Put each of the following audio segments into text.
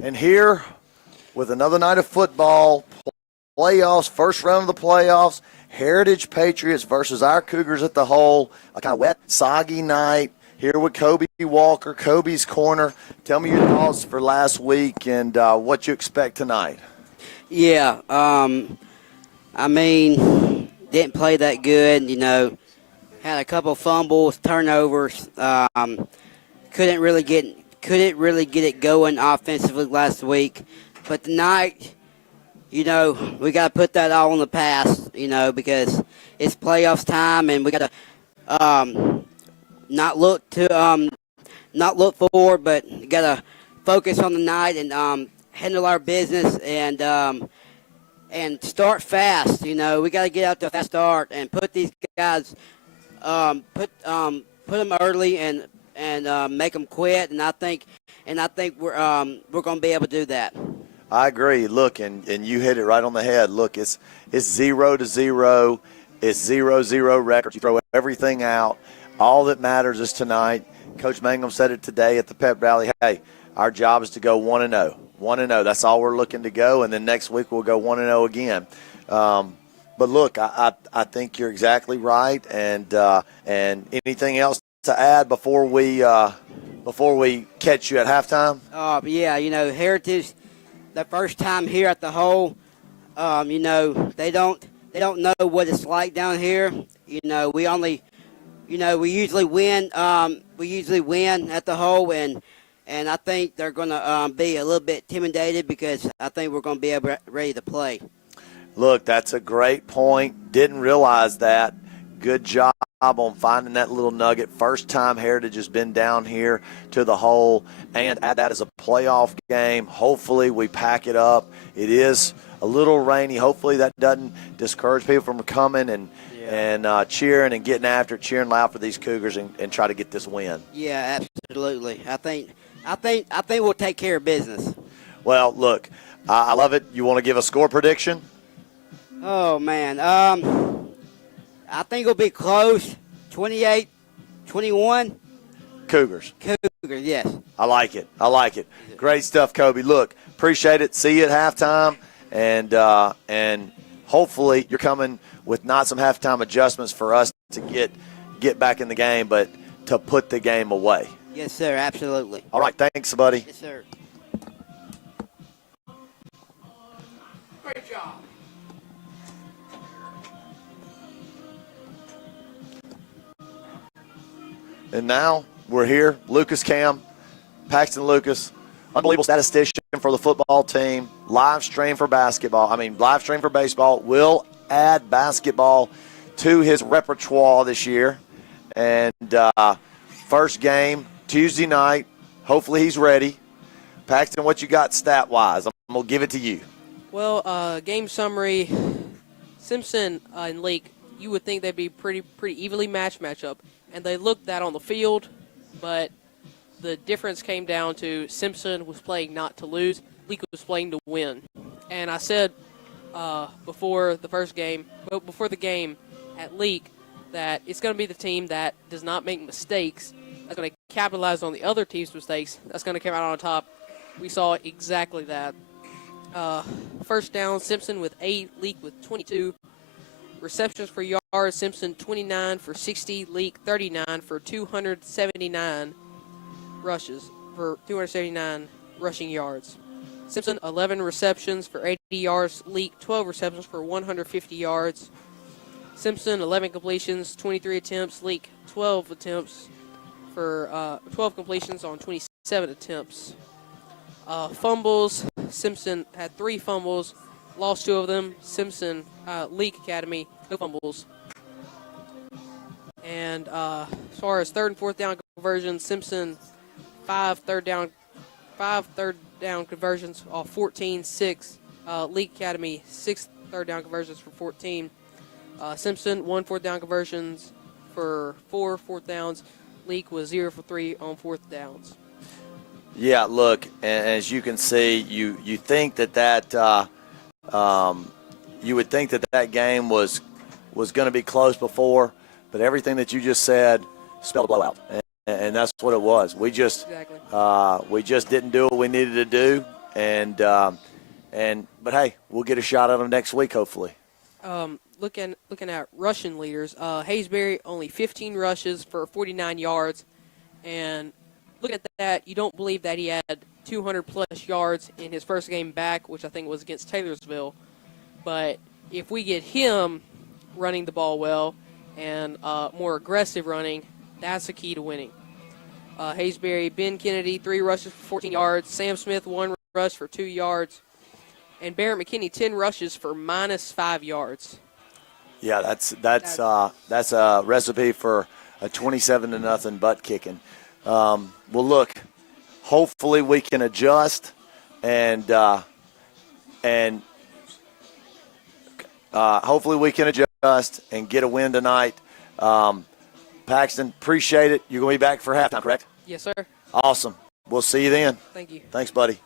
And here, with another night of football, playoffs, first round of the playoffs, Heritage Patriots versus our Cougars at the Hole, a kind of wet, soggy night. Here with Kobe Walker, Kobe's Corner. Tell me your thoughts for last week and what you expect tonight. Yeah, I mean, didn't play that good, had a couple fumbles, turnovers, couldn't really get it going offensively last week. But tonight, we got to put that all in the past, because it's playoffs time, and we got to not look forward, but got to focus on the night and handle our business and start fast. We got to get out to a fast start and put these guys, put them early and make them quit. And I think we're going to be able to do that. I agree. Look, and you hit it right on the head. Look, it's 0-0. It's 0-0 records. You throw everything out. All that matters is tonight. Coach Mangum said it today at the pep rally. Hey, our job is to go 1-0. 1-0. That's all we're looking to go. And then next week we'll go 1-0 again. But look, I think you're exactly right. And anything else to add before we catch you at halftime? Yeah, Heritage, the first time here at the Hole, they don't know what it's like down here. We usually win. We usually win at the Hole, and I think they're going to be a little bit intimidated because I think we're going to be ready to play. Look, that's a great point. Didn't realize that. Good job on finding that little nugget. First time Heritage has been down here to the Hole, and add that as a playoff game. Hopefully we pack it up. It is a little rainy. Hopefully that doesn't discourage people from coming and cheering and getting after, cheering loud for these Cougars and try to get this win. Yeah, absolutely. I think we'll take care of business. Well, look, I love it. You want to give a score prediction? Oh man, I think it'll be close, 28-21. Cougars. Cougars, yes. I like it. Great stuff, Kobe. Look, appreciate it. See you at halftime, and hopefully you're coming with not some halftime adjustments for us to get back in the game, but to put the game away. Yes, sir, absolutely. All right, thanks, buddy. Yes, sir. Great job. And now we're here, Lucas Cam, Paxton Lucas, unbelievable statistician for the football team, live stream for baseball, will add basketball to his repertoire this year. And first game, Tuesday night, hopefully he's ready. Paxton, what you got stat-wise? I'm going to give it to you. Well, game summary, Simpson and Leak, you would think they'd be pretty evenly matchup. And they looked that on the field, but the difference came down to Simpson was playing not to lose, Leak was playing to win. And I said before the game at Leak, that it's going to be the team that does not make mistakes that's going to capitalize on the other team's mistakes. That's going to come out on top. We saw exactly that. First down, Simpson with 8, Leak with 22. Receptions for yards, Simpson 29 for 60, Leak 39 for 279 rushes for 279 rushing yards. Simpson 11 receptions for 80 yards, Leak 12 receptions for 150 yards. Simpson 11 completions, 23 attempts, Leak 12 attempts for 12 completions on 27 attempts. Fumbles, Simpson had 3 fumbles, lost 2 of them. Simpson, Leak Academy, no fumbles. And as far as third and fourth down conversions, Simpson 5 third down conversions off 14, 6. Leak Academy 6 third down conversions for 14. Simpson 1 fourth down conversions for 4 fourth downs. Leak was 0 for 3 on fourth downs. Yeah, look, and as you can see, you think that you would think that game was going to be close before, but everything that you just said spelled a blowout, and that's what it was. We just didn't do what we needed to do, But hey, we'll get a shot at them next week, hopefully. Looking at rushing leaders, Haysbury only 15 rushes for 49 yards, and looking at that, you don't believe that he had 200-plus yards in his first game back, which I think was against Taylorsville. But if we get him running the ball well and more aggressive running, that's the key to winning. Haysbury, Ben Kennedy, 3 rushes for 14 yards. Sam Smith, 1 rush for 2 yards. And Barrett McKinney, 10 rushes for -5 yards. Yeah, that's a recipe for a 27-0 butt kicking. Well, look, hopefully we can adjust and hopefully we can adjust and get a win tonight. Paxton, appreciate it. You're going to be back for halftime, correct? Yes, sir. Awesome. We'll see you then. Thank you. Thanks, buddy.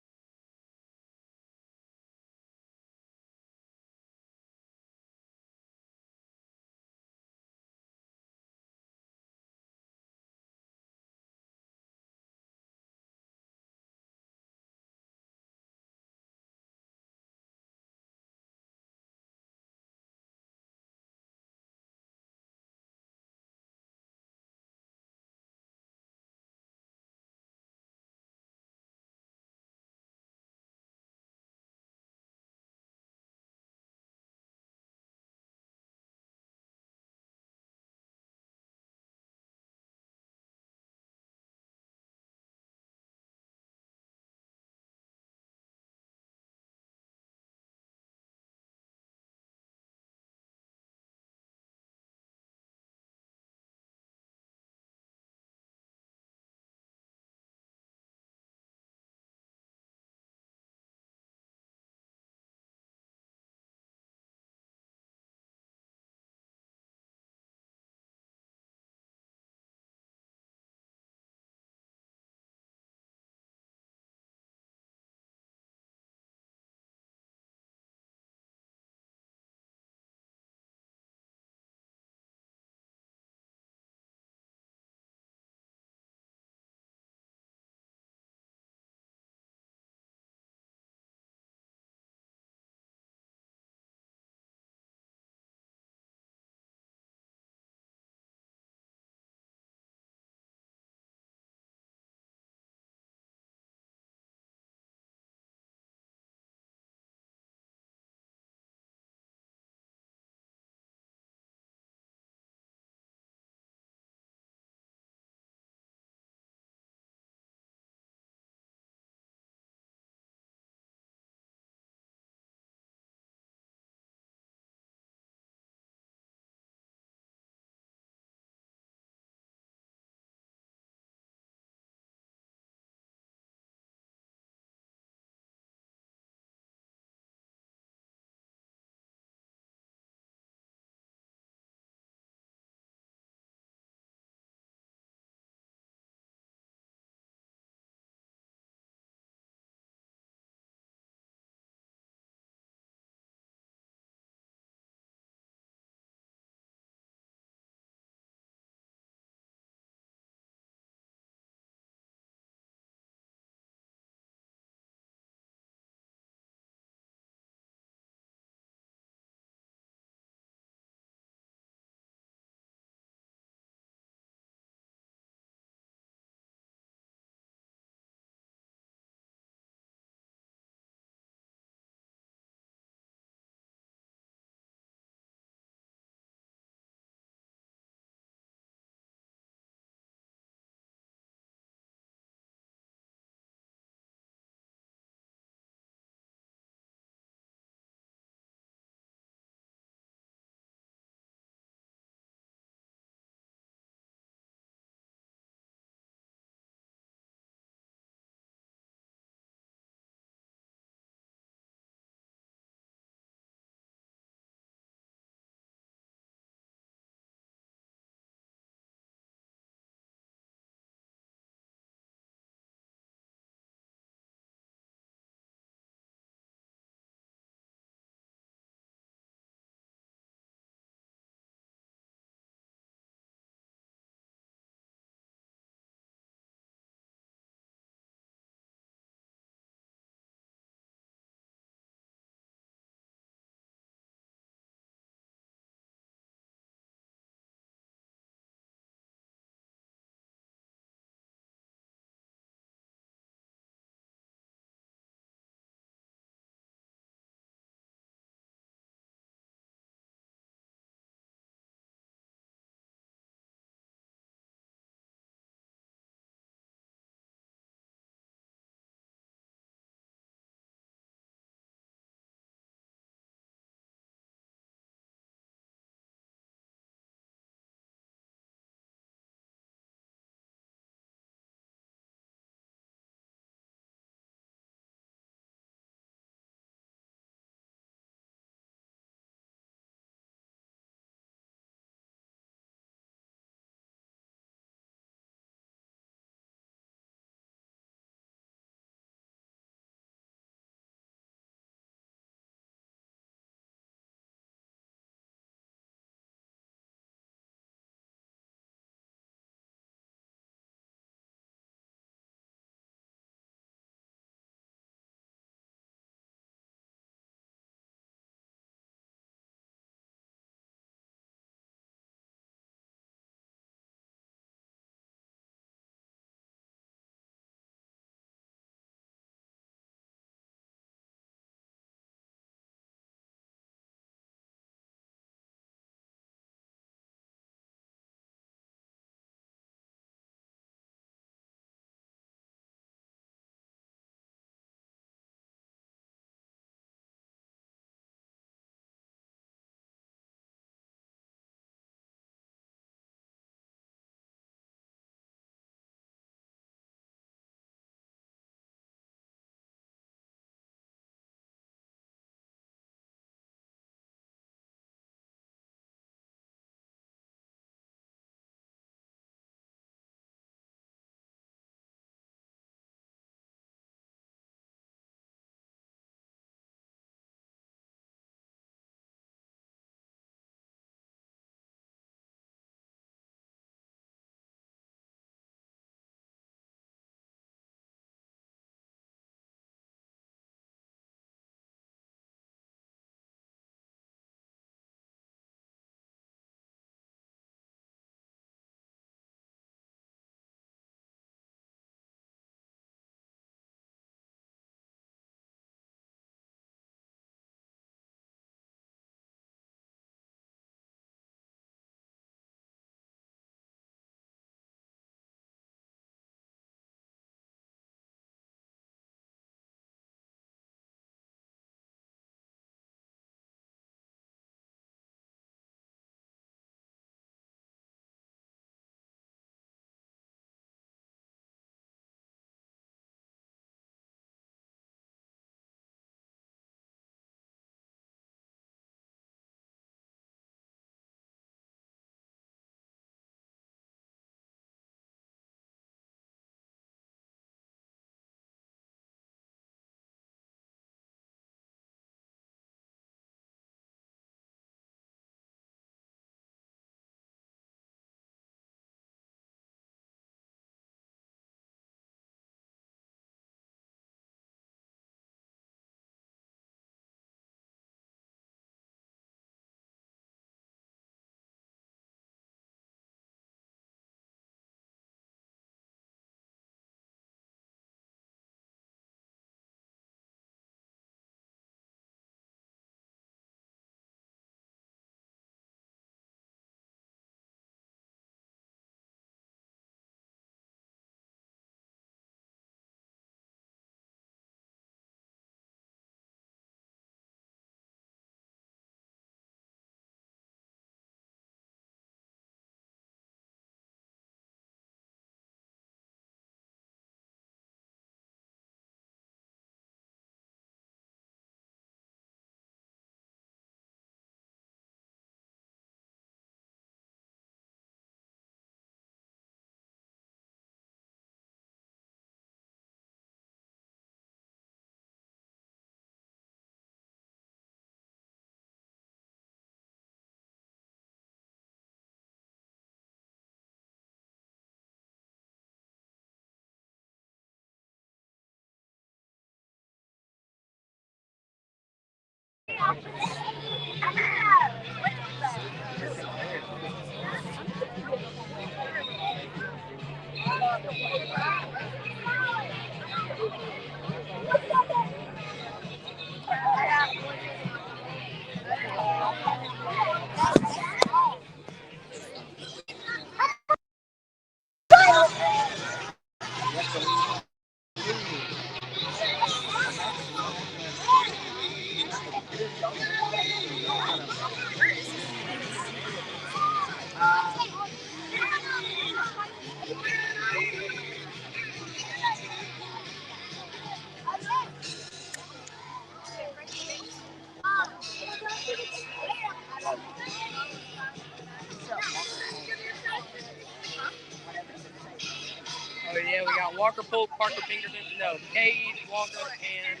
Oh yeah, we got Walker Polk, Parker Pinkerton, no, Cade, Walker, and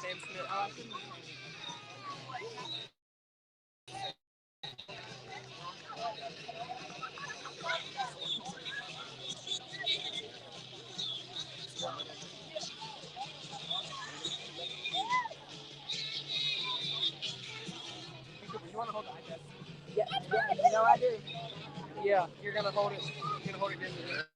Sam Smith. You want to hold the iPad? Yeah, you know I do. Yeah, you're gonna hold it. You're gonna hold it in the.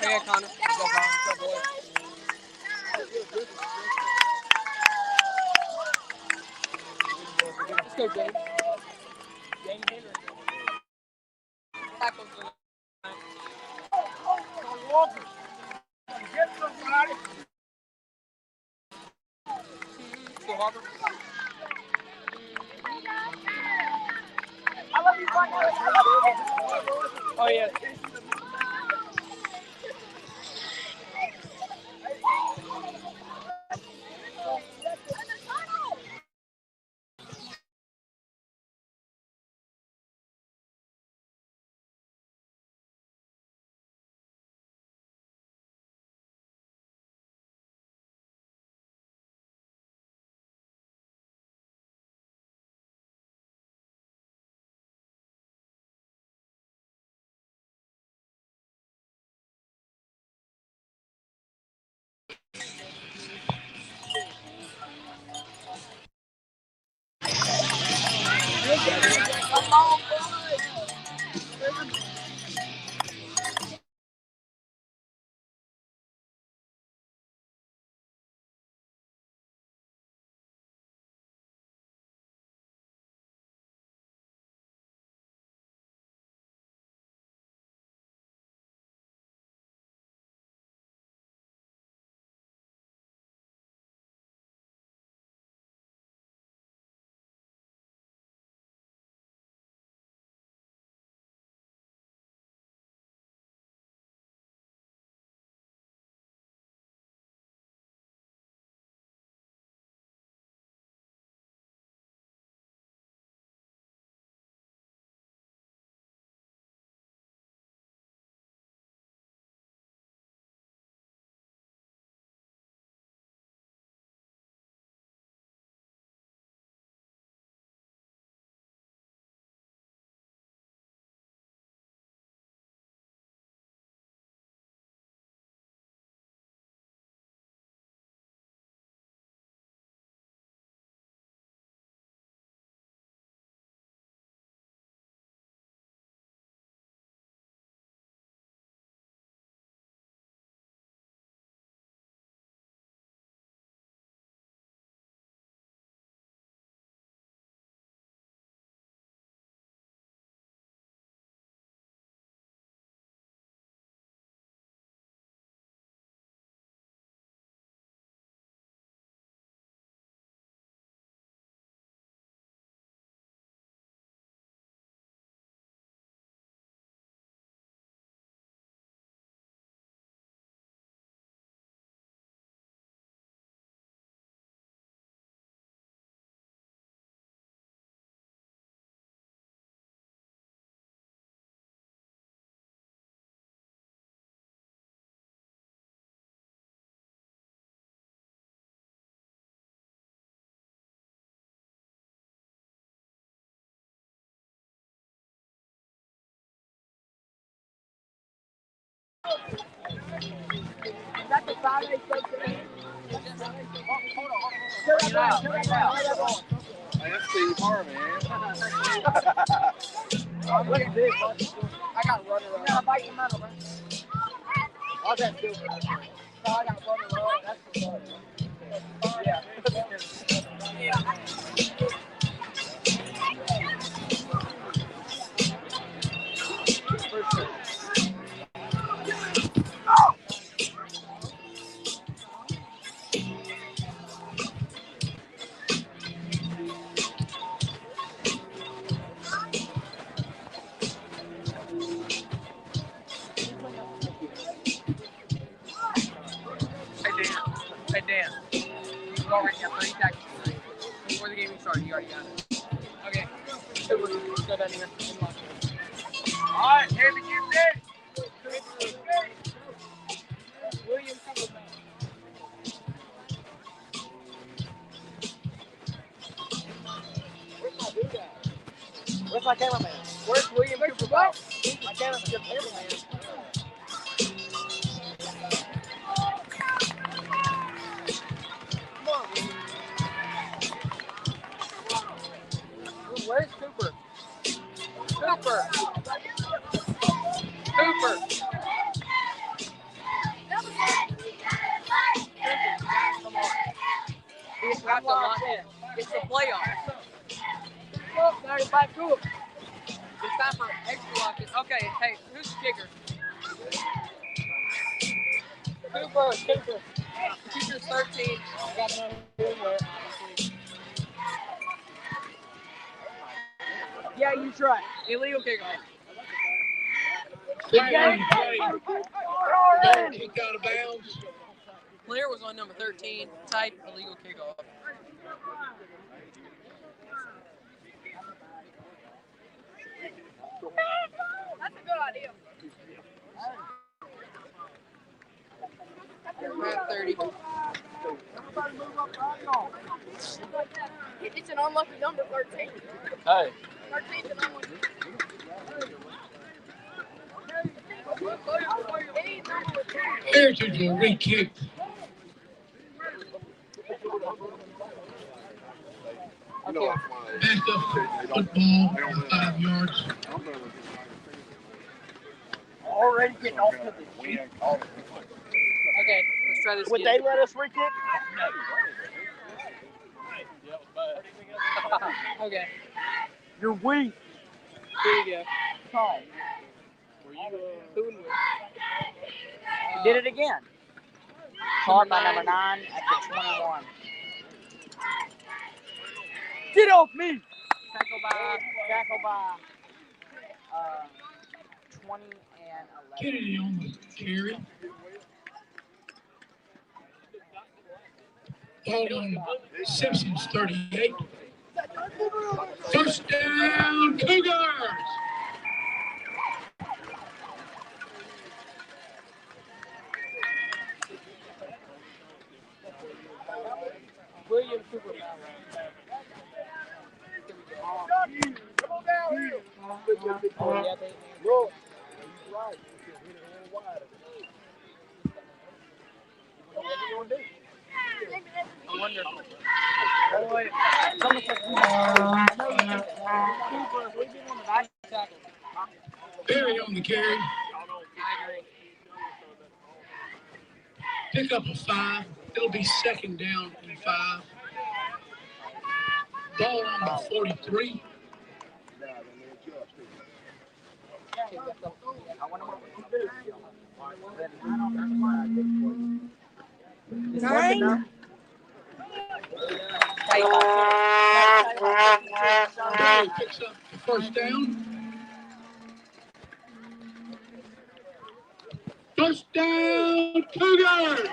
Hey, Connor. What's up, boy? Let's go, James. James Henry. Tackles tonight. Walker. Get somebody. Go, Harper. I love you, Oh, yeah. That's Steve Harvey, man. Look at this. I got runner up. Yeah, bite the metal, man. How's that feel? No, I got runner up. That's the fun. Yeah. Hey Dan, you already got 30 seconds. Before the game started, you already got it. Okay. So go down here. Alright, here we get ready. William, come with me. Where's my dude at? Where's my cameraman? Where's William Cooper? My cameraman's your cameraman. Come on, William. Where's Cooper? Cooper! Cooper! Come on. We have to lock in. It's the playoffs. Look, 95 cool. It's time for extra locking. Okay, hey, who's the kicker? Cooper. Cooper's 13. I got no where. Yeah, you try. Illegal kickoff. Kicked out of bounds. Player was on number 13. Tight illegal kickoff. That's a good idea. At 30. It's an unlucky number, 13. Hey. 13 is an unlucky number. Heritage will re-kick. Okay. Back up football, 5 yards. Already getting off to the Okay, let's try this Would again. they let us re-kick? Okay, You're weak. here we go. Sorry. Who and which? We did it again. Caught by number 9 at the 21. Get off me! Tackle by 20 and 11. Kennedy on the carry. Ball on Simpson's 38. First down, Cougars! William Cooper. Come on down here. Oh, yeah, they. Bro, he's right. What are you going to do? I wonder. Boy, Cooper, we've been on the nice tackle. Barry on the carry. Pick up a 5. It'll be second down and 5. Ball on the 43. Nine. Barry picks up the first down. First down, Cougars!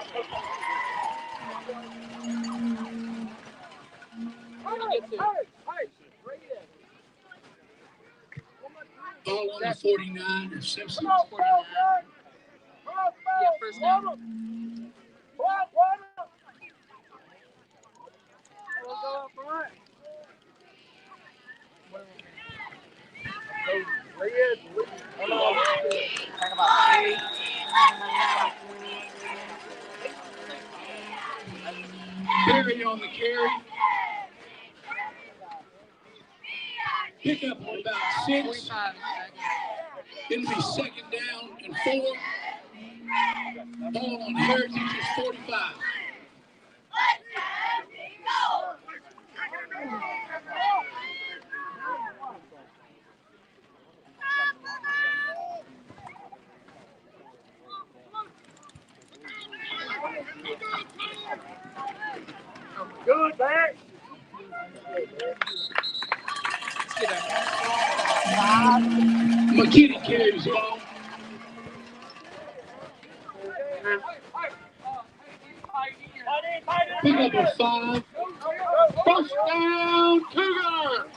Ball on the 49 of Simpson. 49. Yeah, first down. on the carry. Pick up on about 6. It'll be second down and 4. Ball on Heritage is 45. Good, man. McKinney carries the ball. Pick up a 5. First down, Cougar.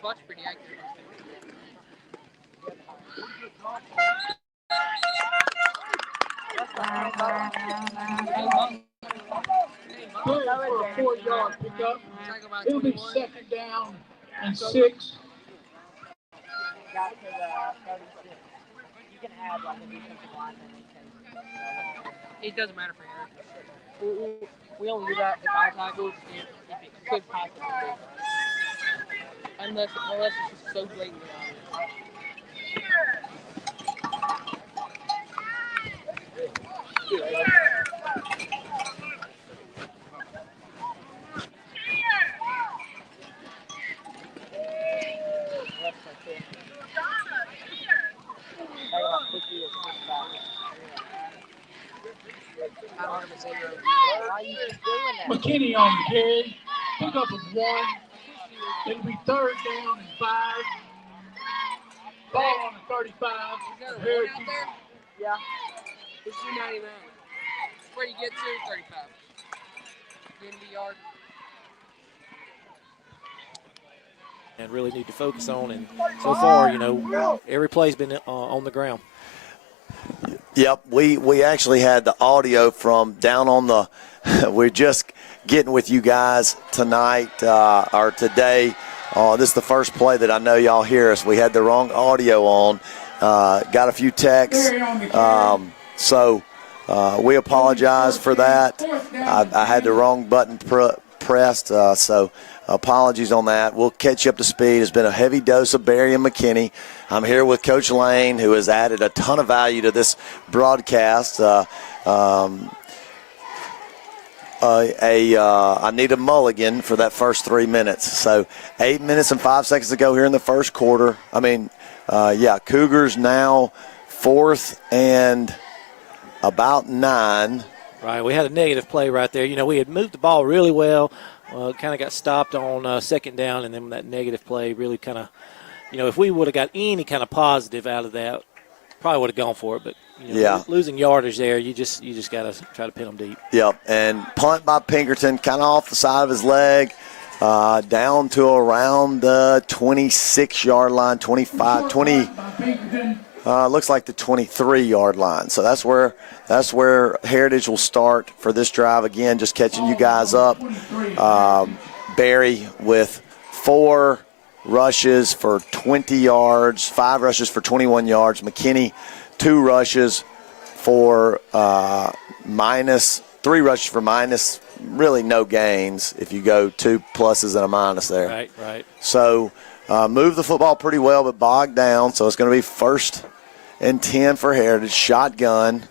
Clock's pretty accurate. Good for a 4-yard pickup. It'll be second down and 6. It doesn't matter for Eric. We only do that if I tackles if it could possibly be. Unless it's just so blatantly obvious. McKinney on the carry. Pick up of 1. It'll be third down and 5. Ball on the 35. Is there a one Heritage. out there? Yeah. It's 299. Where you get to 35. Get in the yard. And really need to focus on. And so far, every play's been on the ground. Yep, we actually had the audio from down on the – we're just getting with you guys tonight or today. This is the first play that I know y'all hear us. We had the wrong audio on. Got a few texts. So we apologize for that. I had the wrong button pressed, so apologies on that. We'll catch you up to speed. It's been a heavy dose of Barry and McKinney. I'm here with Coach Lane, who has added a ton of value to this broadcast. I need a mulligan for that first 3 minutes. So 8 minutes and 5 seconds to go here in the first quarter. Cougars now 4th and about 9. Right, we had a negative play right there. We had moved the ball really well, kind of got stopped on second down, and then that negative play really kind of, if we would have got any kind of positive out of that, probably would have gone for it. But losing yardage there, you just got to try to pin them deep. Yep, and punt by Pinkerton, kind of off the side of his leg, down to around the 26-yard line, 25, 20. Looks like the 23-yard line. So that's where Heritage will start for this drive. Again, just catching you guys up. Barry with 4 rushes for 20 yards, 5 rushes for 21 yards. McKinney, 2 rushes for minus, 3 rushes for minus, really no gains if you go 2 pluses and a minus there. Right. So move the football pretty well, but bogged down. So it's going to be 1st and 10 for Heritage. Shotgun.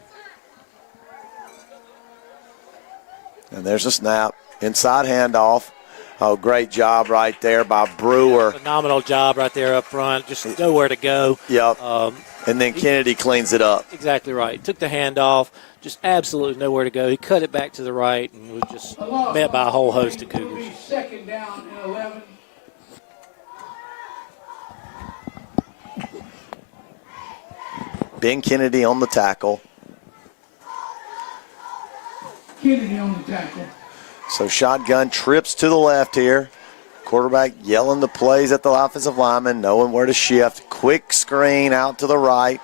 And there's a snap. Inside handoff. Oh, great job right there by Brewer. Phenomenal job right there up front. Just nowhere to go. Yep. And then Kennedy cleans it up. Exactly right. Took the handoff. Just absolutely nowhere to go. He cut it back to the right and was just met by a whole host of Cougars. Second down and 11. Ben Kennedy on the tackle. Kennedy on the tackle. So shotgun trips to the left here. Quarterback yelling the plays at the offensive lineman, knowing where to shift. Quick screen out to the right.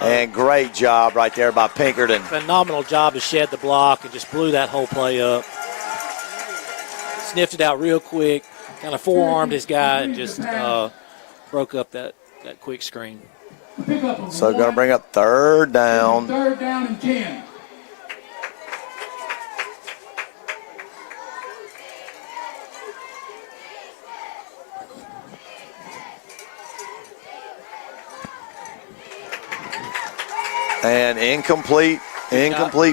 And great job right there by Pinkerton. Phenomenal job to shed the block and just blew that whole play up. Sniffed it out real quick, kind of forearmed his guy and just broke up that quick screen. So going to bring up third down. Third down and 10. And incomplete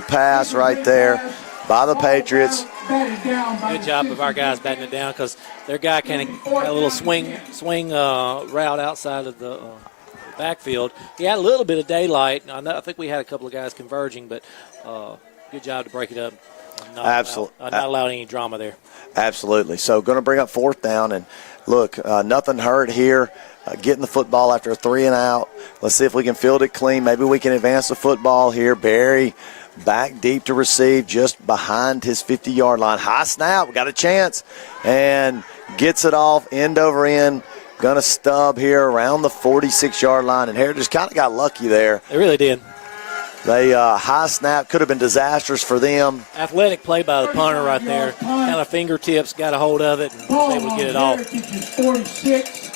pass right there by the Patriots. Good job of our guys batting it down because their guy kind of had a little swing route outside of the backfield. He had a little bit of daylight. I think we had a couple of guys converging, but good job to break it up. Absolutely. Not allowed any drama there. Absolutely. So going to bring up fourth down. And, look, nothing hurt here. Getting the football after a 3 and out. Let's see if we can field it clean. Maybe we can advance the football here. Barry back deep to receive just behind his 50-yard line. High snap. We got a chance. And gets it off end over end. Going to stub here around the 46-yard line. And Heritage kind of got lucky there. They really did. They high snap could have been disastrous for them. Athletic play by the punter right there. Kind of fingertips, got a hold of it, and was able to get it off. 46.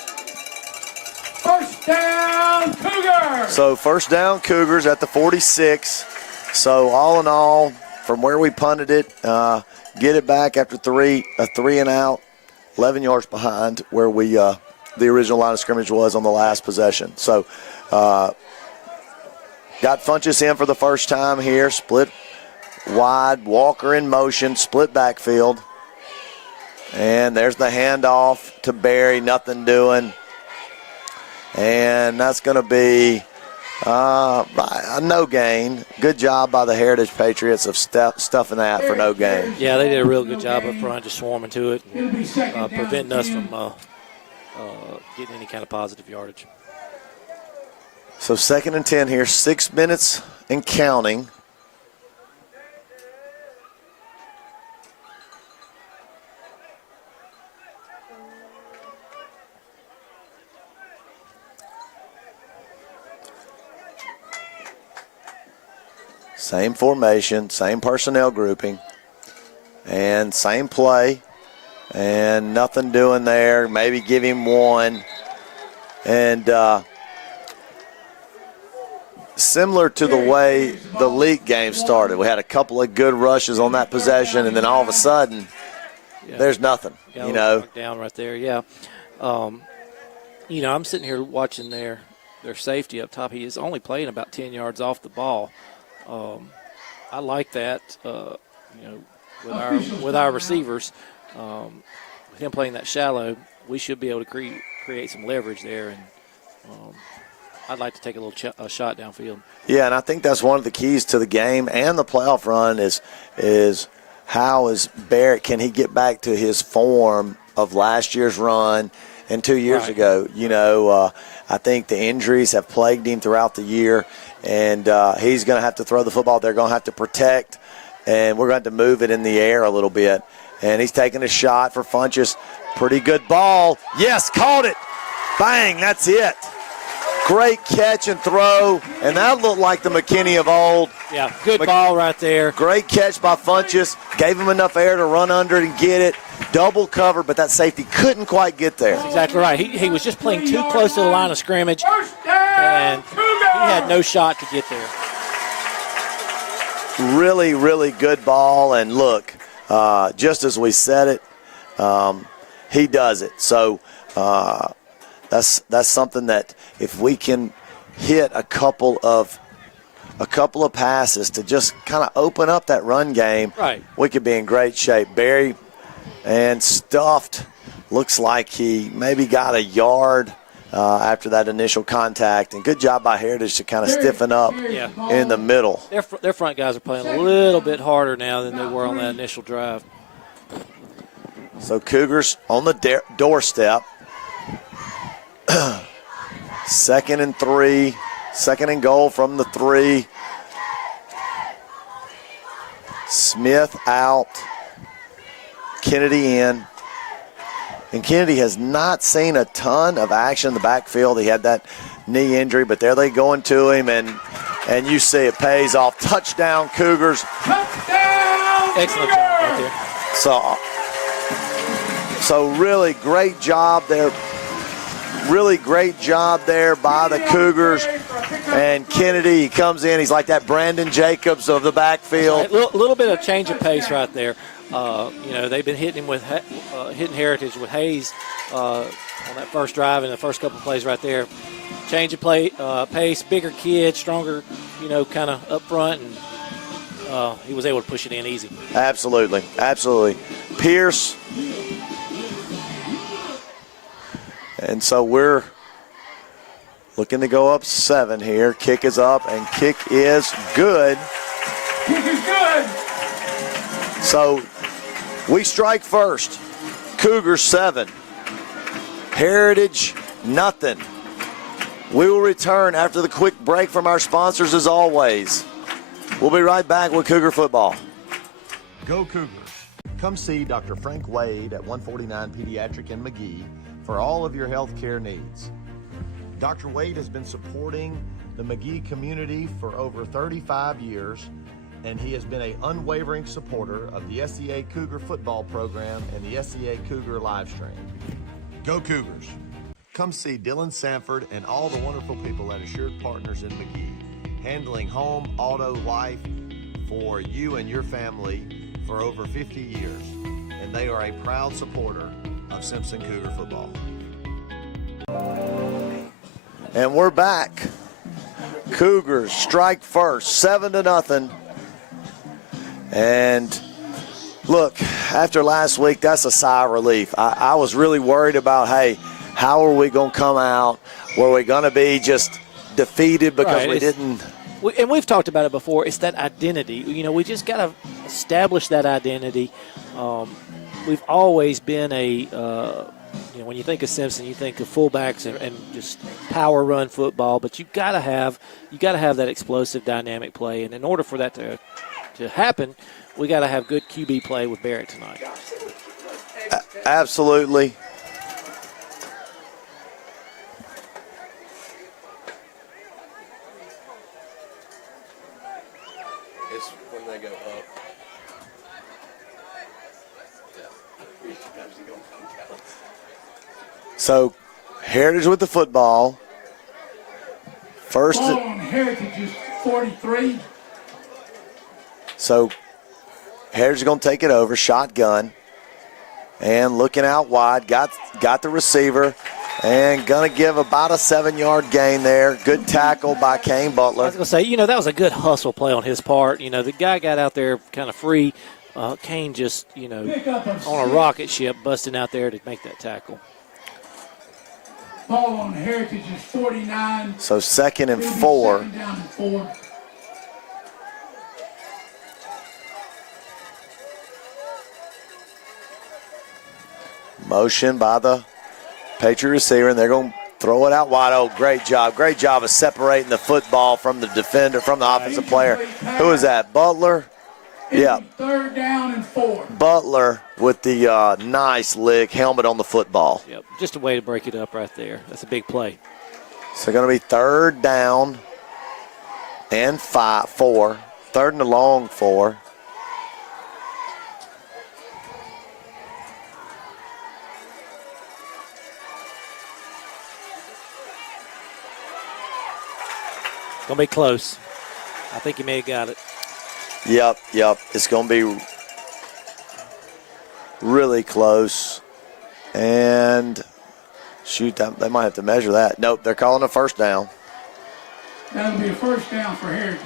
First down, Cougars. So first down, Cougars at the 46. So all in all, from where we punted it, get it back after a 3 and out, 11 yards behind where we the original line of scrimmage was on the last possession. So got Funchess in for the first time here, split wide, Walker in motion, split backfield. And there's the handoff to Barry, nothing doing. And that's going to be a no gain. Good job by the Heritage Patriots of stuffing that for no gain. Yeah, they did a real good job up front, just swarming to it, and, preventing us from getting any kind of positive yardage. So 2nd and 10 here, 6 minutes and counting. Same formation, same personnel grouping, and same play, and nothing doing there. Maybe give him one. And similar to the way the league game started, we had a couple of good rushes on that possession, and then all of a sudden, there's nothing. You know, down right there. Yeah. I'm sitting here watching their safety up top. He is only playing about 10 yards off the ball. I like that. With our receivers, with him playing that shallow, we should be able to create some leverage there, and I'd like to take a little shot downfield. Yeah, and I think that's one of the keys to the game and the playoff run is how is Barrett, can he get back to his form of last year's run and 2 years ago? I think the injuries have plagued him throughout the year, and he's going to have to throw the football. They're going to have to protect, and we're going to have to move it in the air a little bit. And he's taking a shot for Funchess. Pretty good ball. Yes, caught it. Bang, that's it. Great catch and throw, and that looked like the McKinney of old. Yeah, good ball right there. Great catch by Funchess. Gave him enough air to run under it and get it. Double cover, but that safety couldn't quite get there. That's exactly right. He was just playing too close to the line of scrimmage, and he had no shot to get there. Really, really good ball, and look, just as we said it, he does it. So that's something that if we can hit a couple of passes to just kind of open up that run game, we could be in great shape. Barry and stuffed. Looks like he maybe got a yard after that initial contact. And good job by Heritage to kind of stiffen up in the middle. Their front guys are playing a little bit harder now than they were on that initial drive. So Cougars on the doorstep. 2nd and 3. 2nd and goal from the 3. Smith out. Kennedy in. And Kennedy has not seen a ton of action in the backfield. He had that knee injury, but there they going to him, and you see it pays off. Touchdown, Cougars. Touchdown! Excellent job right there. So really great job there. Really great job there by the Cougars. And Kennedy, he comes in. He's like that Brandon Jacobs of the backfield. A little bit of change of pace right there. They've been hitting him with hitting Heritage with Hayes on that first drive and the first couple of plays right there. Change of pace, bigger kid, stronger, kind of up front, and he was able to push it in easy. Absolutely. Pierce. And so we're looking to go up 7 here. Kick is up, and kick is good. Kick is good. So we strike first. Cougars 7. Heritage nothing. We will return after the quick break from our sponsors as always. We'll be right back with Cougar football. Go Cougars. Come see Dr. Frank Wade at 149 Pediatric in McGee for all of your health care needs. Dr. Wade has been supporting the McGee community for over 35 years, and he has been an unwavering supporter of the SCA Cougar football program and the SCA Cougar live stream. Go Cougars. Come see Dylan Sanford and all the wonderful people at Assured Partners in McGee, handling home, auto, life for you and your family for over 50 years. And they are a proud supporter of Simpson Cougar football. And we're back. Cougars strike first, 7-0. And look, after last week, that's a sigh of relief. I was really worried about, hey, how are we going to come out? Were we going to be just defeated because we didn't? And we've talked about it before. It's that identity. We just got to establish that identity. We've always been when you think of Simpson, you think of fullbacks and just power run football. But you got to have that explosive, dynamic play. And in order for that to happen, we got to have good QB play with Barrett tonight. Absolutely. It's when they go up. So, Heritage with the football. First. Ball on Heritage is 43. So, Heritage is going to take it over, shotgun. And looking out wide, got the receiver. And going to give about a 7-yard gain there. Good tackle by Kane Butler. I was going to say, that was a good hustle play on his part. The guy got out there kind of free. Kane just, on a rocket ship, busting out there to make that tackle. Ball on Heritage is 49. So 2nd and 4. Second down and 4. Motion by the Patriot receiver, and they're going to throw it out wide. Oh, great job of separating the football from the defender, from the offensive player. Who is that, Butler? Yeah. 3rd down and 4. Butler with the nice lick, helmet on the football. Yep, just a way to break it up right there. That's a big play. So going to be 3rd down and 4. 3rd and a long 4. Going to be close. I think he may have got it. Yep. It's going to be really close. And, shoot, they might have to measure that. Nope, they're calling a first down. That'll be a first down for Heritage.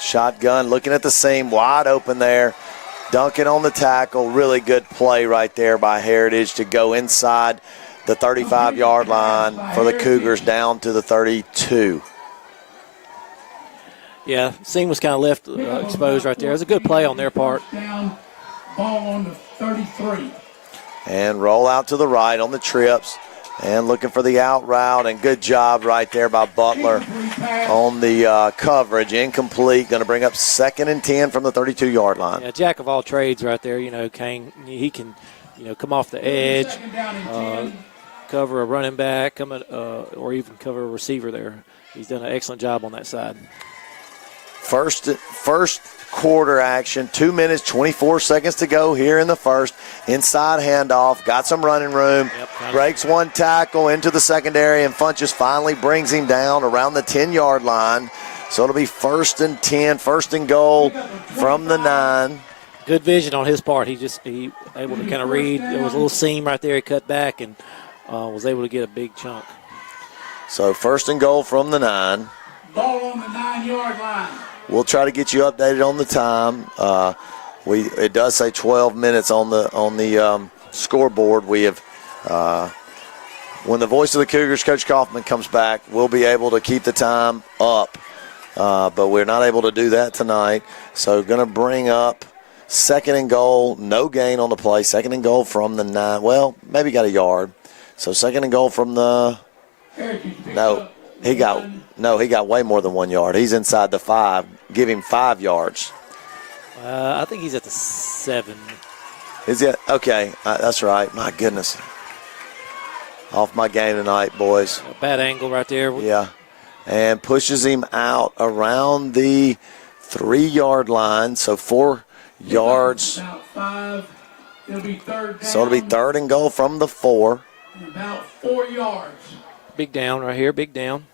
Shotgun, looking at the seam, wide open there. Duncan on the tackle. Really good play right there by Heritage to go inside the 35-yard line for the Cougars down to the 32. Yeah, seam was kind of left exposed right there. It was a good play on their part. Down, Ball on the 33. And roll out to the right on the trips. And looking for the out route, and good job right there by Butler on the coverage. Incomplete, going to bring up 2nd and 10 from the 32-yard line. Yeah, jack of all trades right there. Kane, he can, come off the edge, cover a running back, or even cover a receiver there. He's done an excellent job on that side. First quarter action, 2 minutes, 24 seconds to go here in the first. Inside handoff, got some running room, breaks one tackle into the secondary, and Funches finally brings him down around the 10-yard line. So it'll be 1st and 10, 1st and goal from the 9. Good vision on his part. He able to kind of read. There was a little seam right there. He cut back and was able to get a big chunk. So 1st and goal from the 9. Ball on the 9-yard line. We'll try to get you updated on the time. It does say 12 minutes on the scoreboard. We have when the voice of the Cougars, Coach Kaufman, comes back, we'll be able to keep the time up, but we're not able to do that tonight. So going to bring up 2nd and goal, no gain on the play. 2nd and goal from the 9. Well, maybe got a yard. So 2nd and goal from the He got way more than 1 yard. He's inside the 5. Give him 5 yards. I think he's at the 7. Is he? Okay, that's right. My goodness. Off my game tonight, boys. A bad angle right there. Yeah. And pushes him out around the 3-yard line. So 4 yards. About 5. It'll be 3rd down. So it'll be 3rd and goal from the 4. And about 4 yards. Big down right here. Big down.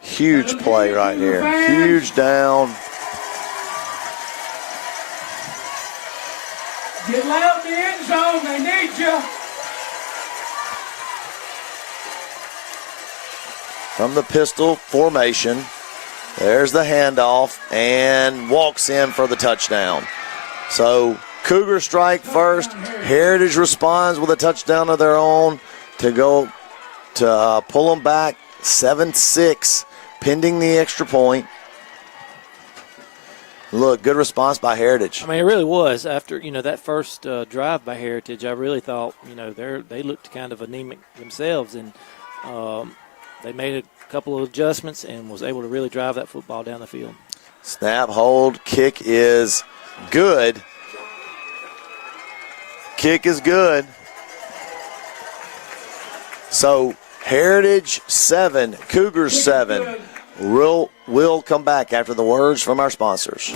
Huge play right here. Huge down. Get loud in the end zone. They need you. From the pistol formation. There's the handoff and walks in for the touchdown. So Cougars strike first. Heritage responds with a touchdown of their own to pull them back 7-6. Pending the extra point. Look, good response by Heritage. I mean, it really was. After, that first drive by Heritage, I really thought, they looked kind of anemic themselves. And they made a couple of adjustments and was able to really drive that football down the field. Snap, hold, kick is good. Kick is good. So Heritage 7, Cougars 7. We'll come back after the words from our sponsors.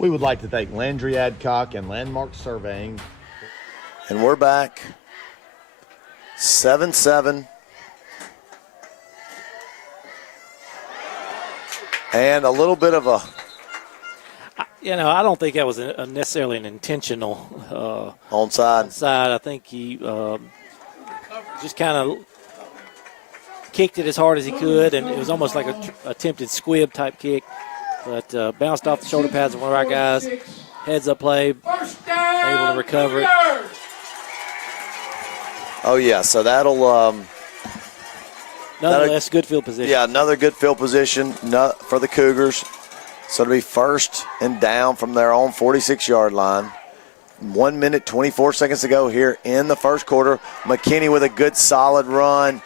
We would like to thank Landry Adcock and Landmark Surveying. And we're back. 7-7. And a little bit of a... I don't think that was necessarily an intentional onside. I think he just kind of kicked it as hard as he could, and it was almost like a attempted squib type kick. But bounced off the shoulder pads of one of our guys. Heads up play, able to recover it. Oh, yeah, so that'll... Nonetheless, good field position. Yeah, another good field position for the Cougars. So it'll be 1st and down from their own 46-yard line. 1 minute, 24 seconds to go here in the first quarter. McKinney with a good, solid run.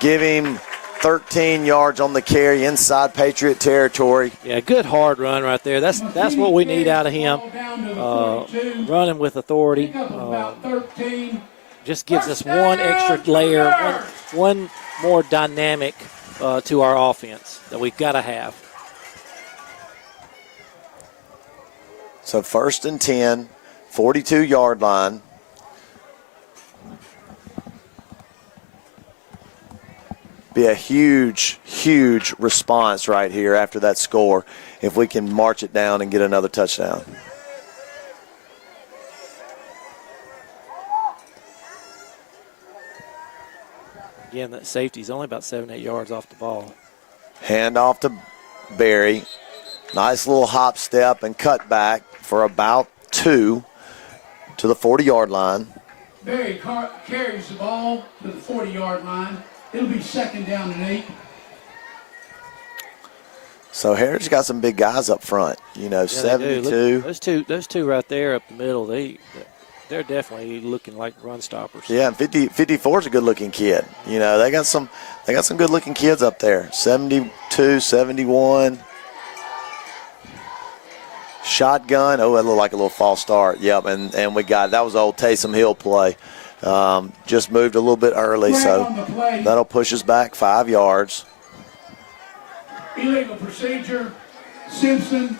Give him 13 yards on the carry inside Patriot territory. Yeah, good hard run right there. That's what we need out of him. Running with authority. Just gives us one extra layer, one more dynamic to our offense that we've got to have. So 1st and 10, 42-yard line. Be a huge, huge response right here after that score if we can march it down and get another touchdown. Again, that safety's only about 7-8 yards off the ball. Hand off to Barry. Nice little hop step and cut back for about 2 to the 40-yard line. Barry carries the ball to the 40-yard line. It'll be 2nd down and 8. So Heritage got some big guys up front. You know, 72. Look, those two right there up the middle, they're definitely looking like run stoppers. Yeah, and 54 is a good-looking kid. You know, they got some good-looking kids up there. 72, 71. Shotgun. Oh, that looked like a little false start. Yep, and we got it. That was the old Taysom Hill play. Just moved a little bit early, so that'll push us back 5 yards. Illegal procedure. Simpson.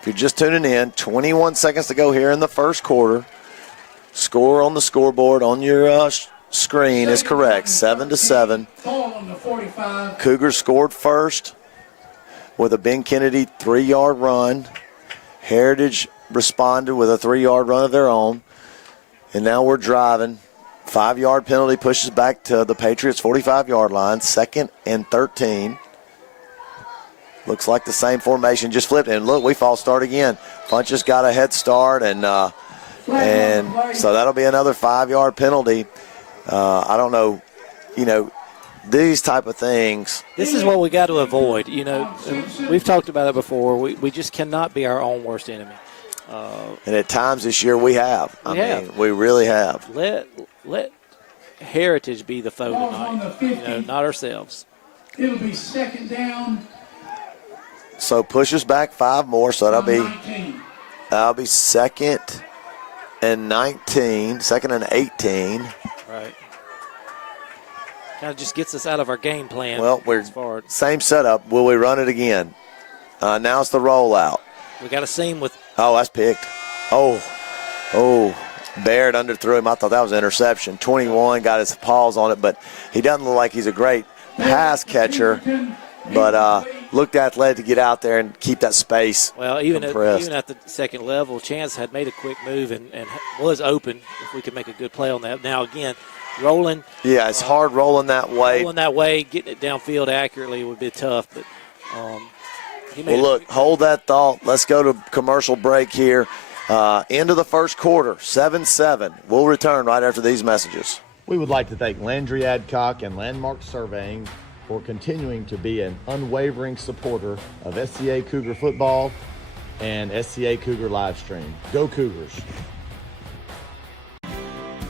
If you're just tuning in, 21 seconds to go here in the first quarter. Score on the scoreboard on your screen is correct, 7-7. Ball on the 45. Cougars scored first with a Ben Kennedy 3-yard run. Heritage responded with a 3-yard run of their own. And now we're driving. 5-yard penalty pushes back to the Patriots' 45-yard line. 2nd and 13. Looks like the same formation, just flipped. And look, we false start again. Funchess got a head start, and so that'll be another 5-yard penalty. I don't know, you know, these type of things. This is what we got to avoid. You know, we've talked about it before. We just cannot be our own worst enemy. And at times this year we have. I mean, we really have. Let Heritage be the foe tonight, you know, not ourselves. It'll be 2nd down. So push us back 5 more, so that'll be 2nd and 19, 2nd and 18. Right. Kind of just gets us out of our game plan. Well, we're same setup. Will we run it again? Now it's the rollout. We got a seam with. Oh, that's picked. Oh, Baird underthrew him. I thought that was an interception. 21 got his paws on it, but he doesn't look like he's a great pass catcher. But looked athletic to get out there and keep that space. Well, even at the second level, Chance had made a quick move and was open if we could make a good play on that. Now, again, rolling. Yeah, it's hard rolling that way. Rolling that way, getting it downfield accurately would be tough. But well, look, hold that thought. Let's go to commercial break here. Into the first quarter, 7-7. We'll return right after these messages. We would like to thank Landry Adcock and Landmark Surveying for continuing to be an unwavering supporter of SCA Cougar football and SCA Cougar Livestream. Go Cougars.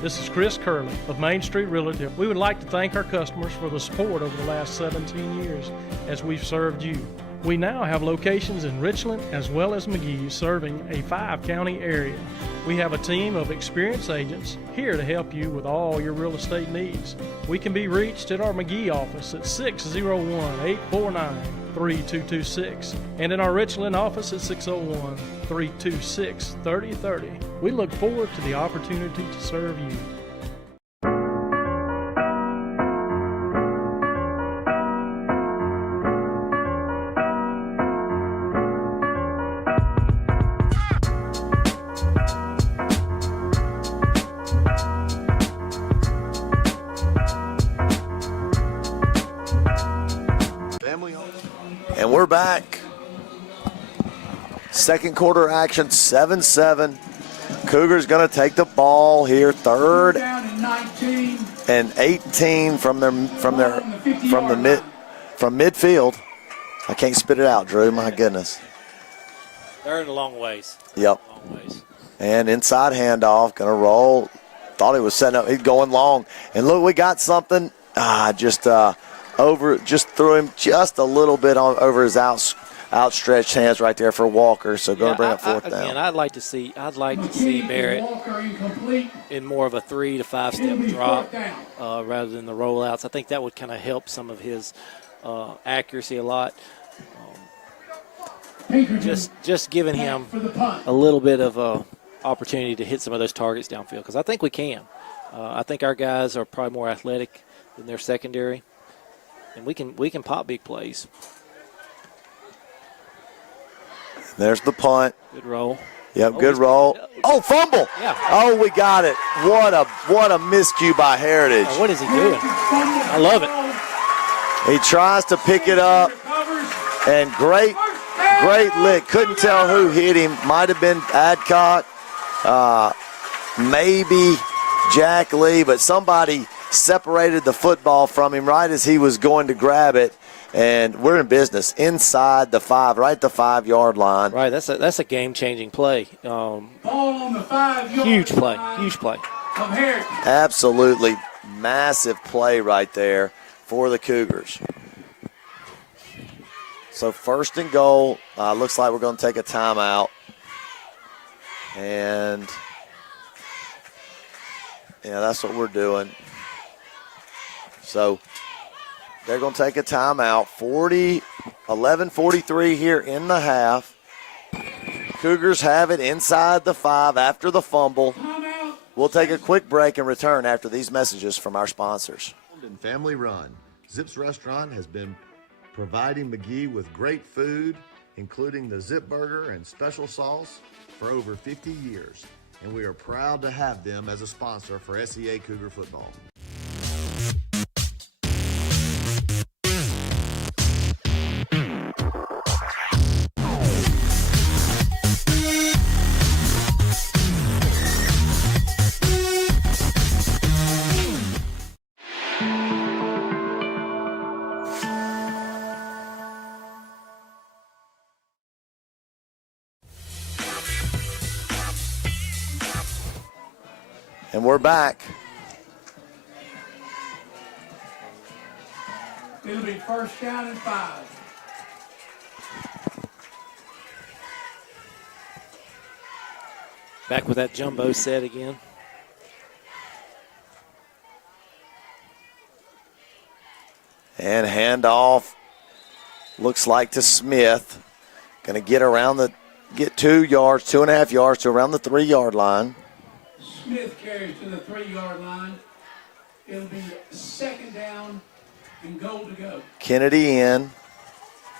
This is Chris Curley of Main Street Realty. We would like to thank our customers for the support over the last 17 years as we've served you. We now have locations in Richland as well as McGee, serving a 5-county area. We have a team of experienced agents here to help you with all your real estate needs. We can be reached at our McGee office at 601-849-3226 and in our Richland office at 601-326-3030. We look forward to the opportunity to serve you. And we're back. Second quarter action, 7-7. Cougars going to take the ball here, 3rd and 18 from midfield. I can't spit it out, Drew. My goodness. They're in a long ways. Yep. Long ways. And inside handoff, going to roll. Thought he was setting up. He's going long. And look, we got something. Just threw him just a little bit over his outstretched hands right there for Walker. So going to bring up 4th down. Again, I'd like to see Barrett in more of a 3 to 5 step drop rather than the rollouts. I think that would kind of help some of his accuracy a lot. just giving him for the punt. a little bit of opportunity to hit some of those targets downfield, because I think we can. I think our guys are probably more athletic than their secondary, and we can pop big plays. There's the punt. Good roll. Yep, good roll. Oh, fumble. Yeah. Oh, we got it. What a miscue by Heritage. What is he doing? I love it. He tries to pick it up, and great lick. Couldn't tell who hit him. Might have been Adcock, maybe Jack Lee, but somebody separated the football from him right as he was going to grab it. And we're in business inside the 5, right at the 5-yard line. Right, that's a game-changing play. Ball on the 5-yard Huge play, line huge play. of Heritage. Absolutely massive play right there for the Cougars. So 1st and goal. Looks like we're going to take a timeout. And, yeah, that's what we're doing. So they're going to take a timeout. 11:43 here in the half. Cougars have it inside the 5 after the fumble. We'll take a quick break and return after these messages from our sponsors. And family run. Zip's Restaurant has been providing McGee with great food, including the Zip Burger and special sauce, for over 50 years. And we are proud to have them as a sponsor for SEA Cougar football. And we're back. It'll be 1st down and 5. Back with that jumbo set again. And handoff looks like to Smith. Going to get 2 yards, 2.5 yards to around the 3-yard line. Smith carries to the 3-yard line. It'll be 2nd down and goal to go. Kennedy in,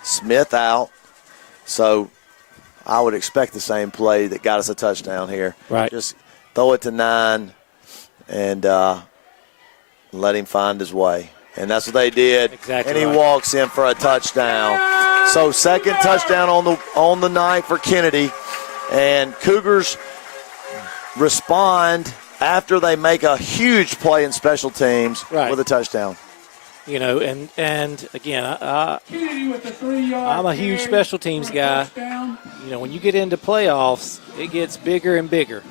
Smith out. So I would expect the same play that got us a touchdown here. Right. Just throw it to 9 and let him find his way. And that's what they did. Exactly. And he right. walks in for a touchdown. So 2nd touchdown on the night for Kennedy. And Cougars respond after they make a huge play in special teams with a touchdown. You know, and again, Kennedy with the 3-yard I'm a huge carry special teams for a guy. touchdown. You know, when you get into playoffs, it gets bigger and bigger.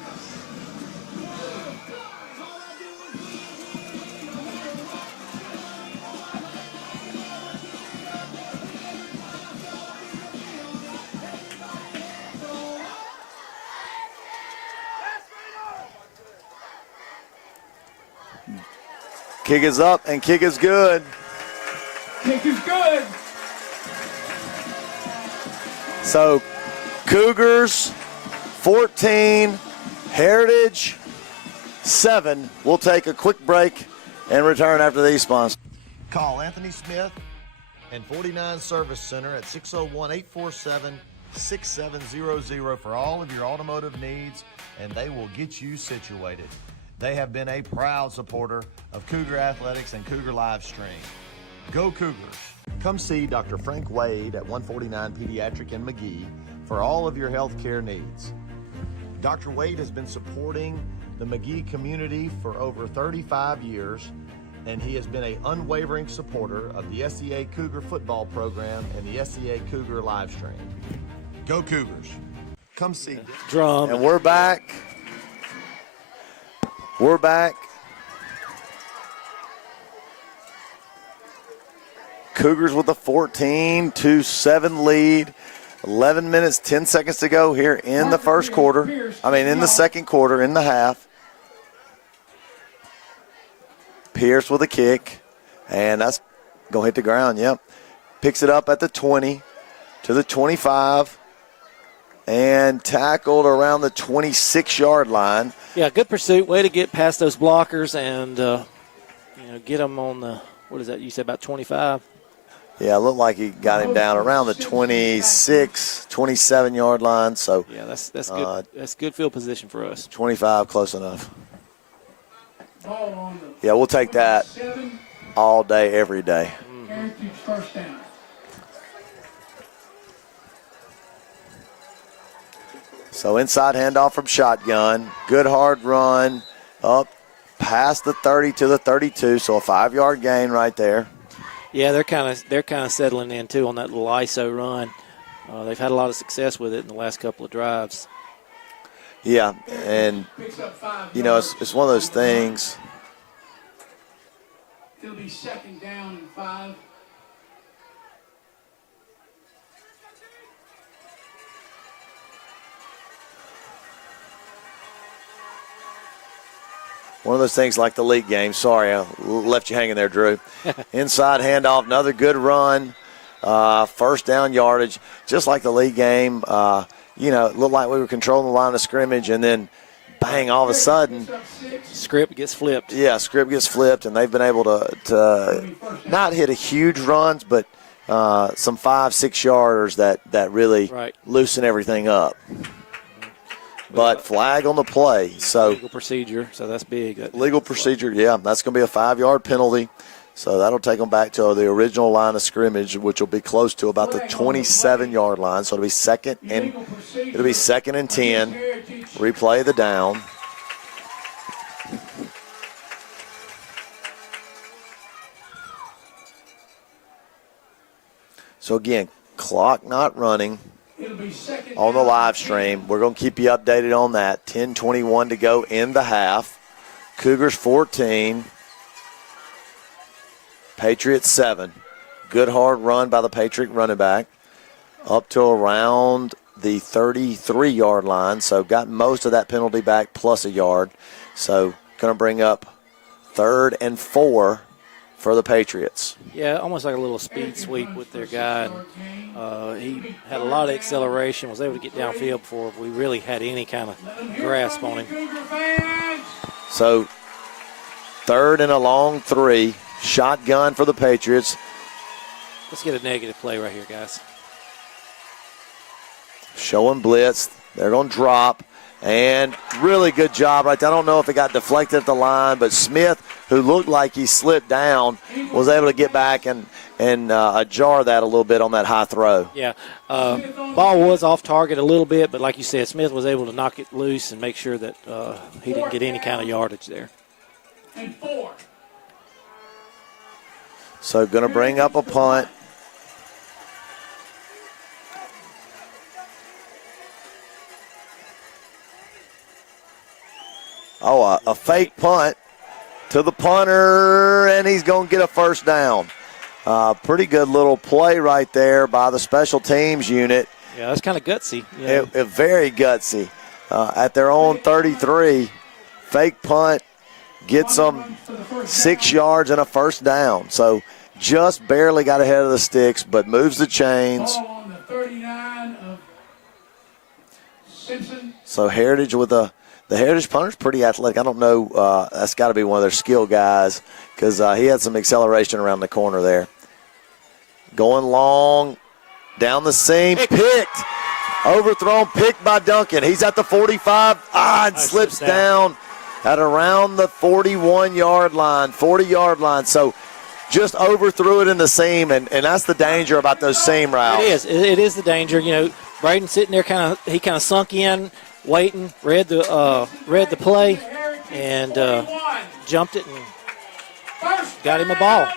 Kick is up and kick is good. Kick is good. So Cougars 14, Heritage 7. We'll take a quick break and return after these sponsors. Call Anthony Smith and 49 Service Center at 601-847-6700 for all of your automotive needs, and they will get you situated. They have been a proud supporter of Cougar Athletics and Cougar Live Stream. Go Cougars. Come see Dr. Frank Wade at 149 Pediatric in McGee for all of your health care needs. Dr. Wade has been supporting the McGee community for over 35 years, and he has been an unwavering supporter of the SEA Cougar football program and the SEA Cougar live stream. Go Cougars. Come see. Drum. And we're back. We're back. Cougars with a 14-7 lead. 11 minutes, 10 seconds to go here in the first quarter. In the second quarter, in the half. Pierce with a kick. And that's going to hit the ground, yep. Picks it up at the 20 to the 25. and tackled around the 26-yard line. Yeah, good pursuit. Way to get past those blockers and, get them on the, what is that, you said about 25? Yeah, it looked like he got him down around the 26, 27-yard line. So yeah, that's good. That's good field position for us. 25, close enough. Yeah, we'll take that all day, every day. First down. So inside handoff from shotgun. Good hard run up past the 30 to the 32. So a 5-yard gain right there. Yeah, they're kind of settling in too on that little ISO run. They've had a lot of success with it in the last couple of drives. Yeah, and it's one of those things. It'll be second down and 5. One of those things like the league game. Sorry, I left you hanging there, Drew. Inside handoff, another good run. First down yardage, just like the league game. It looked like we were controlling the line of scrimmage, and then bang, all of a sudden. Script gets flipped. Yeah, script gets flipped, and they've been able to not hit a huge runs, but some 5-6 yarders that really loosen everything up. But flag on the play. So legal procedure, so that's big. Legal procedure, yeah. That's going to be a 5-yard penalty. So that'll take them back to the original line of scrimmage, which will be close to about the 27-yard line. So it'll be second and 10. Replay the down. So again, clock not running on the live stream. We're going to keep you updated on that. 10:21 to go in the half. Cougars 14. Patriots 7. Good hard run by the Patriot running back up to around the 33-yard line. So got most of that penalty back plus a yard. So going to bring up 3rd and 4 for the Patriots. Yeah, almost like a little speed sweep with their guy. He had a lot of acceleration, was able to get downfield before we really had any kind of grasp on him. So 3rd and a long 3. Shotgun for the Patriots. Let's get a negative play right here, guys. Showing blitz. They're going to drop. And really good job right there. I don't know if it got deflected at the line, but Smith, who looked like he slipped down, was able to get back and jar that a little bit on that high throw. Yeah. Ball was off target a little bit, but like you said, Smith was able to knock it loose and make sure that he didn't get any kind of yardage there. And 4. So going to bring up a punt. Oh, a fake punt to the punter, and he's going to get a first down. Pretty good little play right there by the special teams unit. Yeah, that's kind of gutsy. Yeah. Very gutsy. At their own 33, fake punt, gets them 6 yards and a first down. So just barely got ahead of the sticks, but moves the chains. Ball on the 39 of Simpson. So Heritage with the Heritage punter's pretty athletic. I don't know. That's got to be one of their skill guys because he had some acceleration around the corner there. Going long, down the seam, picked. Overthrown, picked by Duncan. He's at the 45, and slips down at around the 41-yard line, 40-yard line. So just overthrew it in the seam, and that's the danger about those seam routes. It is the danger. You know, Braden sitting there he kind of sunk in, waiting, read the play, and jumped it and got him a ball.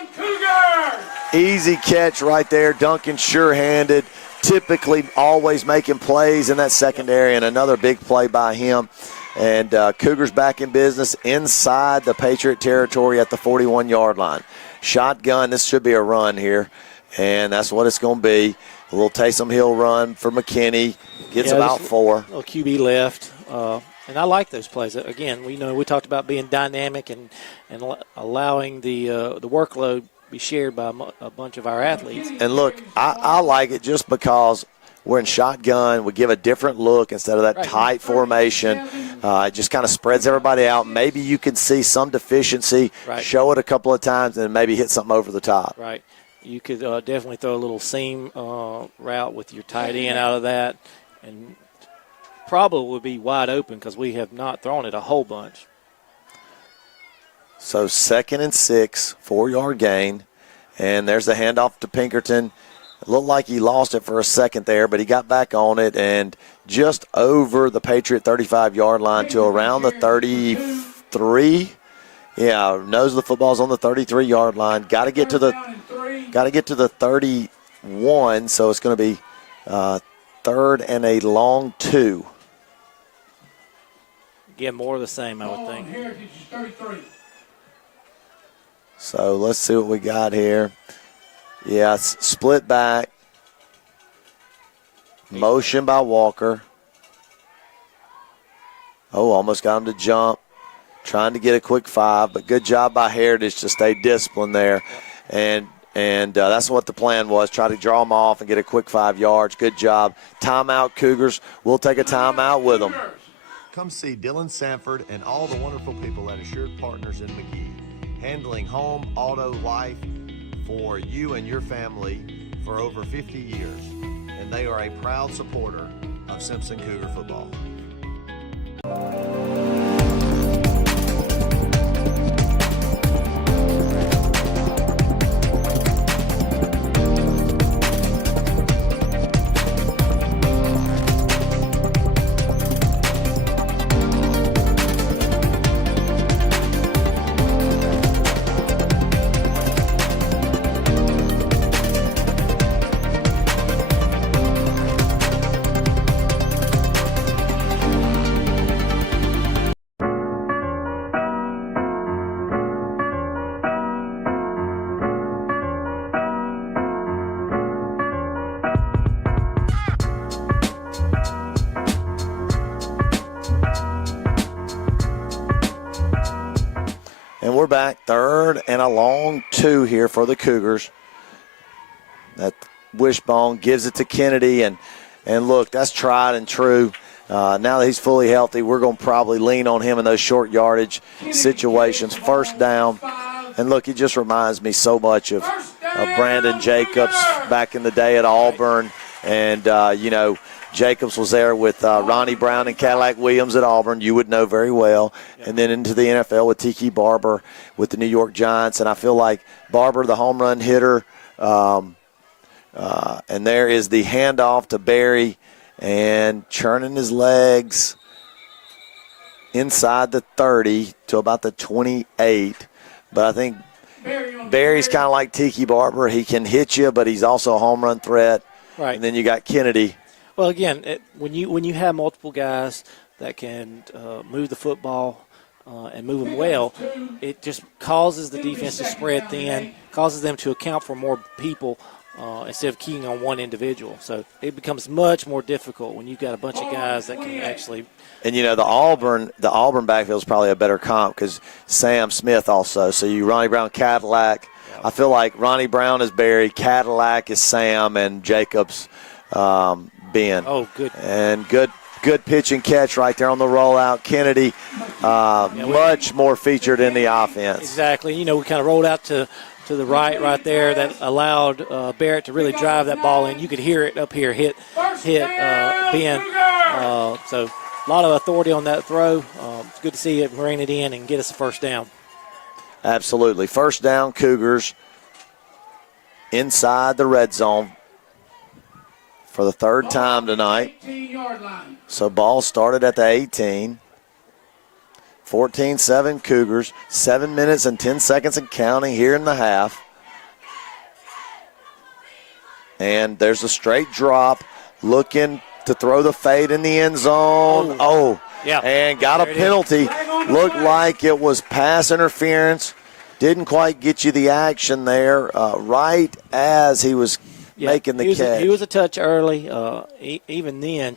Easy catch right there. Duncan sure-handed, typically always making plays in that secondary, and another big play by him. And Cougars back in business inside the Patriot territory at the 41-yard line. Shotgun, this should be a run here, and that's what it's going to be. A little Taysom Hill run for McKinney. Gets about 4. Little QB left. And I like those plays. Again, we talked about being dynamic and allowing the workload be shared by a bunch of our athletes. And look, I like it just because we're in shotgun. We give a different look instead of that tight formation. It just kind of spreads everybody out. Maybe you can see some deficiency, show it a couple of times, and then maybe hit something over the top. Right. You could definitely throw a little seam route with your tight end out of that, and probably would be wide open because we have not thrown it a whole bunch. So 2nd and 6, 4-yard gain, and there's the handoff to Pinkerton. It looked like he lost it for a second there, but he got back on it and just over the Patriot 35-yard line to around the 33. Yeah, nose of the football's on the 33-yard line. Got to get to the 31, so it's going to be 3rd and a long 2. Again, more of the same, I would think. So let's see what we got here. Yeah, split back. Motion by Walker. Oh, almost got him to jump. Trying to get a quick 5, but good job by Heritage to stay disciplined there. And that's what the plan was, try to draw them off and get a quick 5 yards. Good job. Timeout, Cougars. We'll take a timeout with them. Come see Dylan Sanford and all the wonderful people at Assured Partners in McGee, handling home, auto, life for you and your family for over 50 years. And they are a proud supporter of Simpson Cougar football. We're back, 3rd and a long 2 here for the Cougars. That wishbone gives it to Kennedy, and look, that's tried and true. Now that he's fully healthy, we're going to probably lean on him in those short yardage situations. 1st down, and look, he just reminds me so much of Brandon Jacobs back in the day at Auburn, and Jacobs was there with Ronnie Brown and Cadillac Williams at Auburn. You would know very well. Yeah. And then into the NFL with Tiki Barber with the New York Giants. And I feel like Barber, the home run hitter, and there is the handoff to Barry and churning his legs inside the 30 to about the 28. But I think Barry's kind of like Tiki Barber. He can hit you, but he's also a home run threat. Right. And then you got Kennedy. Well, again, when you have multiple guys that can move the football and move them well, it just causes the defense to spread thin, causes them to account for more people instead of keying on one individual. So it becomes much more difficult when you've got a bunch of guys that can actually. And the Auburn backfield is probably a better comp because Sam Smith also. So you Ronnie Brown, Cadillac. Yeah. I feel like Ronnie Brown is Barry, Cadillac is Sam, and Jacobs. Ben. Oh, good. And good pitch and catch right there on the rollout. Kennedy, much more featured in the offense. Exactly. We kind of rolled out to the right there that allowed Barrett to really drive that ball in. You could hear it up here hit Ben. So a lot of authority on that throw. It's good to see it bring it in and get us a 1st down. Absolutely. 1st down, Cougars inside the red zone for the 3rd time tonight. So ball started at the 18. 14-7 Cougars. 7 minutes and 10 seconds and counting here in the half. And there's a straight drop. Looking to throw the fade in the end zone. Oh, yeah. And got a penalty. Looked like it was pass interference. Didn't quite get you the action there right as he was making the catch. He was a touch early. Even then,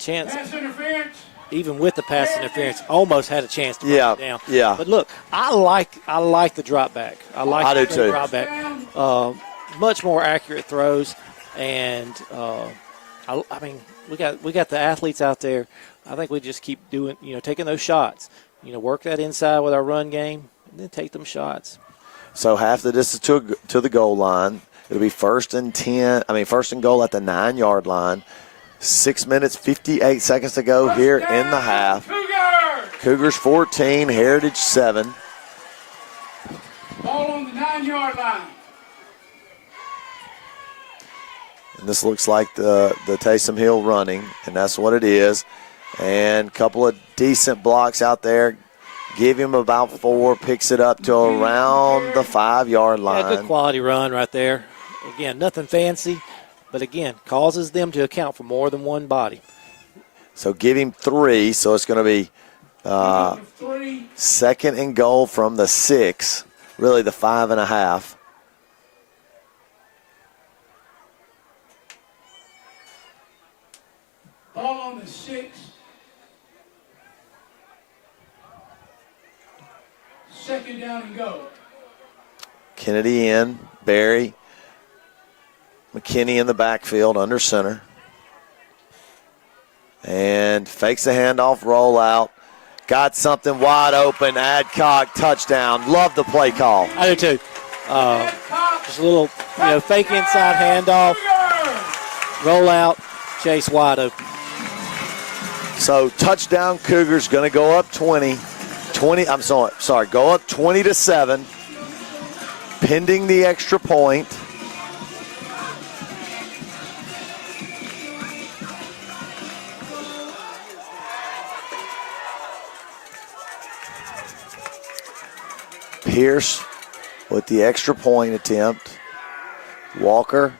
even with the pass interference, almost had a chance to bring it down. Yeah. But look, I like the drop back. I do too. Drop back. Much more accurate throws, and we got the athletes out there. I think we just keep doing, taking those shots. Work that inside with our run game, and then take them shots. So half the distance to the goal line. It'll be first and goal at the 9-yard line. 6 minutes, 58 seconds to go here in the half. Cougars 14, Heritage 7. Ball on the 9-yard line. And this looks like the Taysom Hill running, and that's what it is. And a couple of decent blocks out there. Give him about 4, picks it up to around the 5-yard line. Yeah, good quality run right there. Again, nothing fancy, but again, causes them to account for more than one body. So give him 3, so it's going to be second and goal from the 6, really the 5.5. Ball on the 6. Second down and go. Kennedy in, Barry. McKinney in the backfield under center. And fakes the handoff, rollout. Got something wide open. Adcock, touchdown. Love the play call. I do too. Just a little, fake inside handoff, rollout, chase wide open. So touchdown Cougars going to go up 20. Go up 20-7. Pending the extra point. Pierce with the extra point attempt. Walker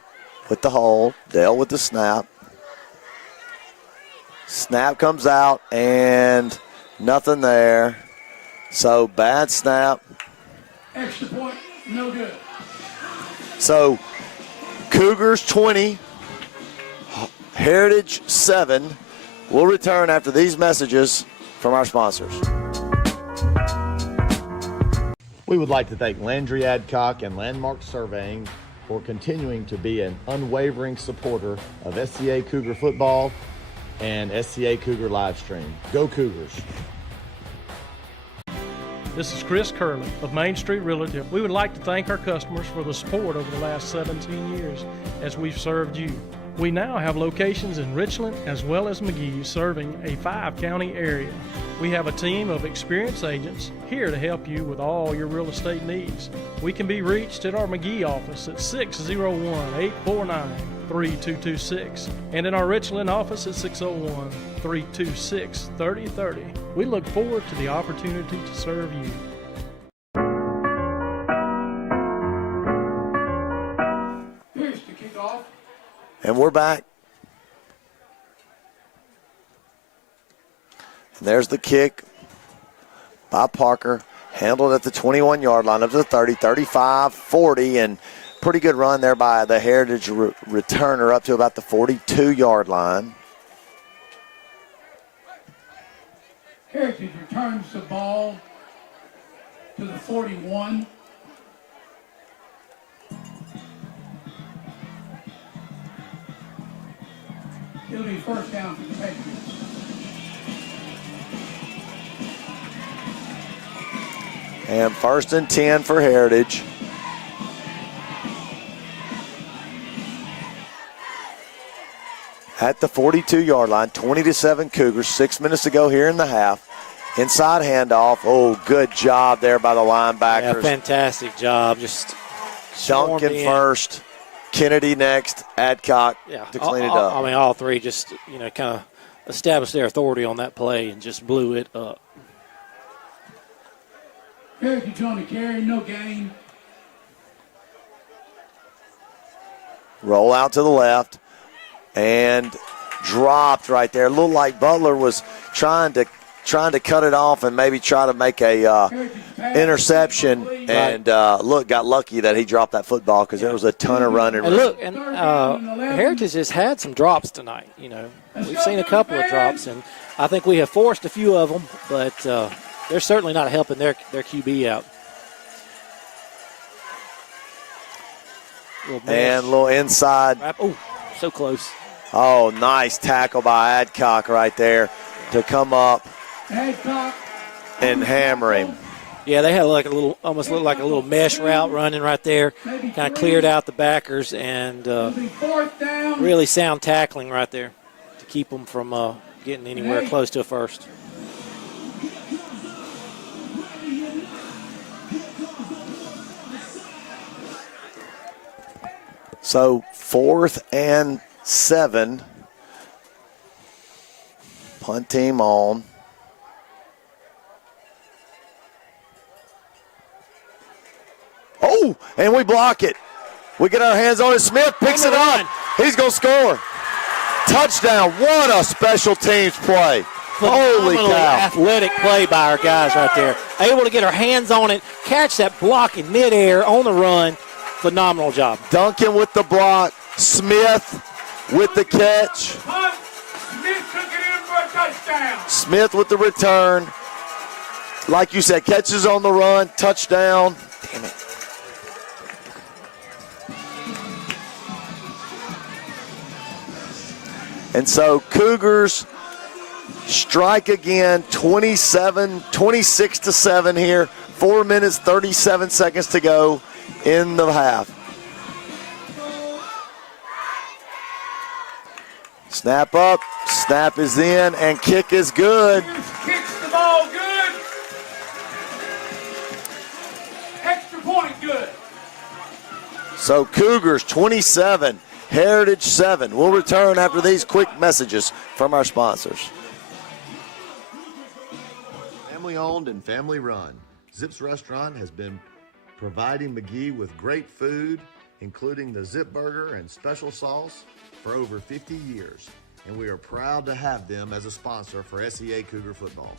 with the hold. Dale with the snap. Snap comes out and nothing there. So bad snap. Extra point, no good. So Cougars 20, Heritage 7. We'll return after these messages from our sponsors. We would like to thank Landry Adcock and Landmark Surveying for continuing to be an unwavering supporter of SCA Cougar football and SCA Cougar live stream. Go Cougars. This is Chris Curley of Main Street Realty. We would like to thank our customers for the support over the last 17 years as we've served you. We now have locations in Richland as well as McGee, serving a 5-county area. We have a team of experienced agents here to help you with all your real estate needs. We can be reached at our McGee office at 601-849-3226 and in our Richland office at 601-326-3030. We look forward to the opportunity to serve you. Here's the kickoff. And we're back. And there's the kick by Parker. Handled at the 21-yard line up to the 30, 35, 40, and pretty good run there by the Heritage returner up to about the 42-yard line. Heritage returns the ball to the 41. It'll be first down for the Patriots. And first and 10 for Heritage. At the 42-yard line, 20-7 Cougars, 6 minutes to go here in the half. Inside handoff. Oh, good job there by the linebackers. Yeah, fantastic job. Just Duncan first, Kennedy next, Adcock to clean it up. I mean, all three just, kind of established their authority on that play and just blew it up. Heritage on the carry, no gain. Roll out to the left and dropped right there. Looked like Butler was trying to cut it off and maybe try to make a interception, and got lucky that he dropped that football because there was a ton of running. And Heritage has had some drops tonight. We've seen a couple of drops, and I think we have forced a few of them, but they're certainly not helping their QB out. And a little inside. Oh, so close. Oh, nice tackle by Adcock right there to come up Adcock. and hammer him. Yeah, they had like a little, almost looked like a little mesh route running right there. Kind of cleared out the backers and really sound tackling right there to keep them from getting anywhere close to a first. So 4th and 7. Punt team on. Oh, and we block it. We get our hands on it. Smith picks it up. He's going to score. Touchdown. What a special teams play. Holy cow. Athletic play by our guys right there. Able to get our hands on it, catch that block in midair on the run. Phenomenal job. Duncan with the block. Smith with the catch. Smith took it in for a touchdown. Smith with the return. Like you said, catches on the run. Touchdown. Damn it. And so Cougars strike again, 26-7 here. 4 minutes, 37 seconds to go in the half. Snap up, snap is in, and kick is good. Kicks the ball good. Extra point good. So Cougars 27, Heritage 7. We'll return after these quick messages from our sponsors. Family owned and family run. Zip's Restaurant has been providing McGee with great food, including the Zip Burger and special sauce, for over 50 years. And we are proud to have them as a sponsor for SEA Cougar football.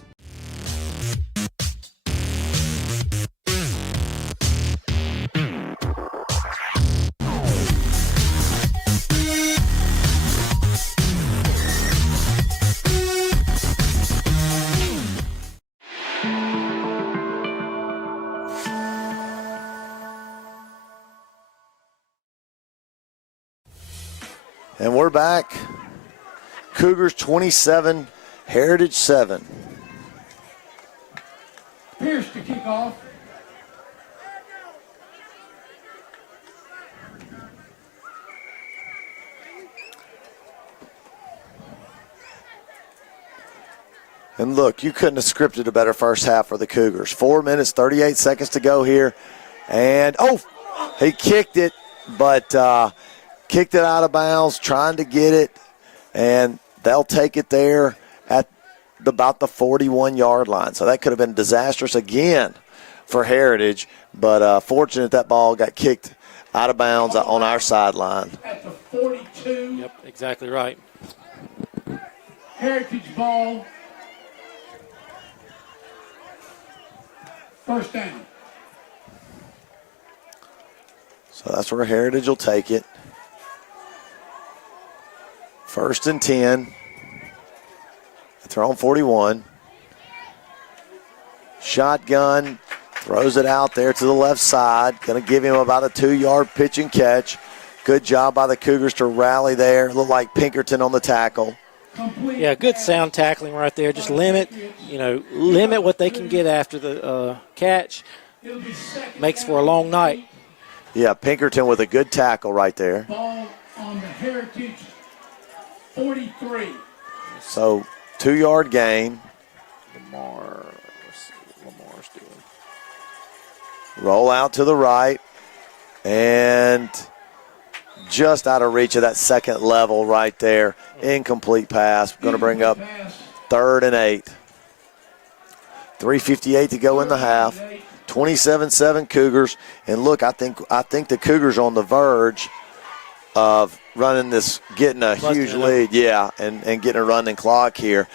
And we're back. Cougars 27, Heritage 7. Pierce to kick off. And look, you couldn't have scripted a better first half for the Cougars. 4 minutes, 38 seconds to go here. And, oh, he kicked it, but kicked it out of bounds, trying to get it. And they'll take it there at about the 41-yard line. So that could have been disastrous again for Heritage. But fortunate that ball got kicked out of bounds on our sideline. At the 42. Yep, exactly right. Heritage ball. First down. So that's where Heritage will take it. 1st and 10. They're on 41. Shotgun, throws it out there to the left side. Going to give him about a 2-yard pitch and catch. Good job by the Cougars to rally there. Looked like Pinkerton on the tackle. Yeah, good sound tackling right there. Just limit what they can get after the catch. Makes for a long night. Yeah, Pinkerton with a good tackle right there. Ball on the Heritage 43. So 2-yard gain. Lamar, let's see what Lamar's doing. Roll out to the right. And just out of reach of that second level right there. Incomplete pass. Going to bring up 3rd and 8. 3:58 to go in the half. 27-7 Cougars. And look, I think the Cougars are on the verge of running this, getting a huge lead, yeah, and getting a running clock here.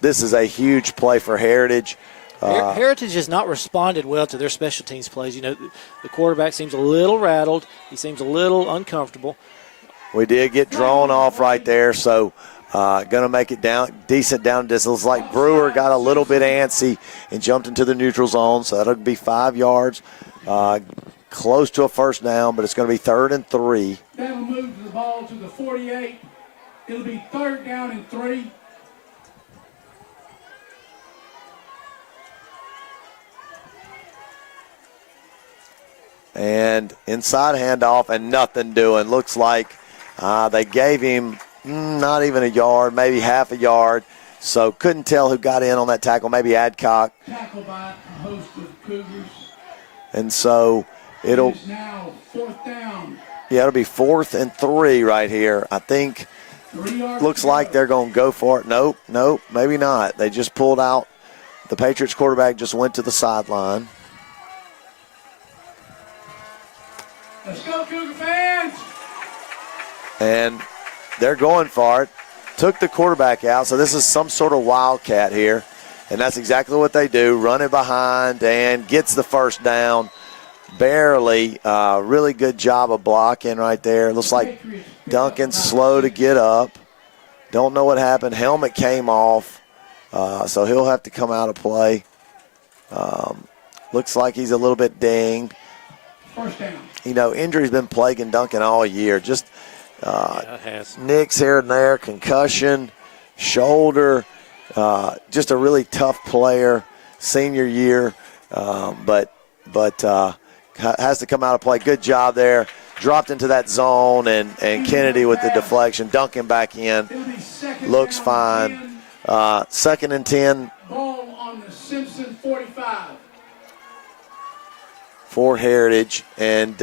This is a huge play for Heritage. Heritage has not responded well to their special teams plays. You know, the quarterback seems a little rattled. He seems a little uncomfortable. We did get drawn off right there, so going to make it decent down distance. Like Brewer got a little bit antsy and jumped into the neutral zone, so that'll be 5 yards. Close to a first down, but it's going to be 3rd and 3. That'll move the ball to the 48. It'll be 3rd down and 3. And inside handoff and nothing doing. Looks like they gave him not even a yard, maybe half a yard. So couldn't tell who got in on that tackle, maybe Adcock. Tackle by a host of Cougars. And so it'll. It is now 4th down. Yeah, it'll be 4th and 3 right here. I think 3 yards. looks like they're going to go for it. Nope, maybe not. They just pulled out. The Patriots quarterback just went to the sideline. Let's go, Cougar fans! And they're going for it. Took the quarterback out, so this is some sort of wildcat here. And that's exactly what they do, run it behind and gets the first down. Barely. Really good job of blocking right there. Looks like Duncan's slow to get up. Don't know what happened. Helmet came off, so he'll have to come out of play. Looks like he's a little bit dinged. First down. You know, injury's been plaguing Duncan all year. Just it has. nicks here and there, concussion, shoulder. Just a really tough player, senior year, but has to come out of play. Good job there. Dropped into that zone, and Kennedy with the deflection. Duncan back in. Looks fine. 2nd and 10. Ball on the Simpson 45. For Heritage, and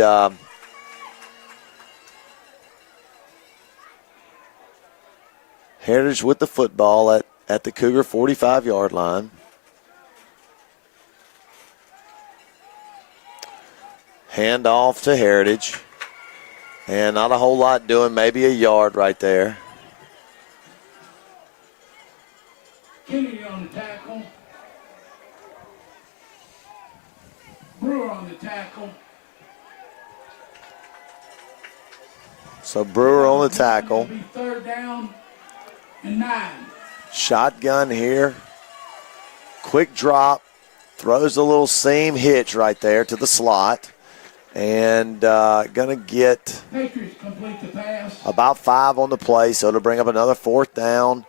Heritage with the football at the Cougar 45-yard line. Hand off to Heritage, and not a whole lot doing, maybe a yard right there. Kennedy on the tackle. Brewer on the tackle. So Brewer on the tackle. It'll be 3rd down and 9. Shotgun here. Quick drop. Throws a little seam hitch right there to the slot. And going to get Patriots complete the pass. about 5 on the play, so it'll bring up another 4th down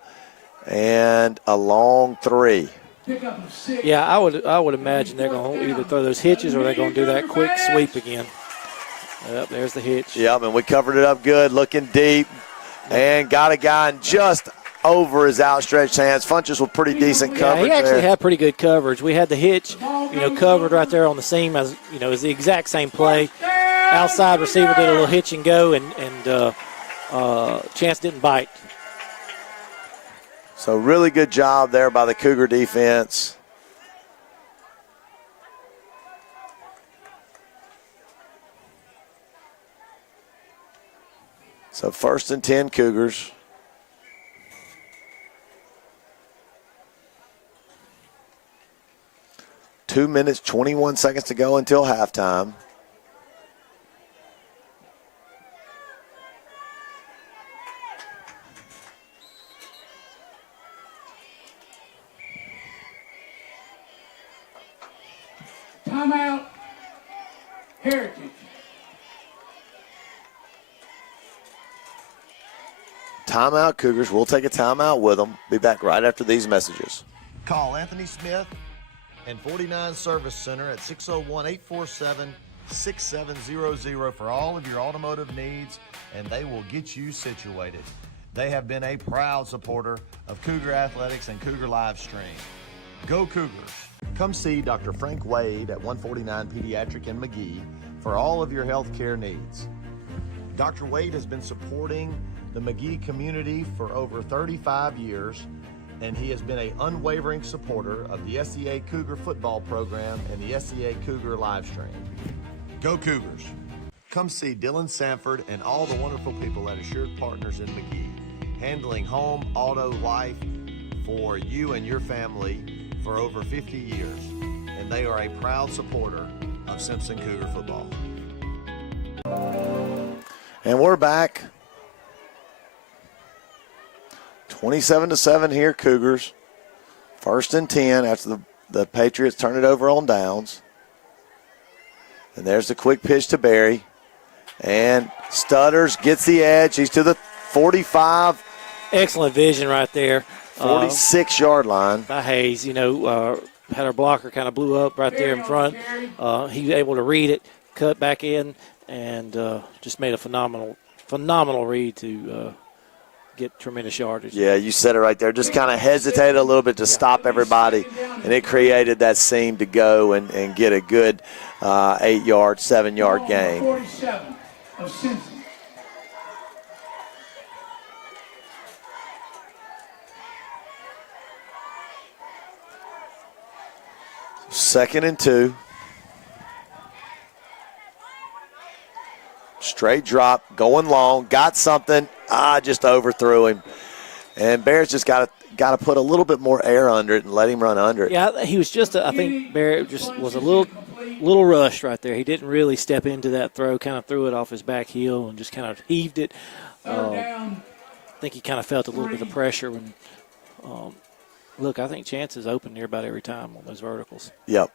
and a long 3. Pickup of 6. Yeah, I would imagine they're going to either throw those hitches or they're going to do that quick sweep again. Yep, there's the hitch. Yep, and we covered it up good, looking deep, and got a guy in just over his outstretched hands. Funches with pretty decent coverage. Yeah, he actually there. had pretty good coverage. We had the hitch, covered right there on the seam as is the exact same play. Outside receiver did a little hitch and go, and Chance didn't bite. So really good job there by the Cougar defense. So 1st and 10 Cougars. Two minutes, 21 seconds to go until halftime. Timeout. Heritage. Timeout Cougars. We'll take a timeout with them. Be back right after these messages. Call Anthony Smith and 49 Service Center at 601-847-6700 for all of your automotive needs, and they will get you situated. They have been a proud supporter of Cougar Athletics and Cougar Livestream. Go Cougars. Come see Dr. Frank Wade at 149 Pediatric in McGee for all of your health care needs. Dr. Wade has been supporting the McGee community for over 35 years, and he has been an unwavering supporter of the SCA Cougar football program and the SCA Cougar Livestream. Go Cougars. Come see Dylan Sanford and all the wonderful people at Assured Partners in McGee, handling home, auto, life for you and your family for over 50 years, and they are a proud supporter of Simpson Cougar football. And we're back. 27-7 here, Cougars. 1st and 10 after the Patriots turn it over on downs. And there's the quick pitch to Barry. And Stutters gets the edge. He's to the 45. excellent vision right there. 46-yard line. By Hayes, had our blocker kind of blew up right there in front. He was able to read it, cut back in, and just made a phenomenal read to get tremendous yardage. Yeah, you said it right there. Just kind of hesitated a little bit to stop everybody, and it created that seam to go and get a good 8-yard, 7-yard gain. 47 of Simpson. Second and 2. Straight drop, going long, got something. Just overthrew him. And Bears just got to put a little bit more air under it and let him run under it. Yeah, he was I think Barrett just was a little rushed right there. He didn't really step into that throw, kind of threw it off his back heel and just kind of heaved it. I think he kind of felt a little bit of pressure when look, I think chances open near about every time on those verticals. Yep.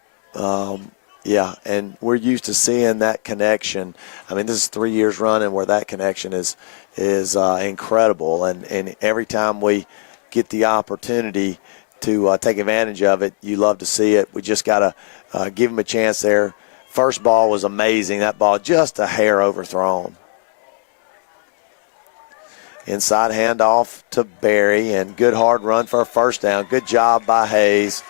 Yeah, and we're used to seeing that connection. I mean, this is 3 years running where that connection is incredible, and every time we get the opportunity to take advantage of it, you love to see it. We just got to give him a chance there. First ball was amazing. That ball just a hair overthrown. Inside handoff to Barry, and good hard run for a first down. Good job by Hayes.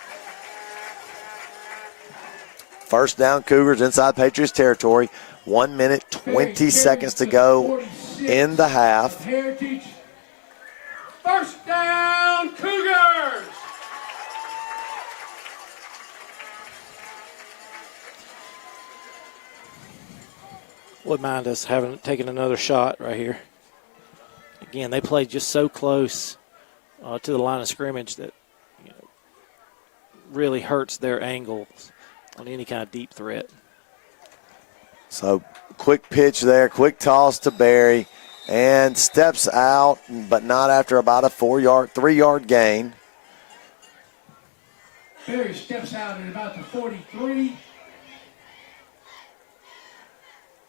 First down, Cougars inside Patriots territory. 1 minute, 20 seconds to go in the half. Heritage. First down, Cougars. Wouldn't mind us having taken another shot right here. Again, they played just so close to the line of scrimmage that really hurts their angles on any kind of deep threat. So quick pitch there, quick toss to Barry, and steps out, but not after about a 3-yard gain. Barry steps out at about the 43.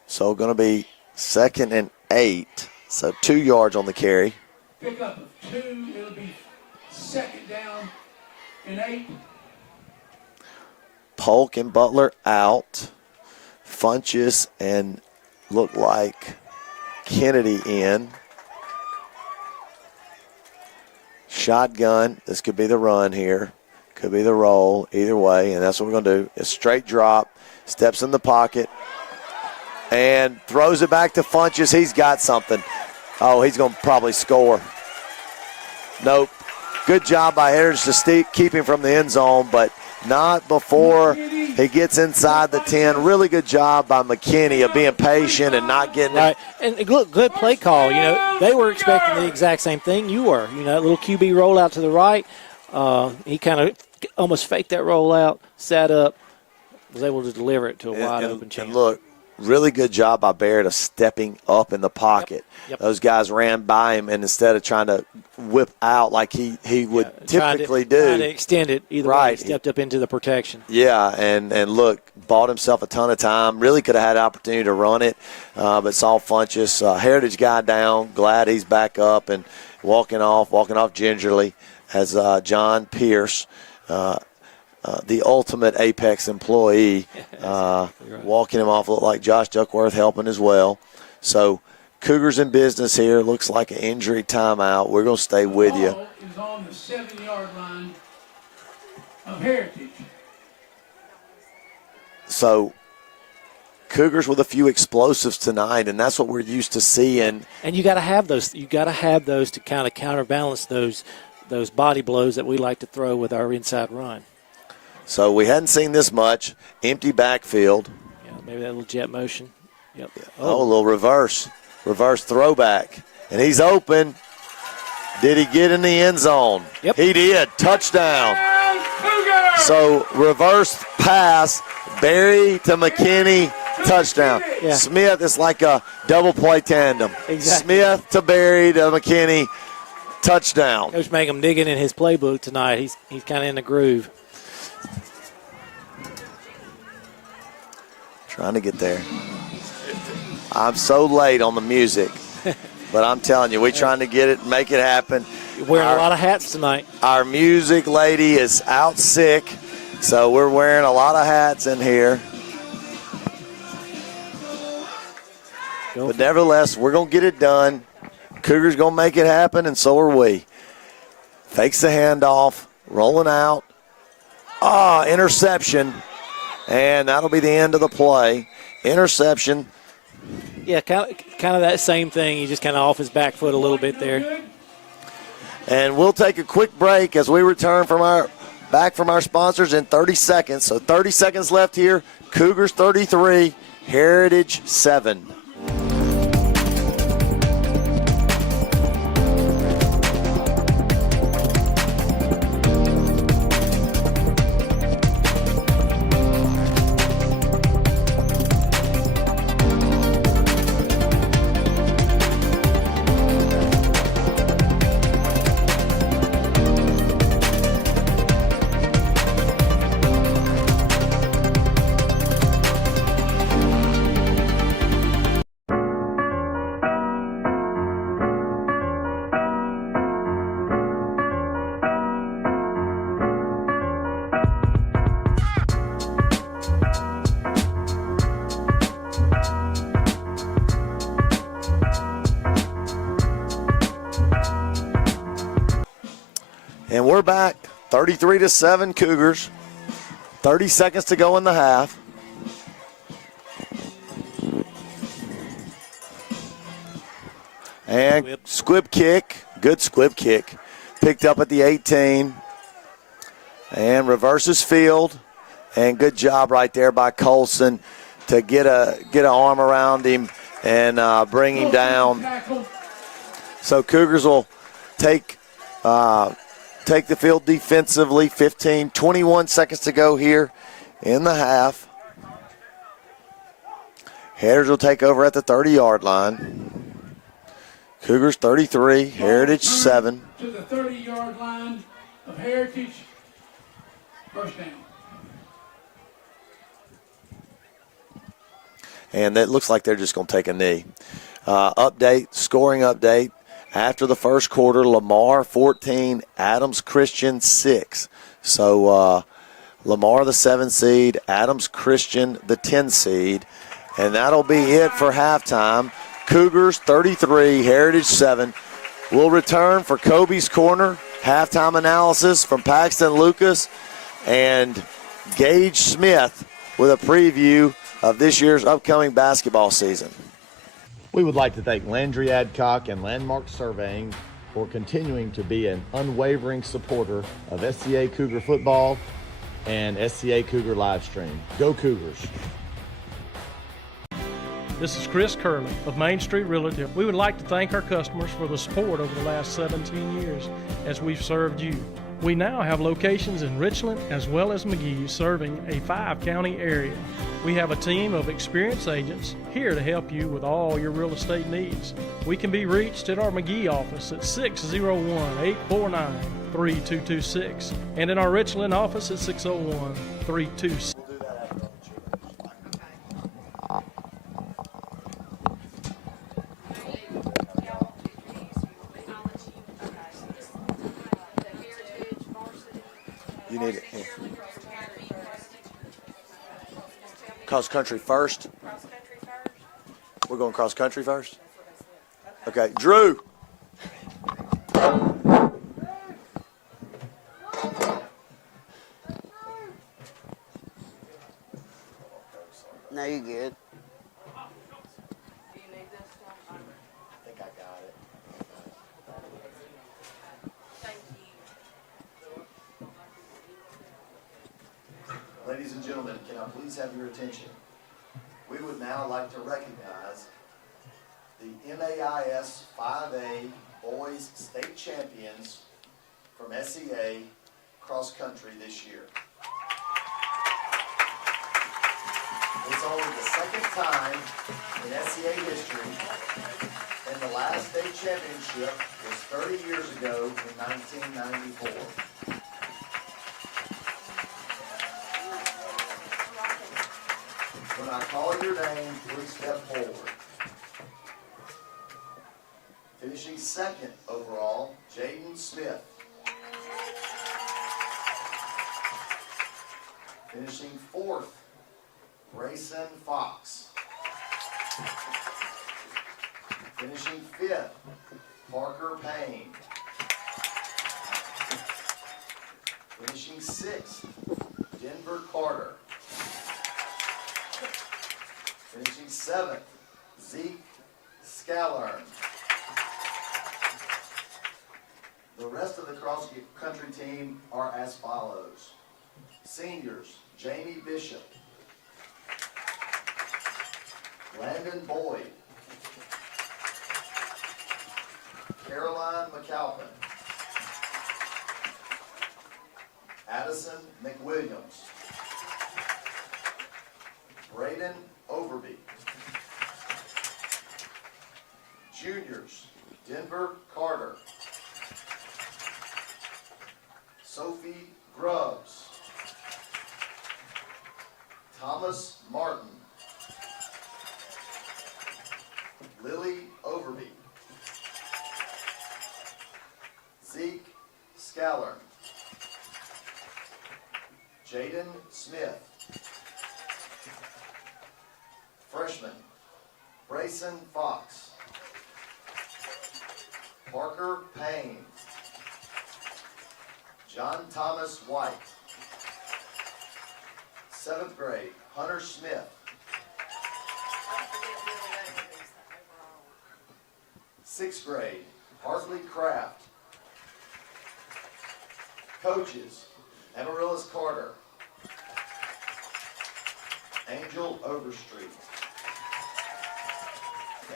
So going to be 2nd and 8. So 2 yards on the carry. Pickup of 2. It'll be 2nd down and 8. Polk and Butler out. Funches and look like Kennedy in. Shotgun. This could be the run here. Could be the roll. Either way, and that's what we're going to do. A straight drop. Steps in the pocket. And throws it back to Funches. He's got something. Oh, he's going to probably score. Nope. Good job by Heritage to keep him from the end zone, but not before he gets inside the 10. Really good job by McKinney of being patient and not getting right. And look, good play call. They were expecting the exact same thing you were. That little QB rollout to the right. He kind of almost faked that rollout, sat up, was able to deliver it to a wide open chance. And look, really good job by Barrett of stepping up in the pocket. Yep. Those guys ran by him, and instead of trying to whip out like he would typically do. Trying to extend it either way, he stepped up into the protection. Yeah, and look, bought himself a ton of time. Really could have had an opportunity to run it, but saw Funches. Heritage guy down. Glad he's back up and walking off gingerly as John Pierce, the ultimate Apex employee, walking him off. Looked like Josh Duckworth helping as well. So Cougars in business here. Looks like an injury timeout. We're going to stay with you. Ball is on the 7-yard line of Heritage. So Cougars with a few explosives tonight, and that's what we're used to seeing. And you got to have those. You got to have those to kind of counterbalance those body blows that we like to throw with our inside run. So we hadn't seen this much. Empty backfield. Yeah, maybe that little jet motion. Yep. Oh, a little reverse throwback. And he's open. Did he get in the end zone? Yep. He did. Touchdown. So reverse pass, Barry to McKinney, touchdown. Yeah. Smith is like a double play tandem. Exactly. Smith to Barry to McKinney, touchdown. Coach Mangum digging in his playbook tonight. He's kind of in the groove. Trying to get there. I'm so late on the music. But I'm telling you, we're trying to get it, make it happen. You're wearing a lot of hats tonight. Our music lady is out sick, so we're wearing a lot of hats in here. But nevertheless, we're going to get it done. Cougars going to make it happen, and so are we. Fakes the handoff, rolling out. Interception. And that'll be the end of the play. Interception. Yeah, kind of that same thing. He just kind of off his back foot a little bit there. And we'll take a quick break as we return back from our sponsors in 30 seconds. So 30 seconds left here. Cougars 33, Heritage 7. And we're back, 33-7 Cougars. 30 seconds to go in the half. And squib kick, good squib kick. Picked up at the 18. And reverses field. And good job right there by Colson to get an arm around him and bring him down. So Cougars will take the field defensively. 21 seconds to go here in the half. Heritage will take over at the 30-yard line. Cougars 33, Heritage 7. To the 30-yard line of Heritage. First down. And it looks like they're just going to take a knee. Scoring update. After the first quarter, Lamar 14, Adams Christian 6. So Lamar the 7 seed, Adams Christian the 10 seed. And that'll be it for halftime. Cougars 33, Heritage 7. We'll return for Kobe's Corner, halftime analysis from Paxton Lucas and Gage Smith with a preview of this year's upcoming basketball season. We would like to thank Landry Adcock and Landmark Surveying for continuing to be an unwavering supporter of SCA Cougar football and SCA Cougar live stream. Go Cougars! This is Chris Curley of Main Street Realty. We would like to thank our customers for the support over the last 17 years as we've served you. We now have locations in Richland as well as McGee, serving a 5-county area. We have a team of experienced agents here to help you with all your real estate needs. We can be reached at our McGee office at 601-849-3226 and in our Richland office at 601-326. You need it. Here. Cross country first. We're going cross country first? Okay. Drew. No, you're good. I think I got it. Ladies and gentlemen, can I please have your attention? We would now like to recognize the MAIS 5A Boys State Champions from SEA cross country this year. It's only the second time in SEA history, and the last state championship was 30 years ago in 1994. When I call your name, please step forward. Finishing second overall, Jaden Smith. Finishing fourth, Grayson Fox. Finishing fifth, Parker Payne. Finishing sixth, Denver Carter. Finishing seventh, Zeke Scallern. The rest of the cross-country team are as follows. Seniors, Jamie Bishop, Landon Boyd, Caroline McAlpin, Addison McWilliams, Braden Overby. Juniors, Denver Carter, Sophie Grubbs, Thomas Martin, Lily Overby, Zeke Scallern, Jaden Smith, freshman, Brayson Fox, Parker Payne, John Thomas White, 7th grade, Hunter Smith, 6th grade, Hartley Kraft, coaches, Amaryllis Carter, Angel Overstreet.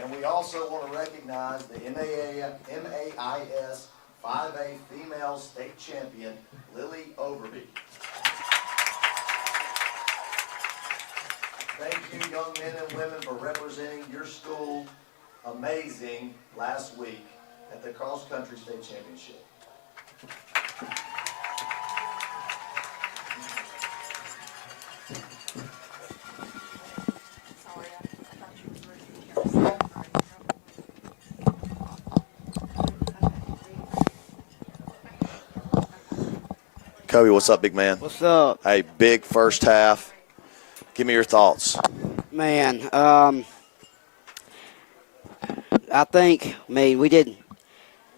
And we also want to recognize the MAIS 5A female state champion, Lily Overby. Thank you, young men and women, for representing your school amazing last week at the Cross Country State Championship. Kobe, what's up, big man? What's up? Hey, big first half. Give me your thoughts. Man, I mean, we did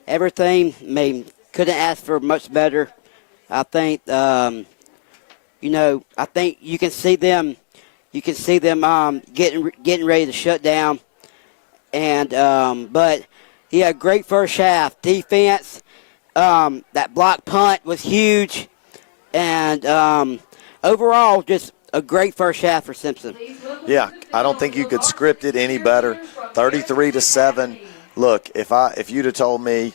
everything. I mean, couldn't ask for much better. I think, I think you can see them getting ready to shut down. And, but, yeah, great first half. Defense, that block punt was huge. And overall, just a great first half for Simpson. Yeah, I don't think you could script it any better. 33-7. Look, if you'd have told me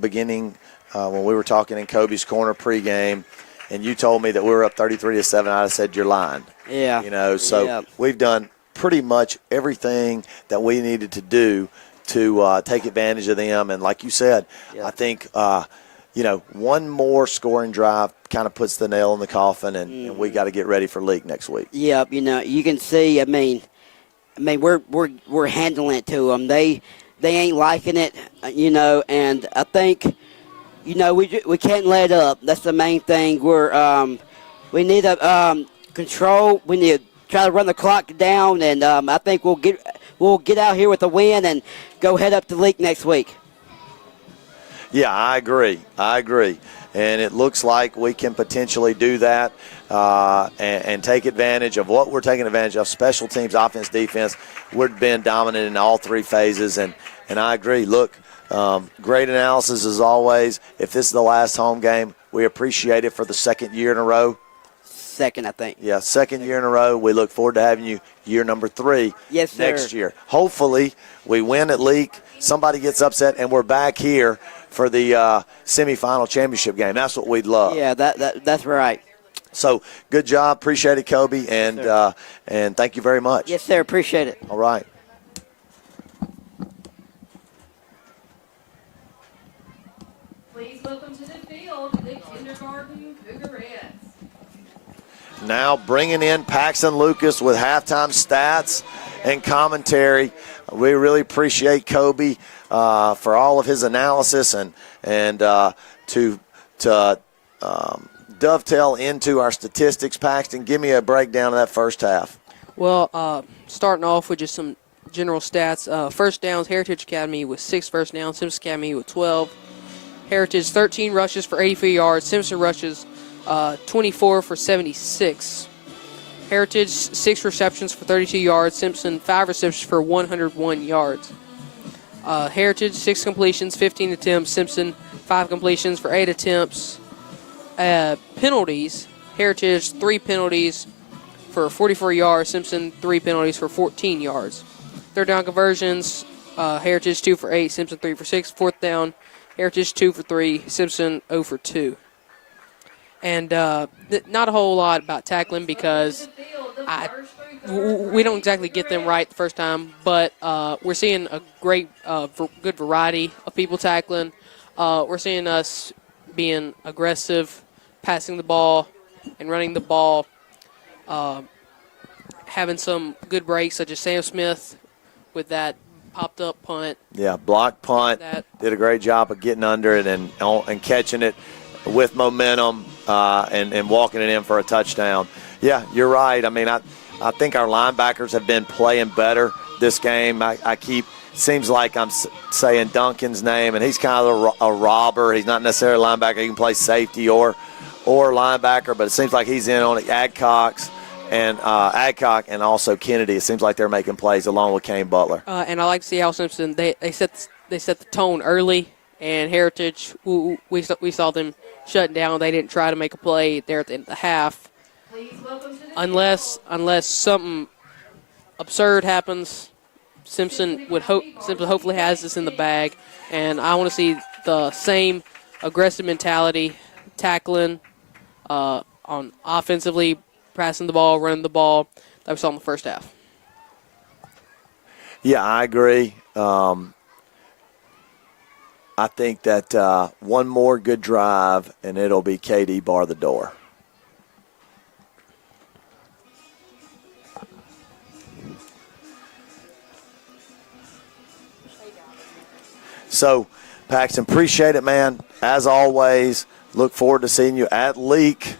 beginning when we were talking in Kobe's corner pregame, and you told me that we were up 33-7, I'd have said you're lying. Yeah. So we've done pretty much everything that we needed to do to take advantage of them. And like you said, I think one more scoring drive kind of puts the nail in the coffin, and we got to get ready for league next week. Yep, you can see. I mean, we're handling it to them. They ain't liking it, And I think, we can't let up. That's the main thing. We need to control. We need to try to run the clock down, and I think we'll get out here with a win and go head up to league next week. Yeah, I agree. And it looks like we can potentially do that and take advantage of what we're taking advantage of, special teams, offense, defense. We've been dominant in all three phases, and I agree. Look, great analysis as always. If this is the last home game, we appreciate it for the second year in a row. Second, I think. Yeah, second year in a row. We look forward to having you year number 3 next year. Hopefully, we win at Leak, somebody gets upset, and we're back here for the semifinal championship game. That's what we'd love. Yeah, that's right. So, good job. Appreciate it, Kobe, and thank you very much. Yes, sir. Appreciate it. All right. Please welcome to the field the kindergarten Cougarettes. Now bringing in Paxton Lucas with halftime stats and commentary. We really appreciate Kobe for all of his analysis and to dovetail into our statistics. Paxton, give me a breakdown of that first half. Well, starting off with just some general stats. First downs, Heritage Academy with 6 first downs, Simpson Academy with 12. Heritage 13 rushes for 84 yards, Simpson rushes 24 for 76. Heritage 6 receptions for 32 yards, Simpson 5 receptions for 101 yards. Heritage 6 completions, 15 attempts, Simpson 5 completions for 8 attempts. Penalties, Heritage 3 penalties for 44 yards, Simpson 3 penalties for 14 yards. Third down conversions, Heritage 2 for 8, Simpson 3 for 6. Fourth down, Heritage 2 for 3, Simpson 0 for 2. And not a whole lot about tackling because we don't exactly get them right the first time, but we're seeing a great, good variety of people tackling. We're seeing us being aggressive, passing the ball and running the ball, having some good breaks such as Sam Smith with that popped-up punt. Yeah, block punt. Did a great job of getting under it and catching it with momentum and walking it in for a touchdown. Yeah, you're right. I mean, I think our linebackers have been playing better this game. Seems like I'm saying Duncan's name, and he's kind of a robber. He's not necessarily a linebacker. He can play safety or linebacker, but it seems like he's in on it. Adcock and also Kennedy. It seems like they're making plays along with Kane Butler. And I like to see how Simpson they set the tone early, and Heritage we saw them shutting down. They didn't try to make a play there at the end of the half, unless something absurd happens. Simpson hopefully has this in the bag, and I want to see the same aggressive mentality, tackling on offensively, passing the ball, running the ball that we saw in the first half. Yeah, I agree. I think that one more good drive, and it'll be KD bar the door. So, Paxton, appreciate it, man. As always, look forward to seeing you at Leak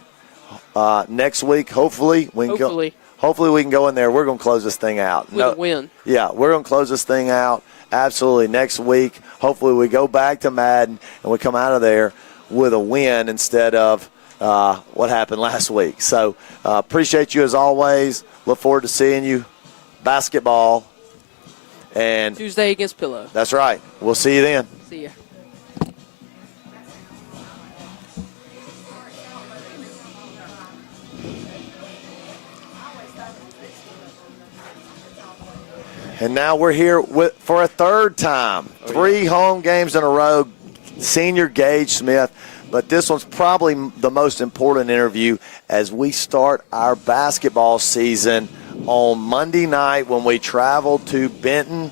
next week. Hopefully we can go in there. We're going to close this thing out. With a win. Yeah, we're going to close this thing out absolutely next week. Hopefully we go back to Madden and we come out of there with a win instead of what happened last week. So appreciate you as always. Look forward to seeing you. Basketball. And Tuesday against Pillow. That's right. We'll see you then. See ya. And now we're here for a third time. 3 home games in a row. Senior Gage Smith. But this one's probably the most important interview as we start our basketball season on Monday night when we travel to Benton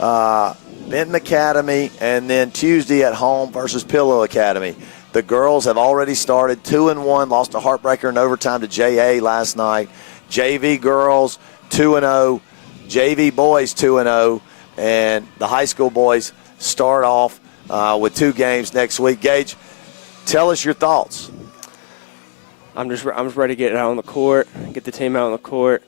Academy, and then Tuesday at home versus Pillow Academy. The girls have already started 2-1, lost a heartbreaker in overtime to JA last night. JV girls 2-0, JV boys 2-0, and the high school boys start off with 2 games next week. Gage, tell us your thoughts. I'm just ready to get it out on the court, get the team out on the court.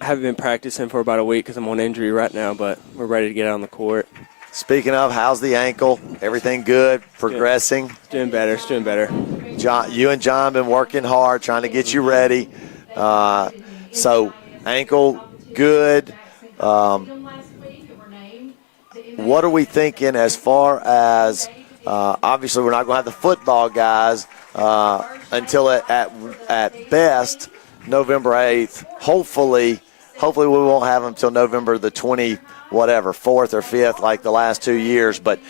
I haven't been practicing for about a week because I'm on injury right now, but we're ready to get out on the court. Speaking of, how's the ankle? Everything good? Progressing? It's doing better. It's doing better. John, you and John been working hard trying to get you ready. So ankle good. What are we thinking as far as obviously we're not going to have the football guys until at best November 8th. Hopefully we won't have them until November the 4th or 5th like the last 2 years. But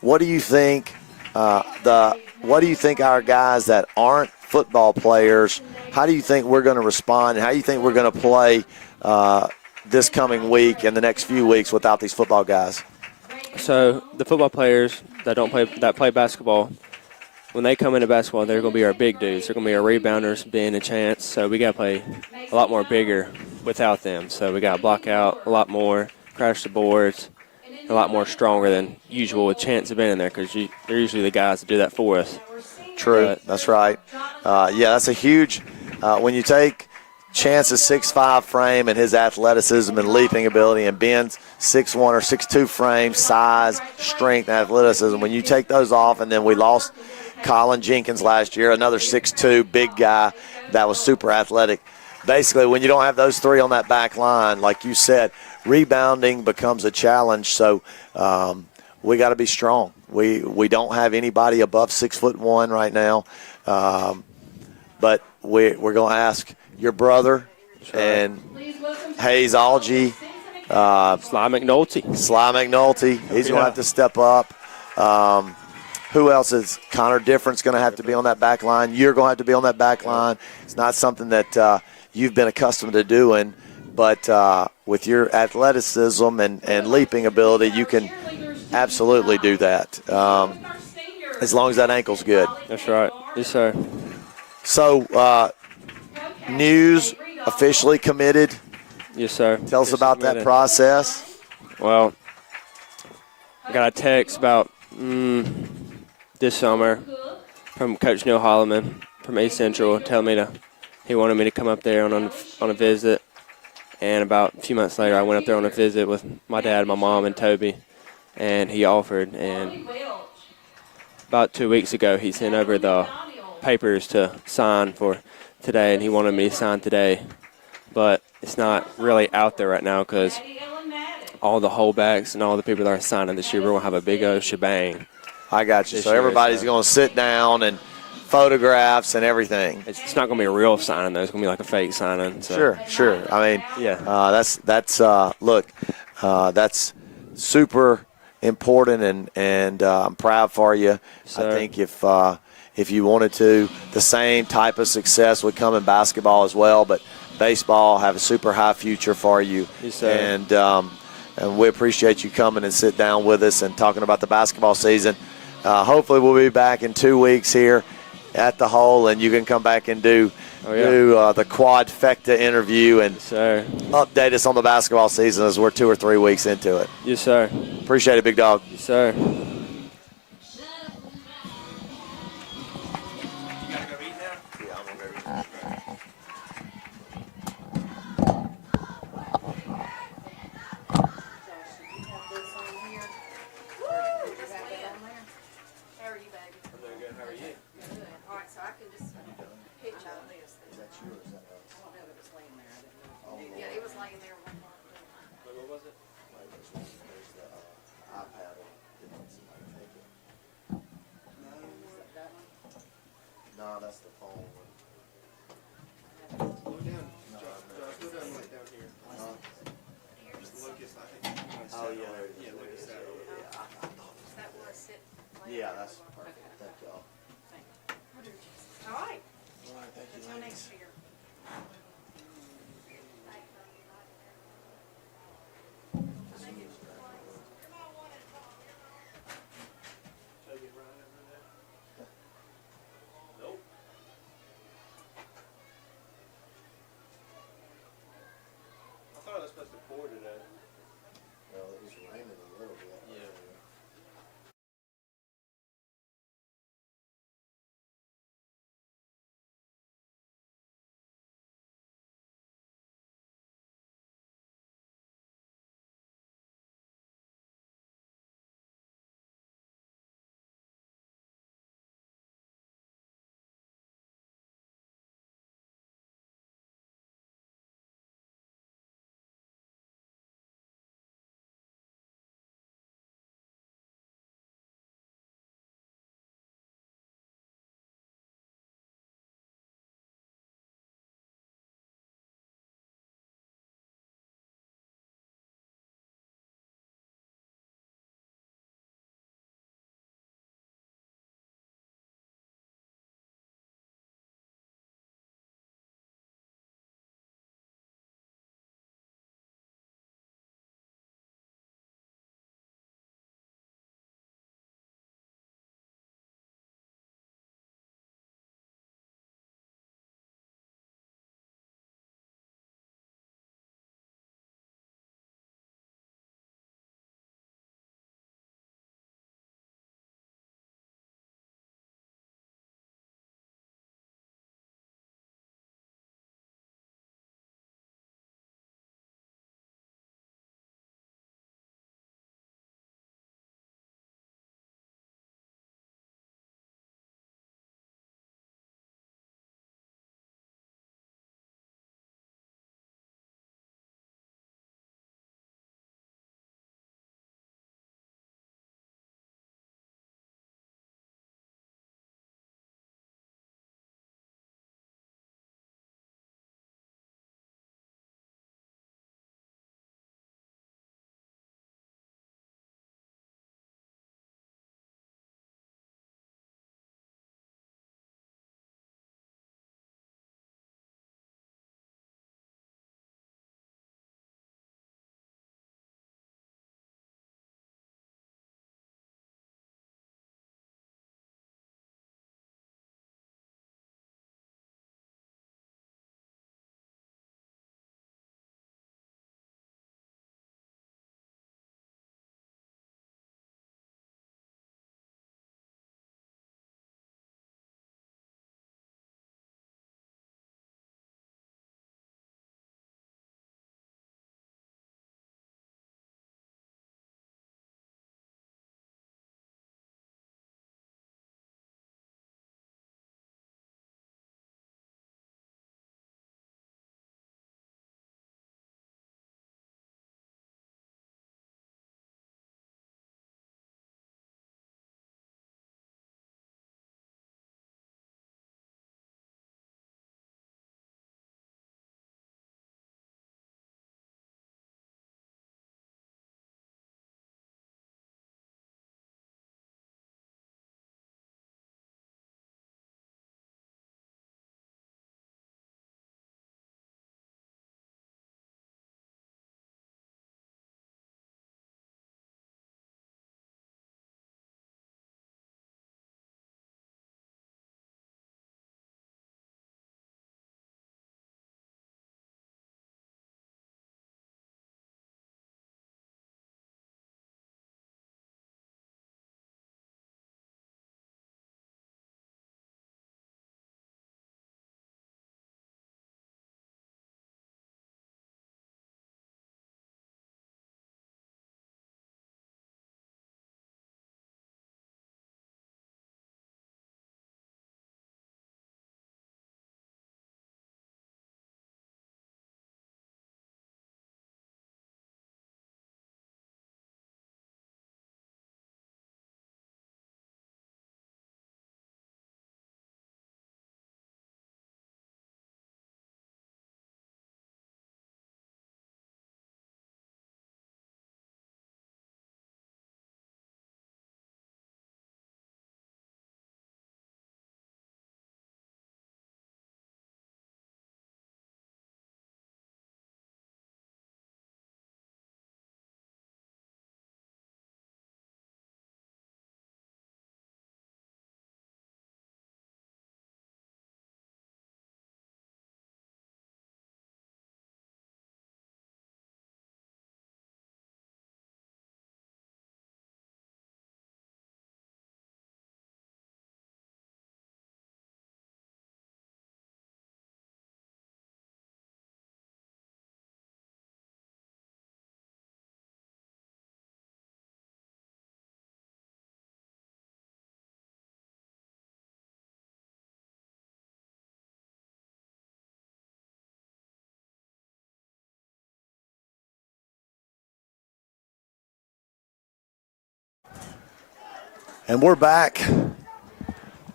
what do you think? What do you think our guys that aren't football players? How do you think we're going to respond? And how do you think we're going to play this coming week and the next few weeks without these football guys? So the football players that play basketball, when they come into basketball, they're going to be our big dudes. They're going to be our rebounders, Ben and Chance. So we got to play a lot more bigger without them. So we got to block out a lot more, crash the boards, a lot more stronger than usual with chance of being in there because they're usually the guys that do that for us. True, that's right. Yeah, that's a huge when you take Chance's 6'5" frame and his athleticism and leaping ability and Ben's 6'1" or 6'2" frame, size, strength, and athleticism. When you take those off, and then we lost Colin Jenkins last year, another 6'2", big guy that was super athletic. Basically, when you don't have those three on that back line, like you said, rebounding becomes a challenge. So we got to be strong. We don't have anybody above 6'1" right now, but we're going to ask your brother and Hayes Algie, Sly McNulty. He's going to have to step up. Who else is Connor Different's going to have to be on that back line? You're going to have to be on that back line. It's not something that you've been accustomed to doing, but with your athleticism and leaping ability, you can absolutely do that as long as that ankle's good. That's right. Yes, sir. So, News officially committed. Yes, sir. Tell us about that process. Well, I got a text about this summer from Coach Neil Holloman from East Central telling me he wanted me to come up there on a visit. And about a few months later, I went up there on a visit with my dad, my mom, and Toby, and he offered. And about 2 weeks ago, he sent over the papers to sign for today, and he wanted me to sign today. But it's not really out there right now because all the holdbacks and all the people that are signing this year, we're going to have a big old shebang. I got you. So everybody's going to sit down and photographs and everything. It's not going to be a real signing, though. It's going to be like a fake signing. So. Sure. I mean, yeah. That's super important, and I'm proud for you. Sir. I think if you wanted to, the same type of success would come in basketball as well, but baseball have a super high future for you. Yes, sir. And we appreciate you coming and sit down with us and talking about the basketball season. Hopefully we'll be back in 2 weeks here at the Hole, and you can come back and do the quadfecta interview and update us on the basketball season as we're 2 or 3 weeks into it. Yes, sir. Appreciate it, big dog. Yes, sir. And we're back.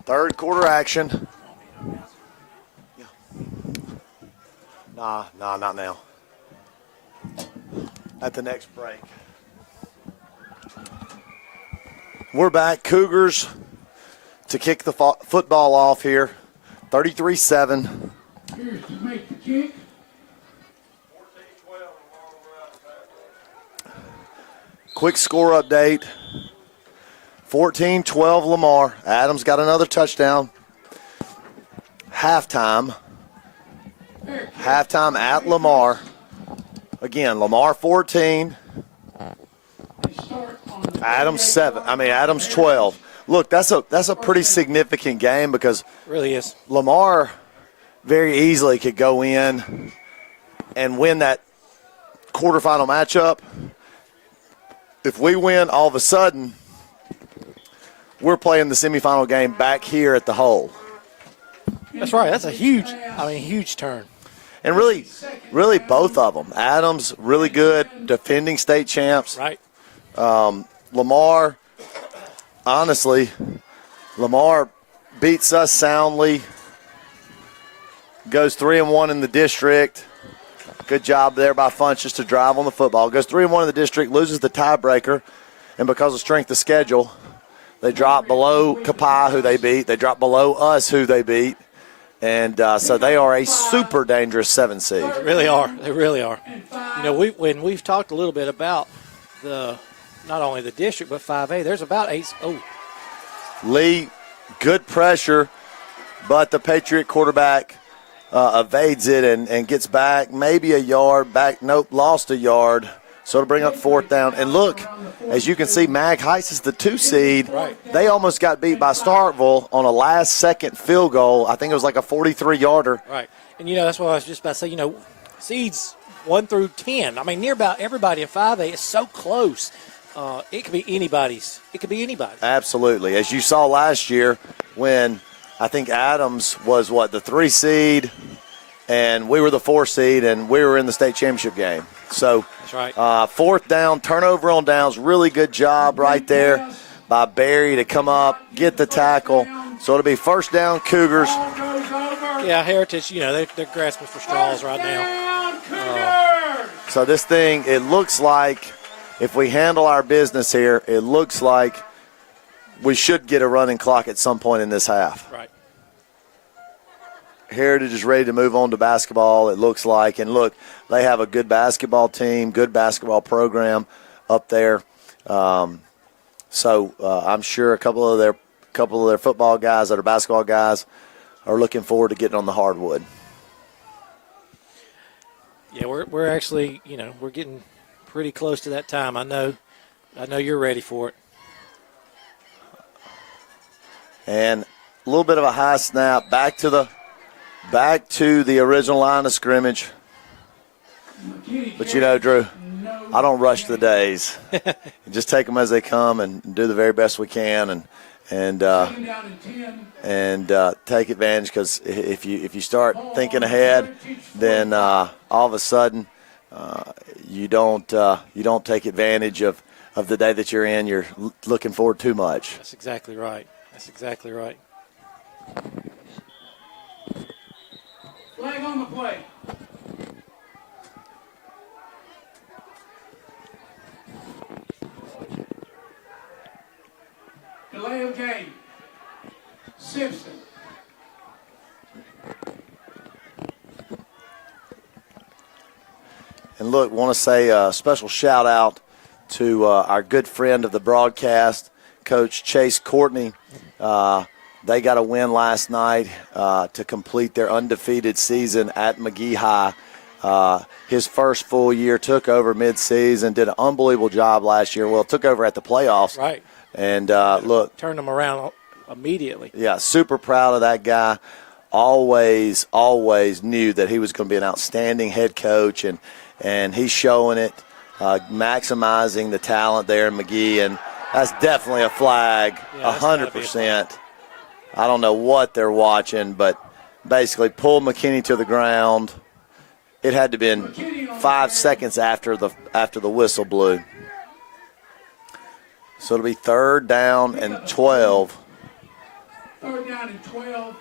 Third quarter action. Nah, not now. At the next break. We're back. Cougars to kick the football off here. 33-7. Here's to make the kick. Quick score update. 14-12 Lamar. Adams got another touchdown. Halftime. Halftime at Lamar. Again, Lamar 14. Adams 12. Look, that's a pretty significant game because It really is. Lamar very easily could go in and win that quarterfinal matchup. If we win, all of a sudden, we're playing the semifinal game back here at the Hole. That's right. That's a huge turn. And really both of them. Adams, really good, defending state champs. Right. Lamar, honestly, Lamar beats us soundly. Goes 3-1 in the district. Good job there by Funches to drive on the football. Goes 3-1 in the district, loses the tiebreaker, and because of strength of schedule, they drop below Kapai, who they beat. They drop below us, who they beat. And so they are a super dangerous 7 seed. They really are. They really are. You know, when we've talked a little bit about not only the district but 5A, there's about 8. Oh, Lee, good pressure, but the Patriot quarterback evades it and gets back maybe a yard. Lost a yard. So to bring up 4th down. And look, as you can see, Mag Heights is the 2 seed. Right. They almost got beat by Starkville on a last-second field goal. I think it was like a 43-yarder. right. And, you know, that's what I was just about to say. You know, seeds 1 through 10. I mean, near about everybody in 5A is so close. It could be anybody's. It could be anybody. Absolutely. As you saw last year when I think Adams was, the 3 seed, and we were the 4 seed, and we were in the state championship game. So That's right. 4th down, turnover on downs, really good job right there by Barry to come up, get the tackle. So it'll be 1st down, Cougars. Yeah, Heritage, you know, they're grasping for straws right now. So this thing, it looks like if we handle our business here, it looks like we should get a running clock at some point in this half. Right. Heritage is ready to move on to basketball, it looks like. And, look, they have a good basketball team, good basketball program up there. So I'm sure a couple of their football guys that are basketball guys are looking forward to getting on the hardwood. Yeah, we're actually, you know, we're getting pretty close to that time. I know you're ready for it. And a little bit of a high snap back to the original line of scrimmage. But, you know, Drew, I don't rush the days. Just take them as they come and do the very best we can and take advantage, because if you start thinking ahead, then all of a sudden you don't take advantage of the day that you're in. You're looking forward too much. That's exactly right. That's exactly right. Flag on the play. Delay of game. Simpson. And look, want to say a special shout out to our good friend of the broadcast, Coach Chase Courtney. They got a win last night to complete their undefeated season at McGee High. His first full year, took over midseason, did an unbelievable job last year. Well, took over at the playoffs. Right. And look. Turned them around immediately. Yeah, super proud of that guy. Always knew that he was going to be an outstanding head coach, and he's showing it, maximizing the talent there in McGee. And that's definitely a flag, 100%. I don't know what they're watching, but basically pulled McKinney to the ground. It had to have been 5 seconds after the whistle blew. So it'll be 3rd down and 12. 3rd down and 12.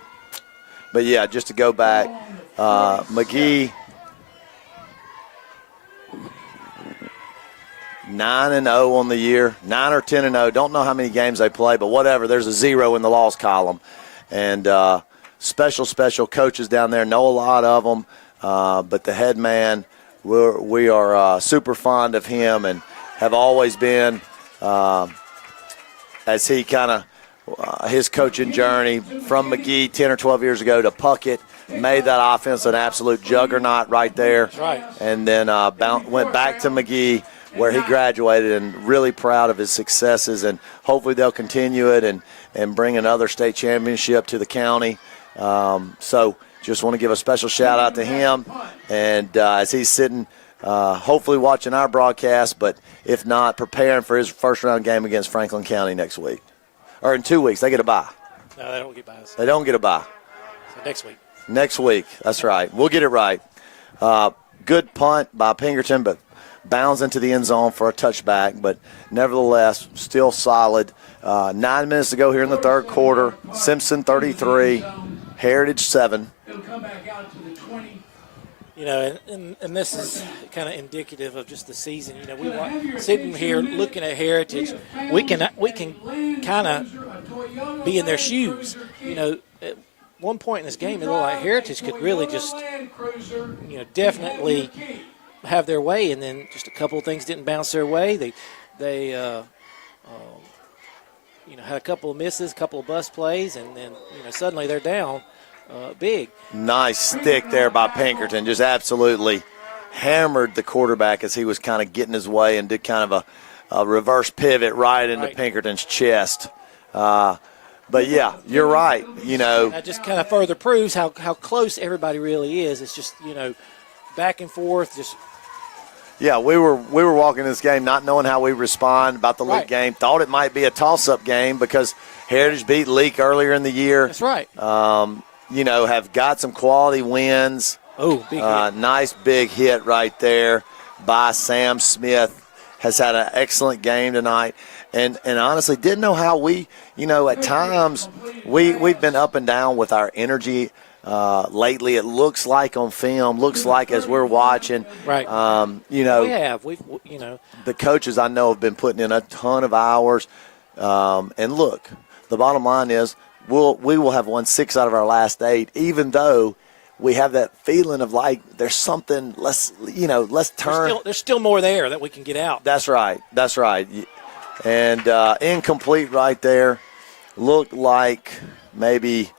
But, yeah, just to go back, McGee 9-0 on the year, 9 or 10-0. Don't know how many games they play, but whatever. There's a 0 in the loss column. And special coaches down there, know a lot of them. But the head man, we are super fond of him and have always been as he kind of his coaching journey from McGee 10 or 12 years ago to Puckett, made that offense an absolute juggernaut right there. That's right. And then went back to McGee where he graduated, and really proud of his successes, and hopefully they'll continue it and bring another state championship to the county. So just want to give a special shout out to him, and as he's sitting hopefully watching our broadcast, but if not, preparing for his first round game against Franklin County next week. Or in 2 weeks, they get a bye. No, they don't get buys. They don't get a bye. So next week. Next week, that's right. We'll get it right. Good punt by Pinkerton, but bounds into the end zone for a touchback, but nevertheless, still solid. 9 minutes to go here in the 3rd quarter. Simpson 33, Heritage 7. It'll come back out to the 20. You know, and this is kind of indicative of just the season. You know, we sitting here looking at Heritage, we can kind of be in their shoes. You know, at one point in this game, it looked like Heritage could really just, you know, definitely have their way, and then just a couple of things didn't bounce their way. They you know, had a couple of misses, a couple of bust plays, and then, you know, suddenly they're down big. Nice stick there by Pinkerton. Just absolutely hammered the quarterback as he was kind of getting his way, and did kind of a reverse pivot right into Pinkerton's chest. But, yeah, you're right. You know, that just kind of further proves how close everybody really is. It's just, you know, back and forth, just. Yeah, we were walking this game not knowing how we respond about the league game. Thought it might be a toss-up game because Heritage beat Leak earlier in the year. That's right. You know, have got some quality wins. Oh, big hit. Nice big hit right there by Sam Smith. Has had an excellent game tonight. And honestly, didn't know how we, you know, at times we've been up and down with our energy lately. It looks like on film, looks like as we're watching. Right. You know, we have. You know. The coaches I know have been putting in a ton of hours. And look, the bottom line is we will have won 6 out of our last 8, even though we have that feeling of like there's something let's turn. There's still more there that we can get out. That's right. That's right. And incomplete right there. Looked like maybe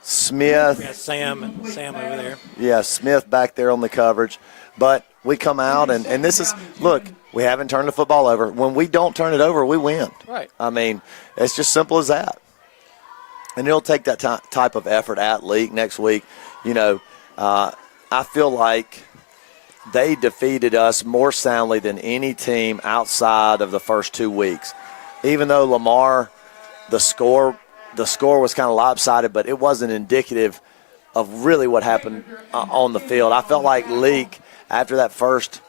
Smith. We got Sam over there. Yeah, Smith back there on the coverage. But we come out, and this is, look, we haven't turned the football over. When we don't turn it over, we win. Right. I mean, it's just simple as that. And it'll take that type of effort at League next week. You know, I feel like they defeated us more soundly than any team outside of the first 2 weeks. Even though Lamar, the score was kind of lopsided, but it wasn't indicative of really what happened on the field. I felt like Leak, after that first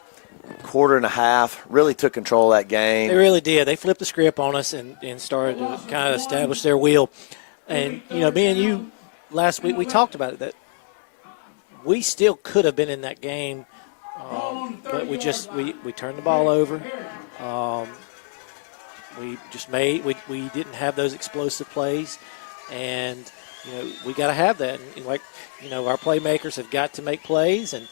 quarter and a half, really took control of that game. They really did. They flipped the script on us and started to kind of establish their wheel. And, you know, me and you last week, we talked about it, that we still could have been in that game, but we turned the ball over. We just we didn't have those explosive plays, and, you know, we got to have that. And, like, you know, our playmakers have got to make plays. And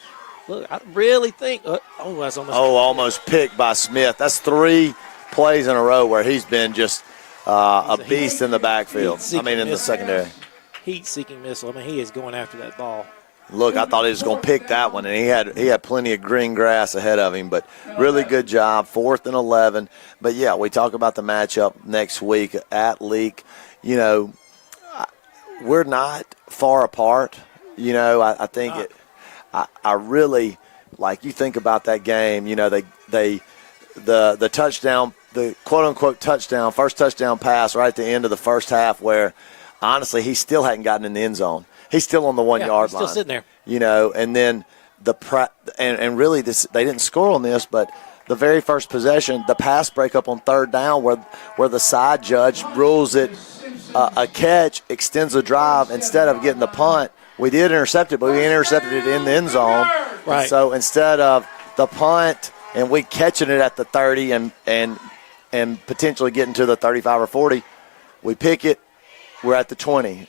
look, I really think that's almost picked by Smith. That's 3 plays in a row where he's been just a beast in the backfield. I mean, in the secondary. Heat-seeking missile. I mean, he is going after that ball. Look, I thought he was going to pick that one, and he had plenty of green grass ahead of him. But really good job, 4th and 11. But, yeah, we talk about the matchup next week at Leak. You know, we're not far apart. You know, I think I really, like, you think about that game, you know, the touchdown, the quote-unquote touchdown, first touchdown pass right at the end of the first half where, honestly, he still hadn't gotten in the end zone. He's still on the 1 yard line. Still sitting there. You know, and then and really they didn't score on this, but the very first possession, the pass breakup on third down where the side judge rules it a catch, extends the drive instead of getting the punt. We did intercept it, but we intercepted it in the end zone. Right. So instead of the punt and we catching it at the 30 and potentially getting to the 35 or 40, we pick it, we're at the 20,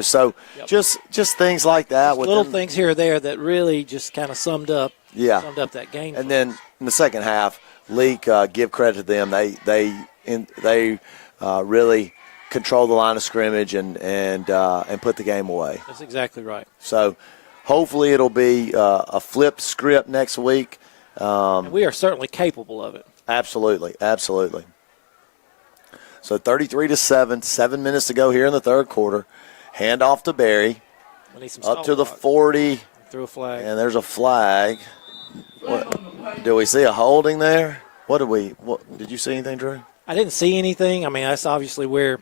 So just things like that. Little things here or there that really just kind of summed up that game. And then in the second half, Leak, give credit to them. They really control the line of scrimmage and put the game away. That's exactly right. So hopefully it'll be a flipped script next week. We are certainly capable of it. Absolutely. So 33-7, 7 minutes to go here in the third quarter. Hand off to Barry. Up to the 40. Threw a flag. And there's a flag. Do we see a holding there? What did you see anything, Drew? I didn't see anything. I mean, that's obviously where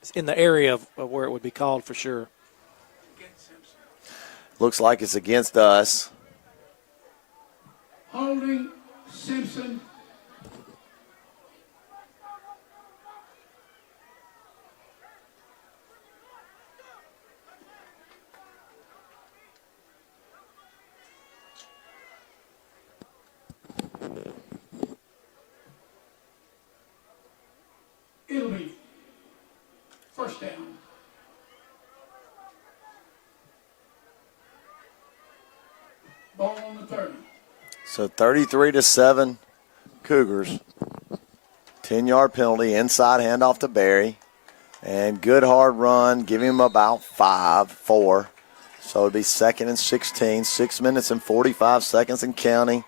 it's in the area of where it would be called for sure. Looks like it's against us. Holding Simpson. It'll be first down. Ball on the 30. So 33-7 Cougars. 10-yard penalty, inside handoff to Barry. And good hard run, give him about 4. So it'll be 2nd and 16, 6 minutes and 45 seconds and counting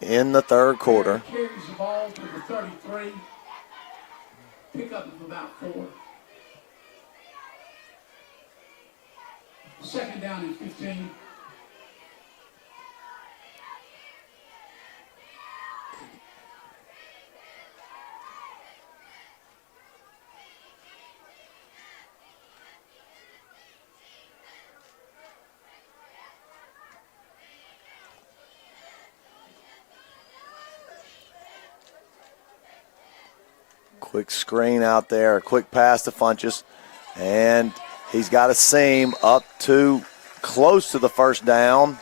in the third quarter. Carries the ball to the 33. Pick up of about 4. Second down and 15. Quick screen out there, a quick pass to Funchess, and he's got a seam up to close to the first down.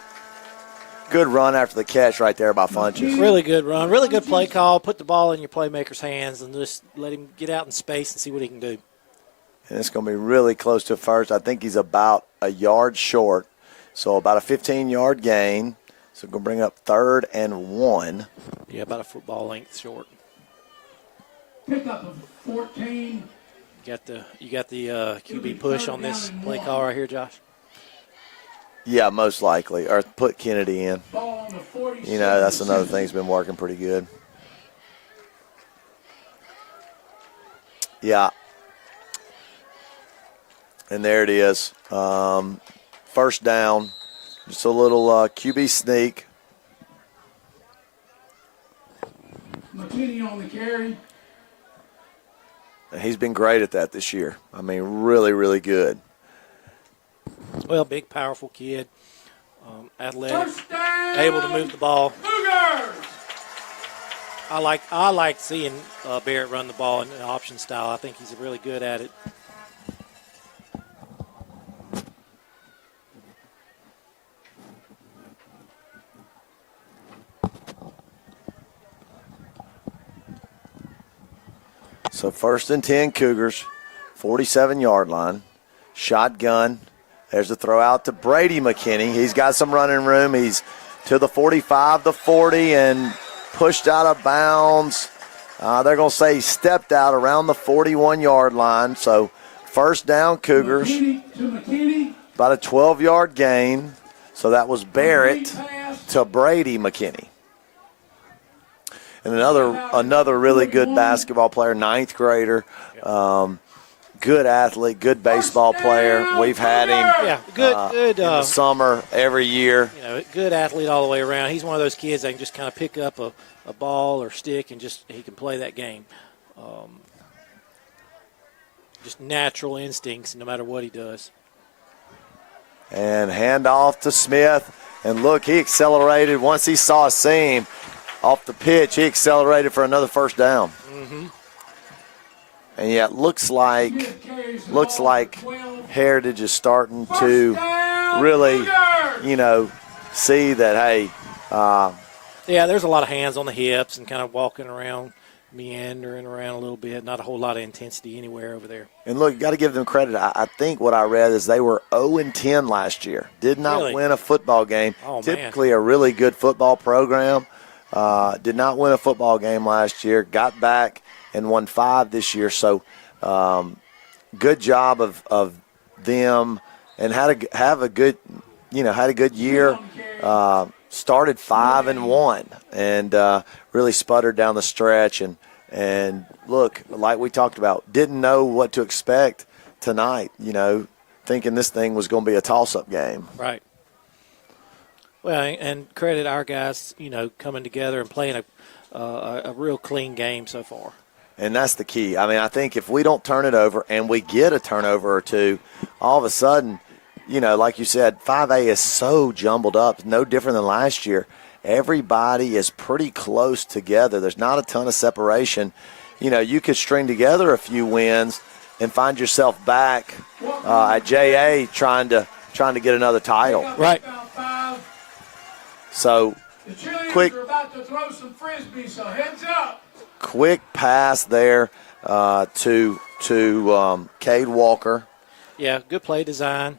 Good run after the catch right there by Funchess. Really good run, really good play call. Put the ball in your playmaker's hands and just let him get out in space and see what he can do. And it's going to be really close to first. I think he's about a yard short, so about a 15-yard gain. So we're going to bring up 3rd and 1. Yeah, about a football length short. Pickup of 14. You got the QB push on this play call right here, Josh? Yeah, most likely. Or put Kennedy in. That's another thing that's been working pretty good. Yeah. And there it is. First down. Just a little QB sneak. McKinney on the carry. And he's been great at that this year. I mean, really, really good. Well, big, powerful kid, athletic, able to move the ball. Cougars! I like seeing Barrett run the ball in an option style. I think he's really good at it. So 1st and 10 Cougars, 47-yard line. Shotgun. There's a throw out to Brady McKinney. He's got some running room. He's to the 45, the 40, and pushed out of bounds. They're going to say he stepped out around the 41-yard line. So first down Cougars. About a 12-yard gain. So that was Barrett to Brady McKinney. And another really good basketball player, 9th grader. Good athlete, good baseball player. We've had him good in the summer every year. Good athlete all the way around. He's one of those kids that can just kind of pick up a ball or stick and he can play that game. Just natural instincts no matter what he does. And handoff to Smith. And look, he accelerated. Once he saw a seam off the pitch, he accelerated for another first down. Mm-hmm. And yeah, it looks like Heritage is starting to really, see that, hey. Yeah, there's a lot of hands on the hips and kind of walking around, meandering around a little bit. Not a whole lot of intensity anywhere over there. And look, you got to give them credit. I think what I read is they were 0-10 last year. Did not win a football game. Oh, Typically man. a really good football program. Did not win a football game last year. Got back and won 5 this year. So good job of them, and had a good year. Started 5-1 and really sputtered down the stretch. And look, like we talked about, didn't know what to expect tonight, thinking this thing was going to be a toss-up game. Right. Well, and credit our guys, coming together and playing a real clean game so far. And that's the key. I mean, I think if we don't turn it over and we get a turnover or two, all of a sudden, like you said, 5A is so jumbled up, no different than last year. Everybody is pretty close together. There's not a ton of separation. You could string together a few wins and find yourself back at JA trying to get another title. Right. So, quick. Are about to throw some frisbee, so heads up. Quick pass there to Cade Walker. Yeah, good play design.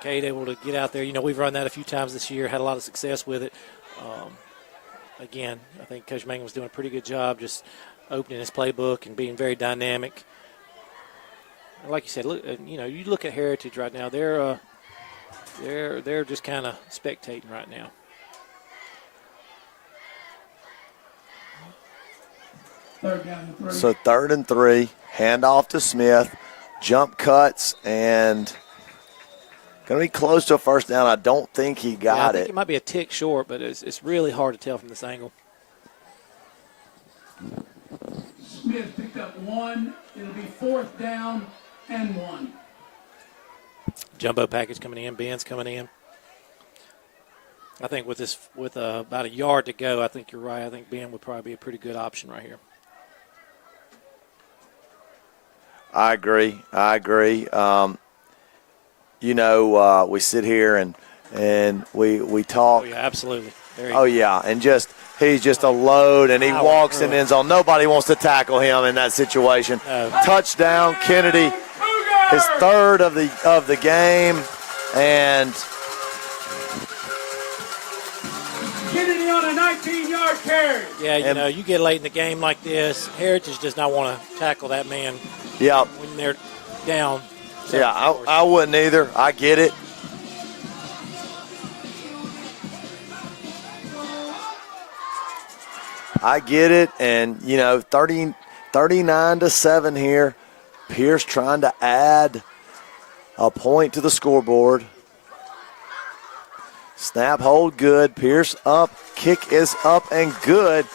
Cade able to get out there. We've run that a few times this year, had a lot of success with it. Again, I think Coach Mangum was doing a pretty good job just opening his playbook and being very dynamic. Like you said, look, you look at Heritage right now. They're just kind of spectating right now. So 3rd and 3, handoff to Smith, jump cuts, and going to be close to a first down. I don't think he got I think it. It might be a tick short, but it's really hard to tell from this angle. Smith picked up 1. It'll be 4th down and 1. Jumbo package coming in, Ben's coming in. I think with about a yard to go, I think you're right. I think Ben would probably be a pretty good option right here. I agree. We sit here and we talk. Oh, yeah, absolutely. And he's just a load, and he walks in the end zone. Nobody wants to tackle him in that situation. Touchdown, Kennedy, his 3rd of the game, and Kennedy on a 19-yard carry. Yeah, you get late in the game like this, Heritage does not want to tackle that man. Yeah. When they're down. Yeah, I wouldn't either. I get it. And 39-7 here. Pierce trying to add a point to the scoreboard. Snap, hold, good. Pierce up, kick is up and good.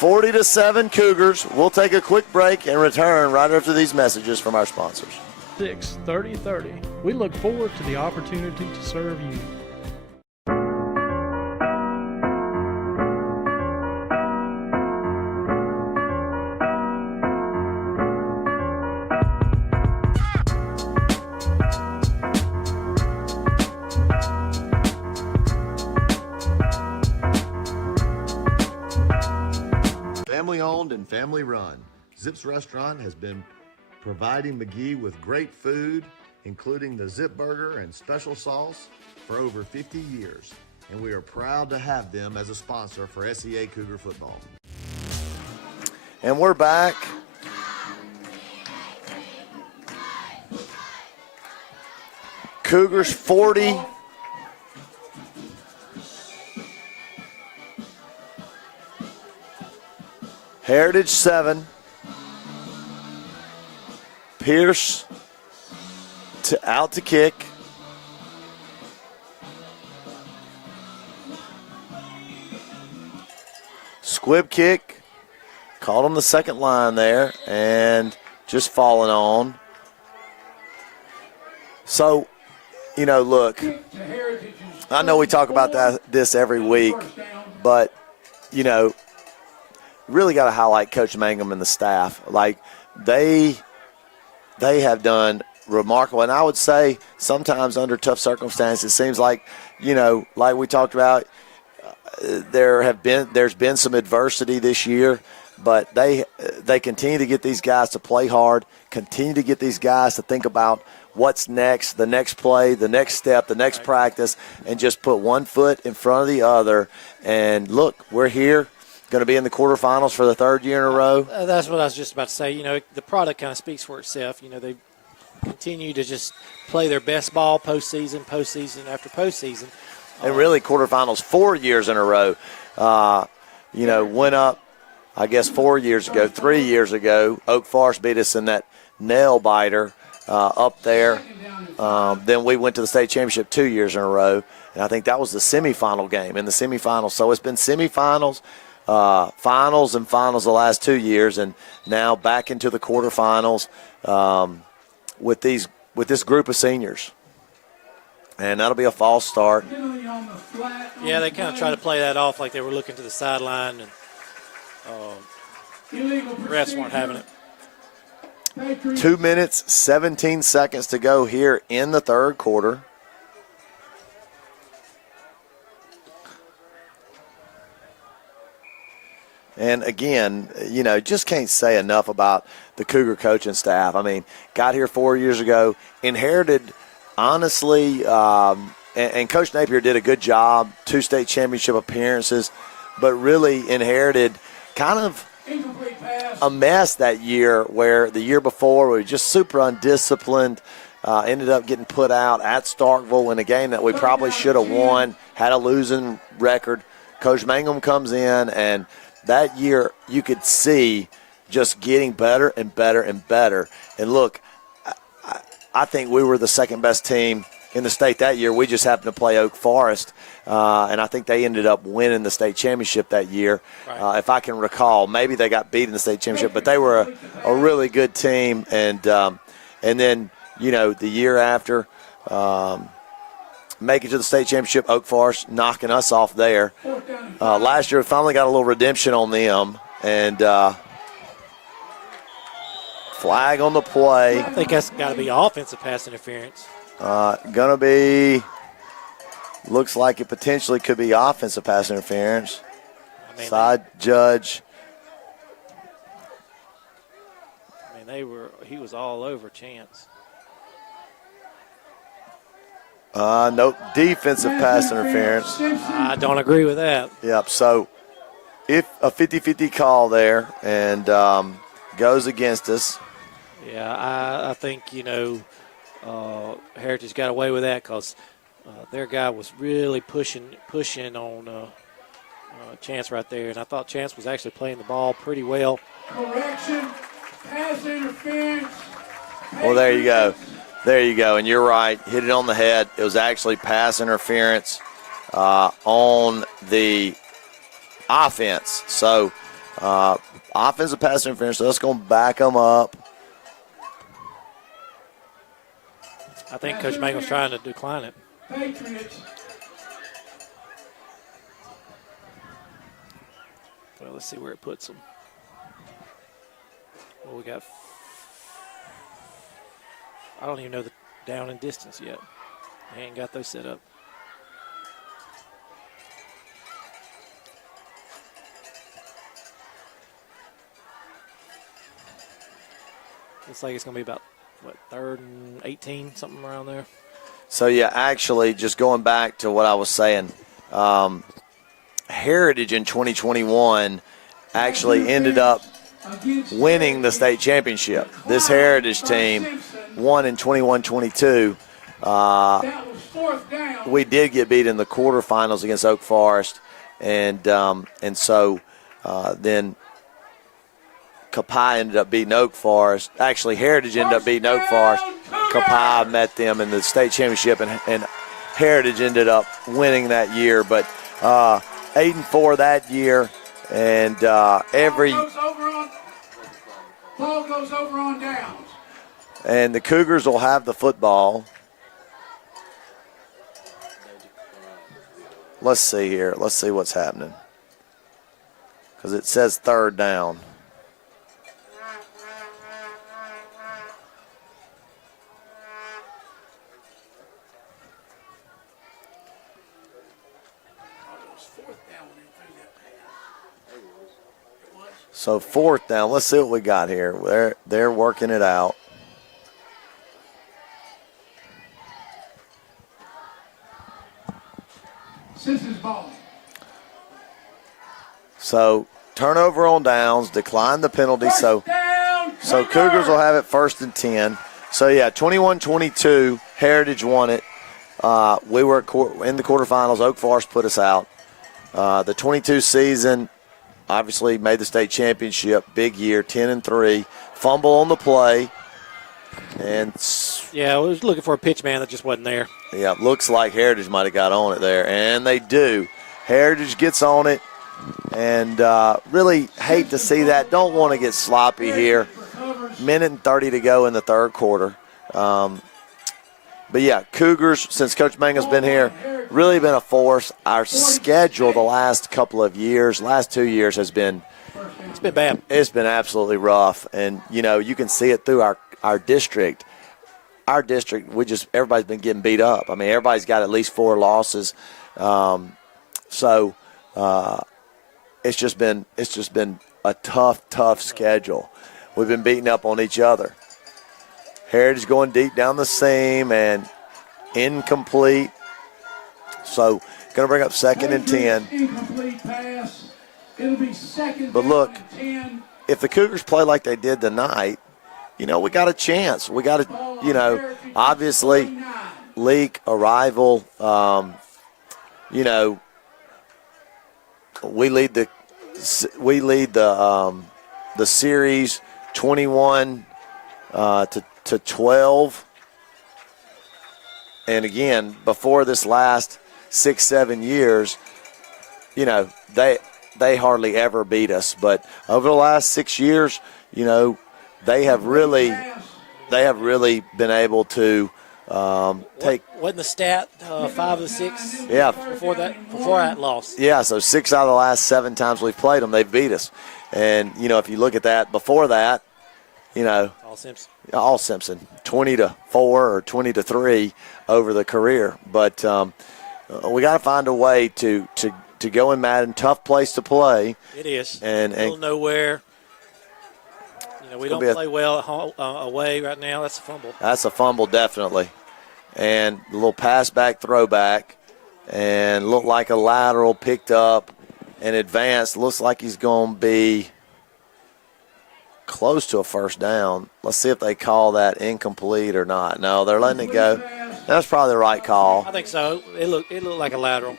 40-7 Cougars. We'll take a quick break and return right after these messages from our sponsors. 6-30-30. We look forward to the opportunity to serve you. Family owned and family run, Zip's Restaurant has been providing McGee with great food, including the Zip Burger and special sauce, for over 50 years. And we are proud to have them as a sponsor for SEA Cougar football. And we're back. Cougars 40. Heritage 7. Pierce out to kick. Squib kick. Caught on the second line there and just falling on. So you know, look, I know we talk about this every week, but, you know, really got to highlight Coach Mangum and the staff. Like, they have done remarkable. And I would say sometimes under tough circumstances, it seems like, you know, like we talked about, there's been some adversity this year, but they continue to get these guys to play hard, continue to get these guys to think about what's next, the next play, the next step, the next practice, and just put one foot in front of the other. And look, we're here, going to be in the quarterfinals for the third year in a row. That's what I was just about to say. You know, the product kind of speaks for itself. You know, they continue to just play their best ball postseason after postseason. And really quarterfinals 4 years in a row. You know, went up, I guess, 3 years ago. Oak Forest beat us in that nail biter up there. Then we went to the state championship 2 years in a row. And I think that was the semifinal game in the semifinals. So it's been semifinals, finals, and finals the last 2 years. And now back into the quarterfinals with this group of seniors. And that'll be a false start. Yeah, they kind of try to play that off like they were looking to the sideline, and the refs weren't having it. 2 minutes, 17 seconds to go here in the third quarter. And again, you know, just can't say enough about the Cougar coaching staff. I mean, got here 4 years ago, inherited, honestly, and Coach Napier did a good job, 2 state championship appearances, but really inherited kind of a mess that year, where the year before we were just super undisciplined, ended up getting put out at Starkville in a game that we probably should have won, had a losing record. Coach Mangum comes in, and that year you could see just getting better and better and better. And look, I think we were the second best team in the state that year. We just happened to play Oak Forest, and I think they ended up winning the state championship that year. Right. If I can recall, maybe they got beat in the state championship, but they were a really good team. And then, you know, the year after, make it to the state championship, Oak Forest knocking us off there. Last year, we finally got a little redemption on them, and flag on the play. I think that's got to be offensive pass interference. Gonna be, looks like it potentially could be offensive pass interference. I mean, Side judge. I mean, he was all over Chance. Nope, defensive pass interference. I don't agree with that. Yep, so if a 50-50 call there, and goes against us. Yeah, I think, you know, Heritage got away with that because their guy was really pushing on Chance right there, and I thought Chance was actually playing the ball pretty well. Correction, pass interference. Well, there you go. There you go, and you're right. Hit it on the head. It was actually pass interference on the offense. So offensive pass interference, so that's going to back them up. I think Coach Mangum's trying to decline it. Patriots. Well, let's see where it puts them. Well, we got, I don't even know the down and distance yet. They ain't got those set up. Looks like it's going to be about, what, 3rd and 18, something around there. So, yeah, actually, just going back to what I was saying, Heritage in 2021 actually ended up winning the state championship. This Heritage team won in 21-22. We did get beat in the quarterfinals against Oak Forest, and so then Copai ended up beating Oak Forest. Actually, Heritage ended up beating Oak Forest. Copai met them in the state championship, and Heritage ended up winning that year. But 8-4 that year, and every Ball goes over on downs. and the Cougars will have the football. let's see here. Let's see what's happening. Because it says third down. So fourth down. Let's see what we got here. They're working it out. Simpson's ball. So turnover on downs, decline the penalty. So Cougars will have it 1st and 10. So, yeah, 21-22, Heritage won it. We were in the quarterfinals. Oak Forest put us out. The 22 season, obviously made the state championship. Big year, 10-3. Fumble on the play. And yeah, I was looking for a pitch man that just wasn't there. yeah, looks like Heritage might have got on it there. And they do. Heritage gets on it. And really hate to see that. Don't want to get sloppy here. Minute and 30 to go in the third quarter. But, yeah, Cougars, since Coach Mango's been here, really been a force. Our schedule the last couple of years, last 2 years, has been – it's been bad. It's been absolutely rough. And, you know, you can see it through our district. Our district, everybody's been getting beat up. I mean, everybody's got at least 4 losses. It's just been a tough schedule. We've been beating up on each other. Heritage going deep down the seam and incomplete. So going to bring up 2nd and 10. Incomplete pass. It'll be 2nd But look, and 10. if the Cougars play like they did tonight, you know, we got a chance. We got to, you know, obviously Leak, a rival, you know, we lead the series 21 to 12. And again, before this last 6-7 years, you know, they hardly ever beat us. But over the last 6 years, you know, they have really been able to take. Wasn't the stat 5 of the 6? Yeah. Before that loss. Yeah, so 6 out of the last 7 times we've played them, they've beat us. And, you know, if you look at that, before that, you know. All Simpson. 20-4 or 20-3 over the career. But we got to find a way to go in Madden. Tough place to play. It is. And middle of nowhere. You know, we don't play well at home, away right now. That's a fumble. That's a fumble, definitely. And a little pass back, throwback, and looked like a lateral picked up and advanced. Looks like he's going to be close to a first down. Let's see if they call that incomplete or not. No, they're letting it go. That's probably the right call. I think so. It looked like a lateral.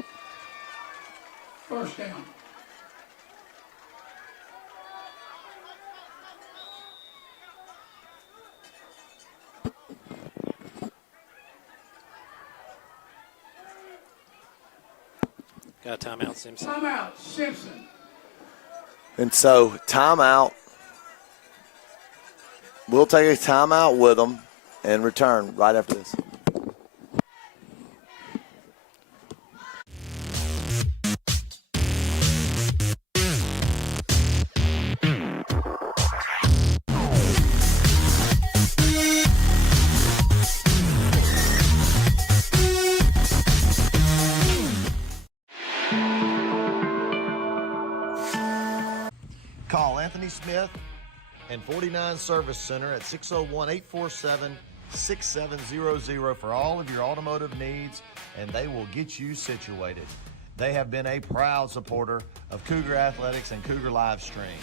First down. Got a timeout, Simpson. Timeout, Simpson. And so, timeout. We'll take a timeout with them and return right after this. Call Anthony Smith and 49 Service Center at 601-847-6700 for all of your automotive needs, and they will get you situated. They have been a proud supporter of Cougar Athletics and Cougar Livestream.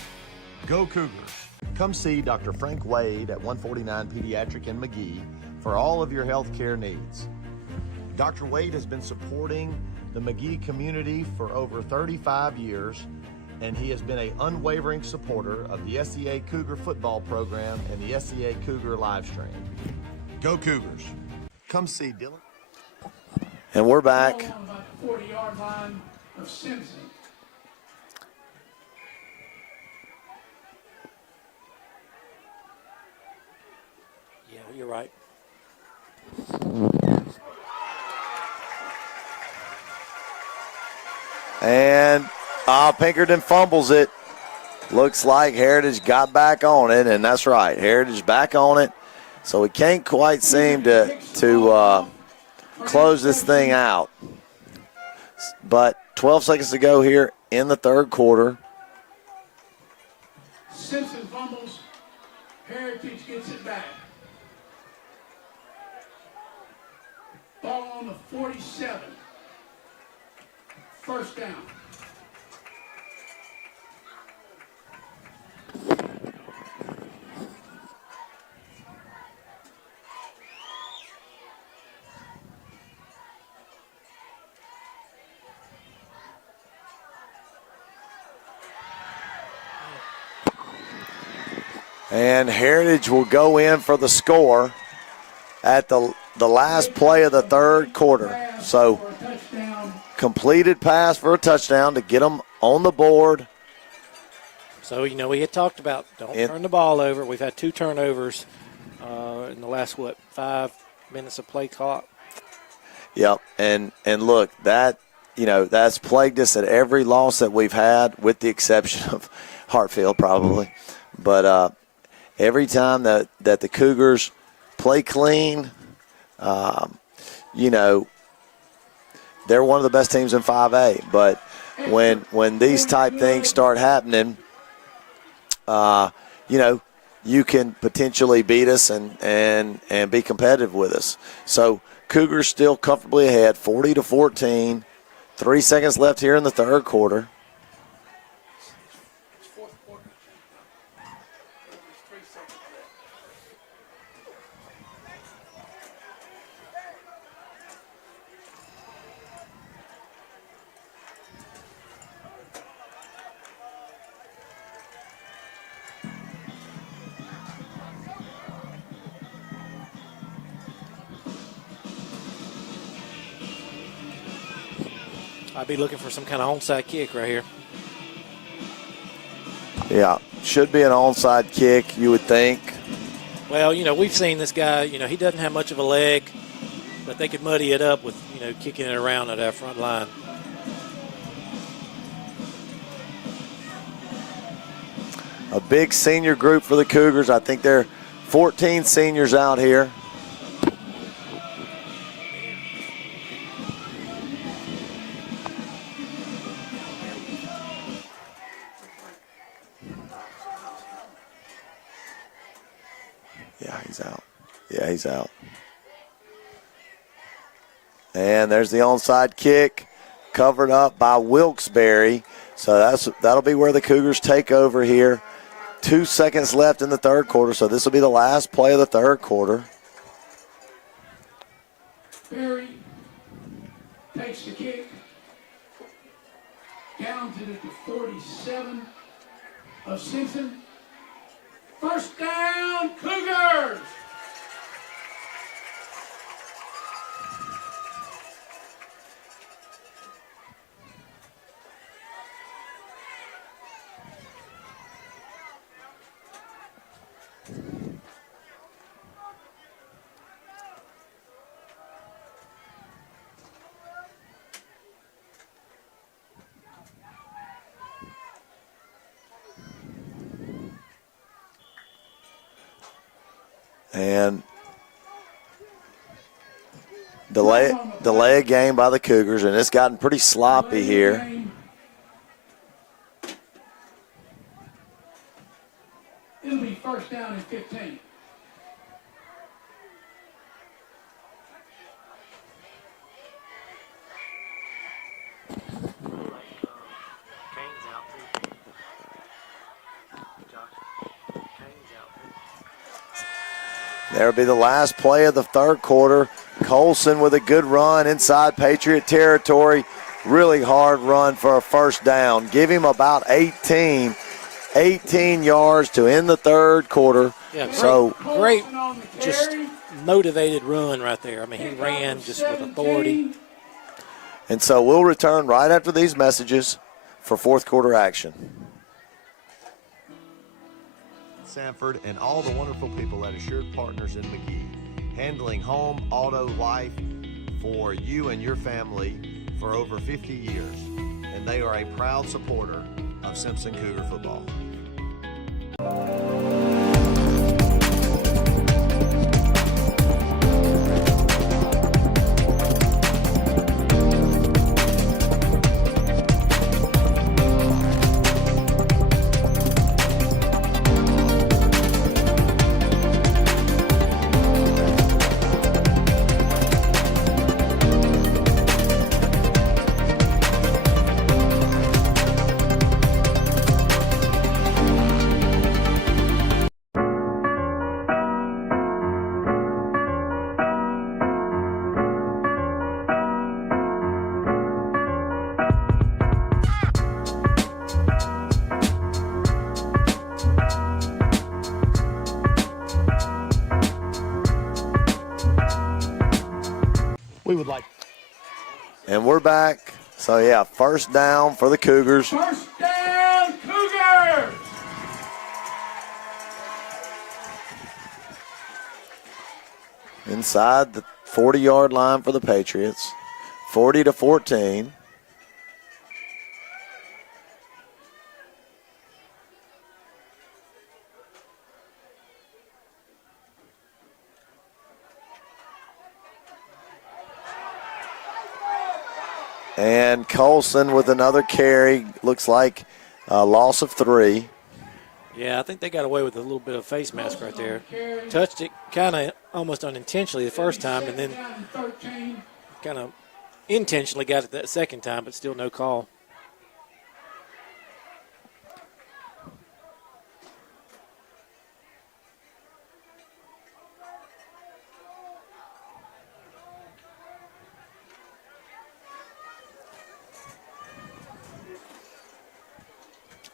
Go Cougars. Come see Dr. Frank Wade at 149 Pediatric in McGee for all of your health care needs. Dr. Wade has been supporting the McGee community for over 35 years, and he has been an unwavering supporter of the SEA Cougar football program and the SEA Cougar live stream. Go Cougars. Come see Dylan. And we're back. On about the 40-yard line of Simpson. Yeah, you're right. And Pinkerton fumbles it. Looks like Heritage got back on it, and that's right. Heritage back on it. So we can't quite seem to close this thing out. But 12 seconds to go here in the third quarter. Simpson fumbles. Heritage gets it back. Ball on the 47. First down. And Heritage will go in for the score at the last play of the third quarter. So completed pass for a touchdown to get them on the board. So, we had talked about don't turn the ball over. We've had 2 turnovers in the last, 5 minutes of play clock. Yep, and look, that's plagued us at every loss that we've had, with the exception of Hartfield probably. But every time that the Cougars play clean, they're one of the best teams in 5A. But when these type things start happening, you can potentially beat us and be competitive with us. So Cougars still comfortably ahead, 40-14. 3 seconds left here in the third quarter. I'd be looking for some kind of onside kick right here. Yeah, should be an onside kick, you would think. Well, we've seen this guy, he doesn't have much of a leg, but they could muddy it up with, kicking it around at our front line. A big senior group for the Cougars. I think there are 14 seniors out here. Yeah, he's out. And there's the onside kick, covered up by Wilkes-Barre. So that'll be where the Cougars take over here. 2 seconds left in the third quarter, so this will be the last play of the third quarter. Barry takes the kick down to the 47 of Simpson. First down, Cougars! And delay a game by the Cougars, and it's gotten pretty sloppy here. It'll be first down and 15. That'll be the last play of the third quarter. Colson with a good run inside Patriot territory. Really hard run for a first down. Give him about 18 yards to end the third quarter. Yeah, so great, just motivated run right there. I mean, he ran just with authority. And so we'll return right after these messages for fourth quarter action. Sanford, and all the wonderful people at Assured Partners in McGee, handling home, auto, life for you and your family for over 50 years. And they are a proud supporter of Simpson Cougar football. We would like. And we're back. So, yeah, first down for the Cougars. First down, Cougars! Inside the 40-yard line for the Patriots. 40-14. And Colson with another carry. Looks like a loss of 3. Yeah, I think they got away with a little bit of face mask right there. Touched it kind of almost unintentionally the first time, and then kind of intentionally got it that second time, but still no call.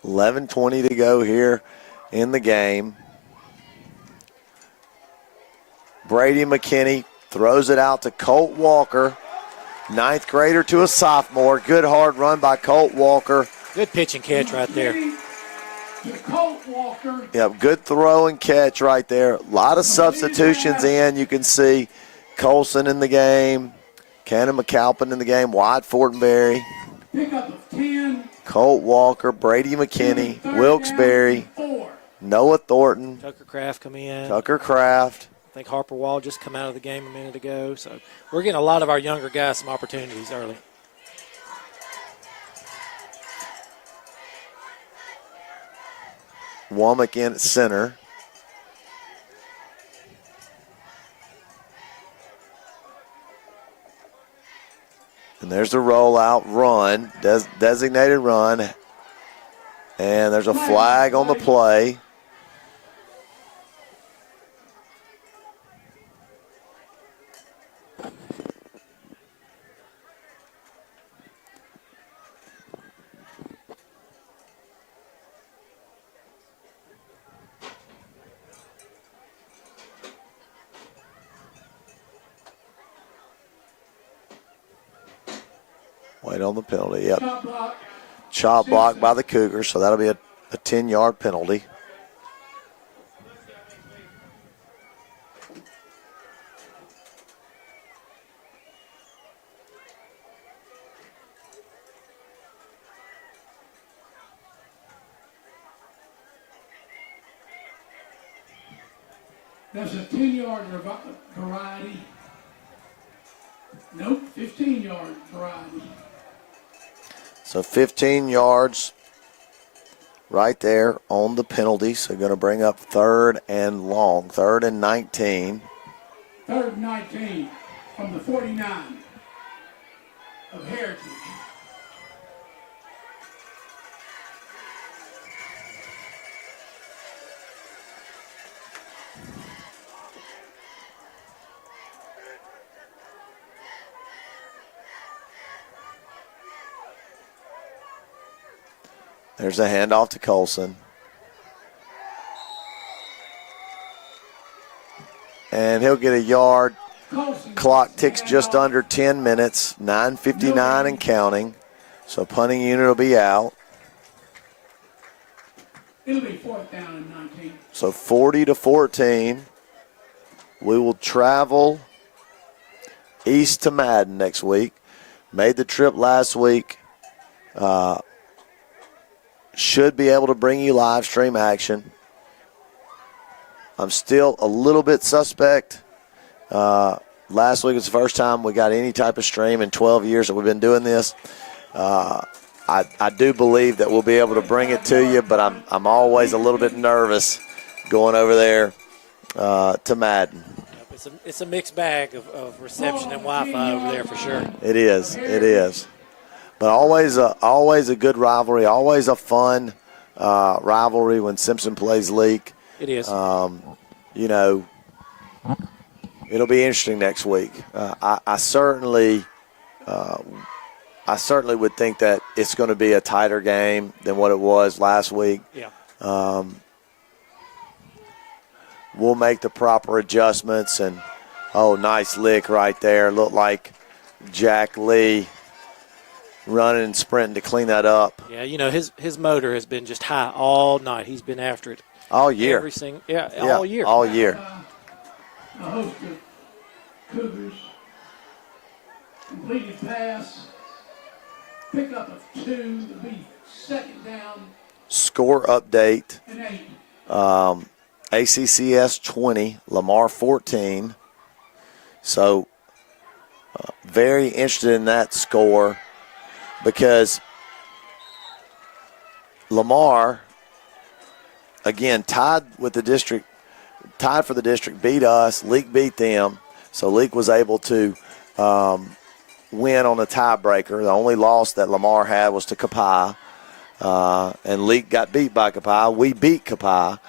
$11:20 to go here in the game. Brady McKinney throws it out to Colt Walker, 9th grader to a sophomore. Good hard run by Colt Walker. Good pitch and catch right there. Colt Walker. Yep, good throw and catch right there. A lot of substitutions in. You can see Colson in the game, Cannon McAlpin in the game, Wyatt Fortenberry, Pickup of 10. Colt Walker, Brady McKinney, Wilkes-Barre, Noah Thornton, Tucker Kraft come in. Tucker Kraft. I think Harper Wall just come out of the game a minute ago. So we're getting a lot of our younger guys some opportunities early. Womack in at center. And there's the rollout run, designated run. And there's a flag on the play. Wait on the penalty, yep. Chop block by the Cougars, so that'll be a 10-yard penalty. That's a 10-yard variety. Nope, 15-yard variety. So 15 yards right there on the penalty. So going to bring up 3rd and long, 3rd and 19. 3rd and 19 from the 49 of Heritage. There's a handoff to Colson. And he'll get a yard. Clock ticks just under 10 minutes, 9:59 and counting. So punting unit will be out. It'll be 4th down and 19. So 40-14. We will travel east to Madden next week. Made the trip last week. should be able to bring you live stream action. I'm still a little bit suspect. Last week was the first time we got any type of stream in 12 years that we've been doing this. I do believe that we'll be able to bring it to you, but I'm always a little bit nervous going over there to Madden. It's a mixed bag of reception and Wi-Fi over there for sure. It is. It is. But always a good rivalry, always a fun rivalry when Simpson plays Leak. It is. You know, it'll be interesting next week. I certainly would think that it's going to be a tighter game than what it was last week. Yeah. We'll make the proper adjustments, and nice lick right there. Looked like Jack Lee running and sprinting to clean that up. Yeah, you know, his motor has been just high all night. He's been after it all year. All year. All year. The host of Cougars completed pass, pick up of 2 to be second down. Score update. And 8. ACCS 20, Lamar 14. So very interested in that score because Lamar, again, tied for the district, beat us. Leak beat them. So Leak was able to win on a tiebreaker. The only loss that Lamar had was to Kapai. And Leak got beat by Kapai. We beat Kapai.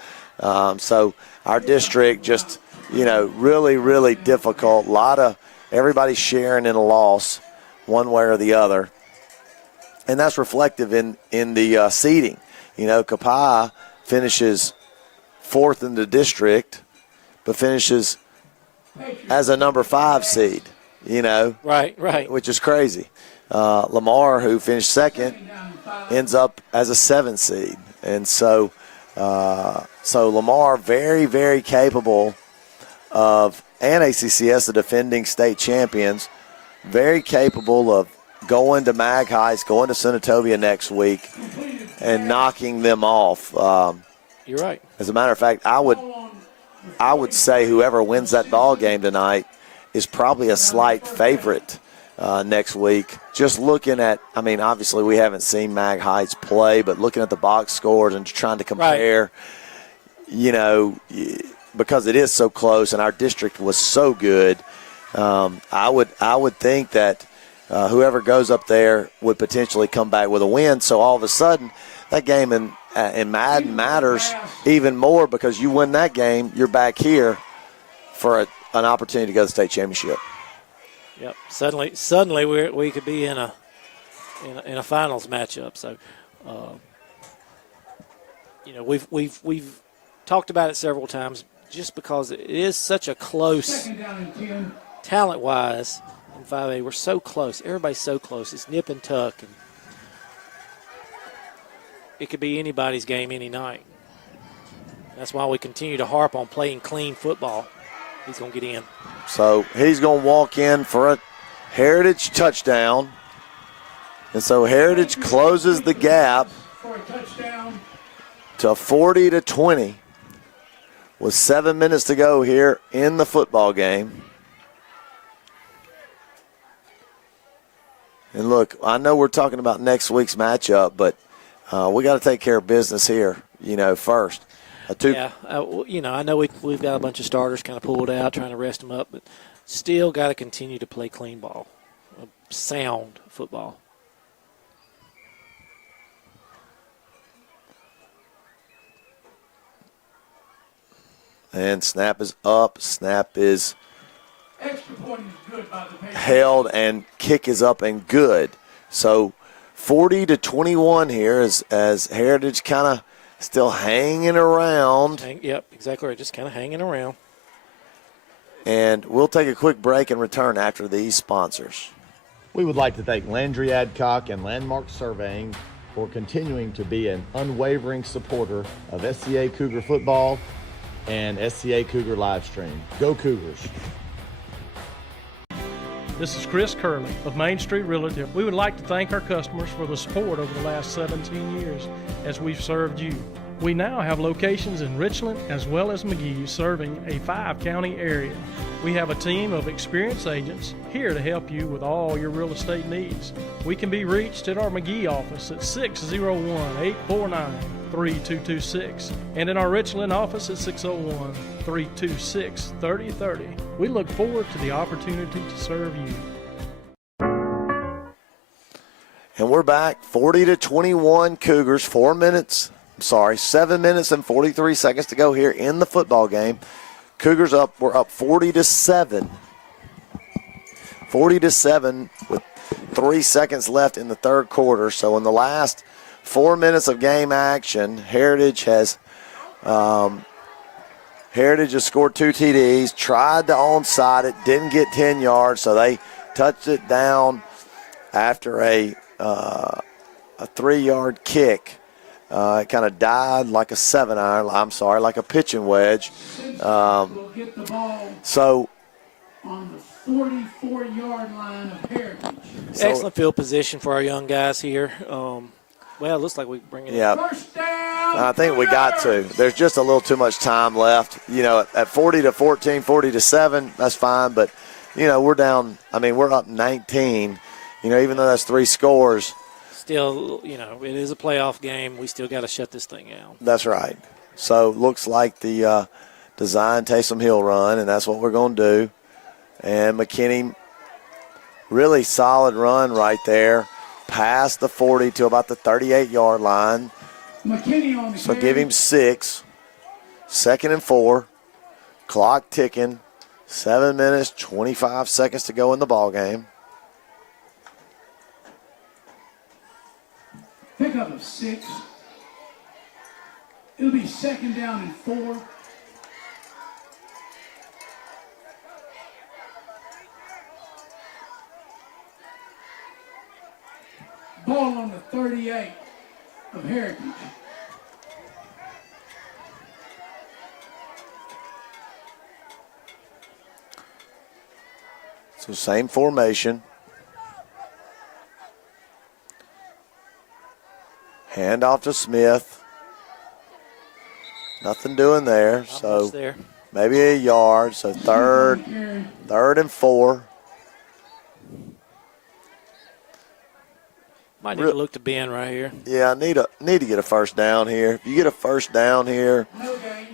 So our district just, really, really difficult. A lot of everybody sharing in a loss one way or the other. And that's reflective in the seeding. Kapai finishes 4th in the district, but finishes as a number 5 seed, Right. Which is crazy. Lamar, who finished 2nd, ends up as a 7 seed. And so Lamar, very, very capable of, and ACCS, the defending state champions, very capable of going to Mag Heights, going to Senatobia next week, and knocking them off. You're right. As a matter of fact, I would say whoever wins that ball game tonight is probably a slight favorite next week. Just looking at, obviously we haven't seen Mag Heights play, but looking at the box scores and trying to compare, because it is so close and our district was so good, I would think that whoever goes up there would potentially come back with a win. So all of a sudden, that game in Madden matters even more because you win that game, you're back here for an opportunity to go to the state championship. Yep. Suddenly we could be in a finals matchup. So, we've talked about it several times, just because it is such a close, talent-wise, in 5A. We're so close. Everybody's so close. It's nip and tuck, and it could be anybody's game any night. That's why we continue to harp on playing clean football. He's going to get in. So he's going to walk in for a Heritage touchdown. And so Heritage closes the gap to 40-20 with 7 minutes to go here in the football game. And look, I know we're talking about next week's matchup, but we got to take care of business here, first. I know we've got a bunch of starters kind of pulled out, trying to rest them up, but still got to continue to play clean ball, sound football. And snap is up, snap is held, and kick is up and good. So 40-21 here as Heritage kind of still hanging around. Yep, exactly right. Just kind of hanging around. And we'll take a quick break and return after these sponsors. We would like to thank Landry Adcock and Landmark Surveying for continuing to be an unwavering supporter of SCA Cougar football and SCA Cougar live stream. Go Cougars. This is Chris Curley of Main Street Realty. We would like to thank our customers for the support over the last 17 years as we've served you. We now have locations in Richland as well as McGee, serving a 5-county area. We have a team of experienced agents here to help you with all your real estate needs. We can be reached at our McGee office at 601-849-3226 and in our Richland office at 601-326-3030. We look forward to the opportunity to serve you. And we're back, 40-21 Cougars, 7 minutes and 43 seconds to go here in the football game. Cougars we're up 40-7. 40-7 with 3 seconds left in the third quarter. So in the last 4 minutes of game action, Heritage has scored 2 TDs, tried to onside it, didn't get 10 yards, so they touched it down after a 3-yard kick. It kind of died like a like a pitching wedge. Will get the ball So on the 44-yard line of Heritage. Excellent field position for our young guys here. Well, it looks like we bring it in. First down. I think we got to. There's just a little too much time left. At 40-14, 40-7, that's fine. But, we're down. We're up 19. Even though that's 3 scores. Still, it is a playoff game. We still got to shut this thing out. That's right. So looks like the design Taysom Hill run, and that's what we're going to do. And McKinney, really solid run right there, past the 40 to about the 38-yard line. McKinney on the So carry. give him 6. 2nd and 4. Clock ticking. 7 minutes, 25 seconds to go in the ball game. Pickup of 6. It'll be 2nd down and 4. Ball on the 38 of Heritage. So same formation. Hand off to Smith. Nothing doing there. So Almost there. maybe a yard. So third and 4. Might need to look to Ben right here. Yeah, I need to get a first down here. If you get a first down here,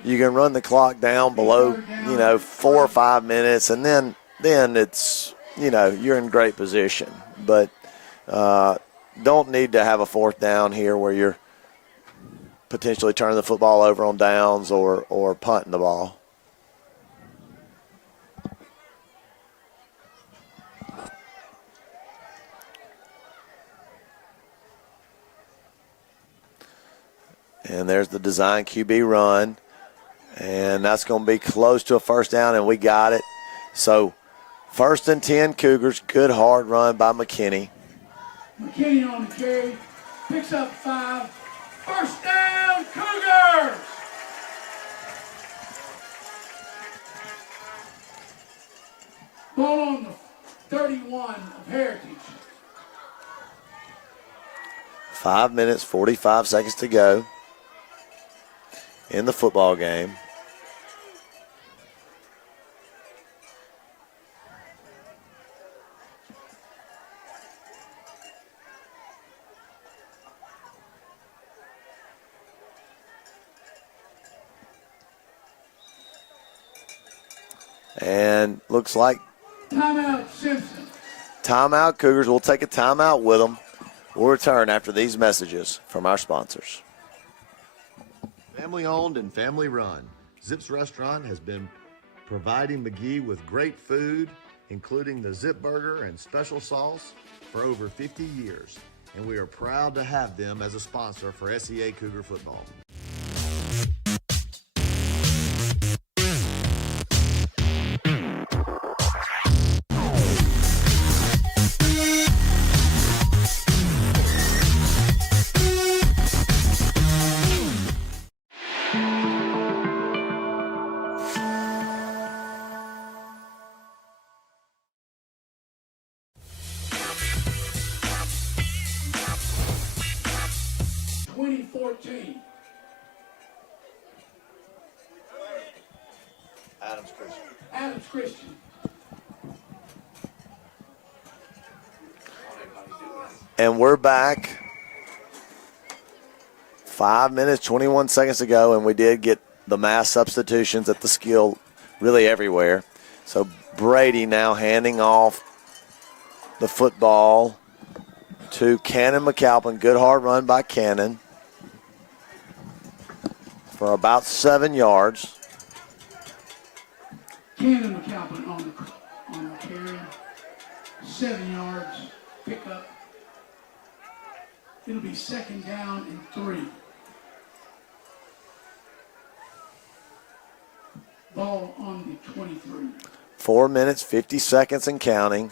you can run the clock down below, 4 or 5 minutes, and then it's, you're in great position. But don't need to have a 4th down here where you're potentially turning the football over on downs or punting the ball. And there's the design QB run. And that's going to be close to a first down, and we got it. So 1st and 10 Cougars. Good hard run by McKinney. McKinney on the carry. Picks up 5. First down, Cougars! Ball on the 31 of Heritage. 5 minutes, 45 seconds to go in the football game. And looks like Timeout, Simpson. timeout Cougars. We'll take a timeout with them. We'll return after these messages from our sponsors. Family owned and family run, Zip's Restaurant has been providing McGee with great food, including the Zip Burger and special sauce, for over 50 years. And we are proud to have them as a sponsor for SEA Cougar football. 14. Adams Christian. And we're back. 5 minutes, 21 seconds to go, and we did get the mass substitutions at the skill really everywhere. So Brady now handing off the football to Cannon McAlpin. Good hard run by Cannon for about 7 yards. Cannon McAlpin on the carry. 7 yards. Pick up. It'll be second down and 3. Ball on the 23. 4 minutes, 50 seconds and counting.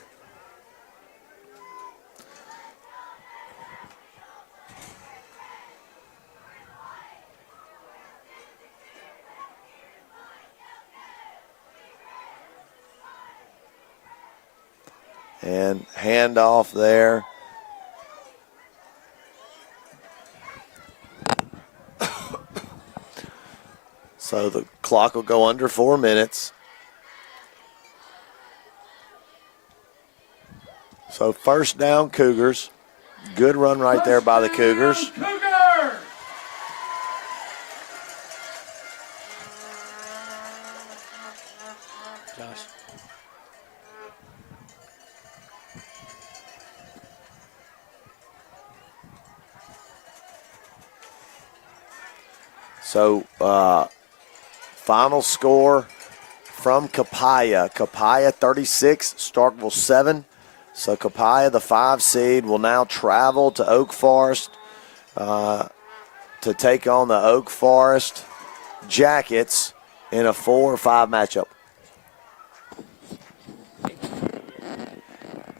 And handoff there. So the clock will go under 4 minutes. So first down, Cougars. Good run right there by the Cougars. Josh. So final score from Capaya. Capaya 36, Starkville 7. So Capaya, the 5 seed, will now travel to Oak Forest to take on the Oak Forest Jackets in a 4 or 5 matchup.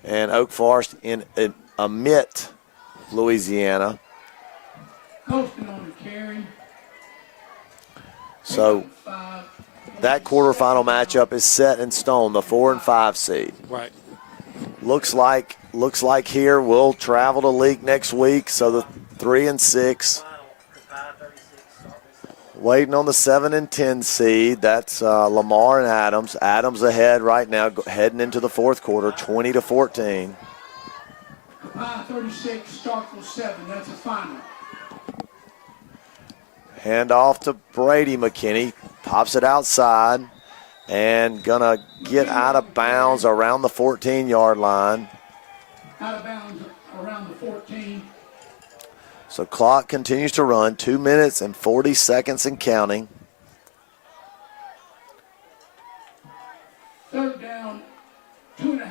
And Oak Forest in Amite, Louisiana. Posted on the carry. So that quarterfinal matchup is set in stone, the 4 and 5 seed. Right. Looks like here we'll travel to League next week. So the 3 and 6 waiting on the 7 and 10 seed. That's Lamar and Adams. Adams ahead right now, heading into the fourth quarter, 20-14. 36, Starkville 7. That's a final. Hand off to Brady McKinney. Pops it outside and gonna get out of bounds around the 14-yard line. Out of bounds around the 14. So clock continues to run, 2 minutes and 40 seconds and counting. Third down, 2.5.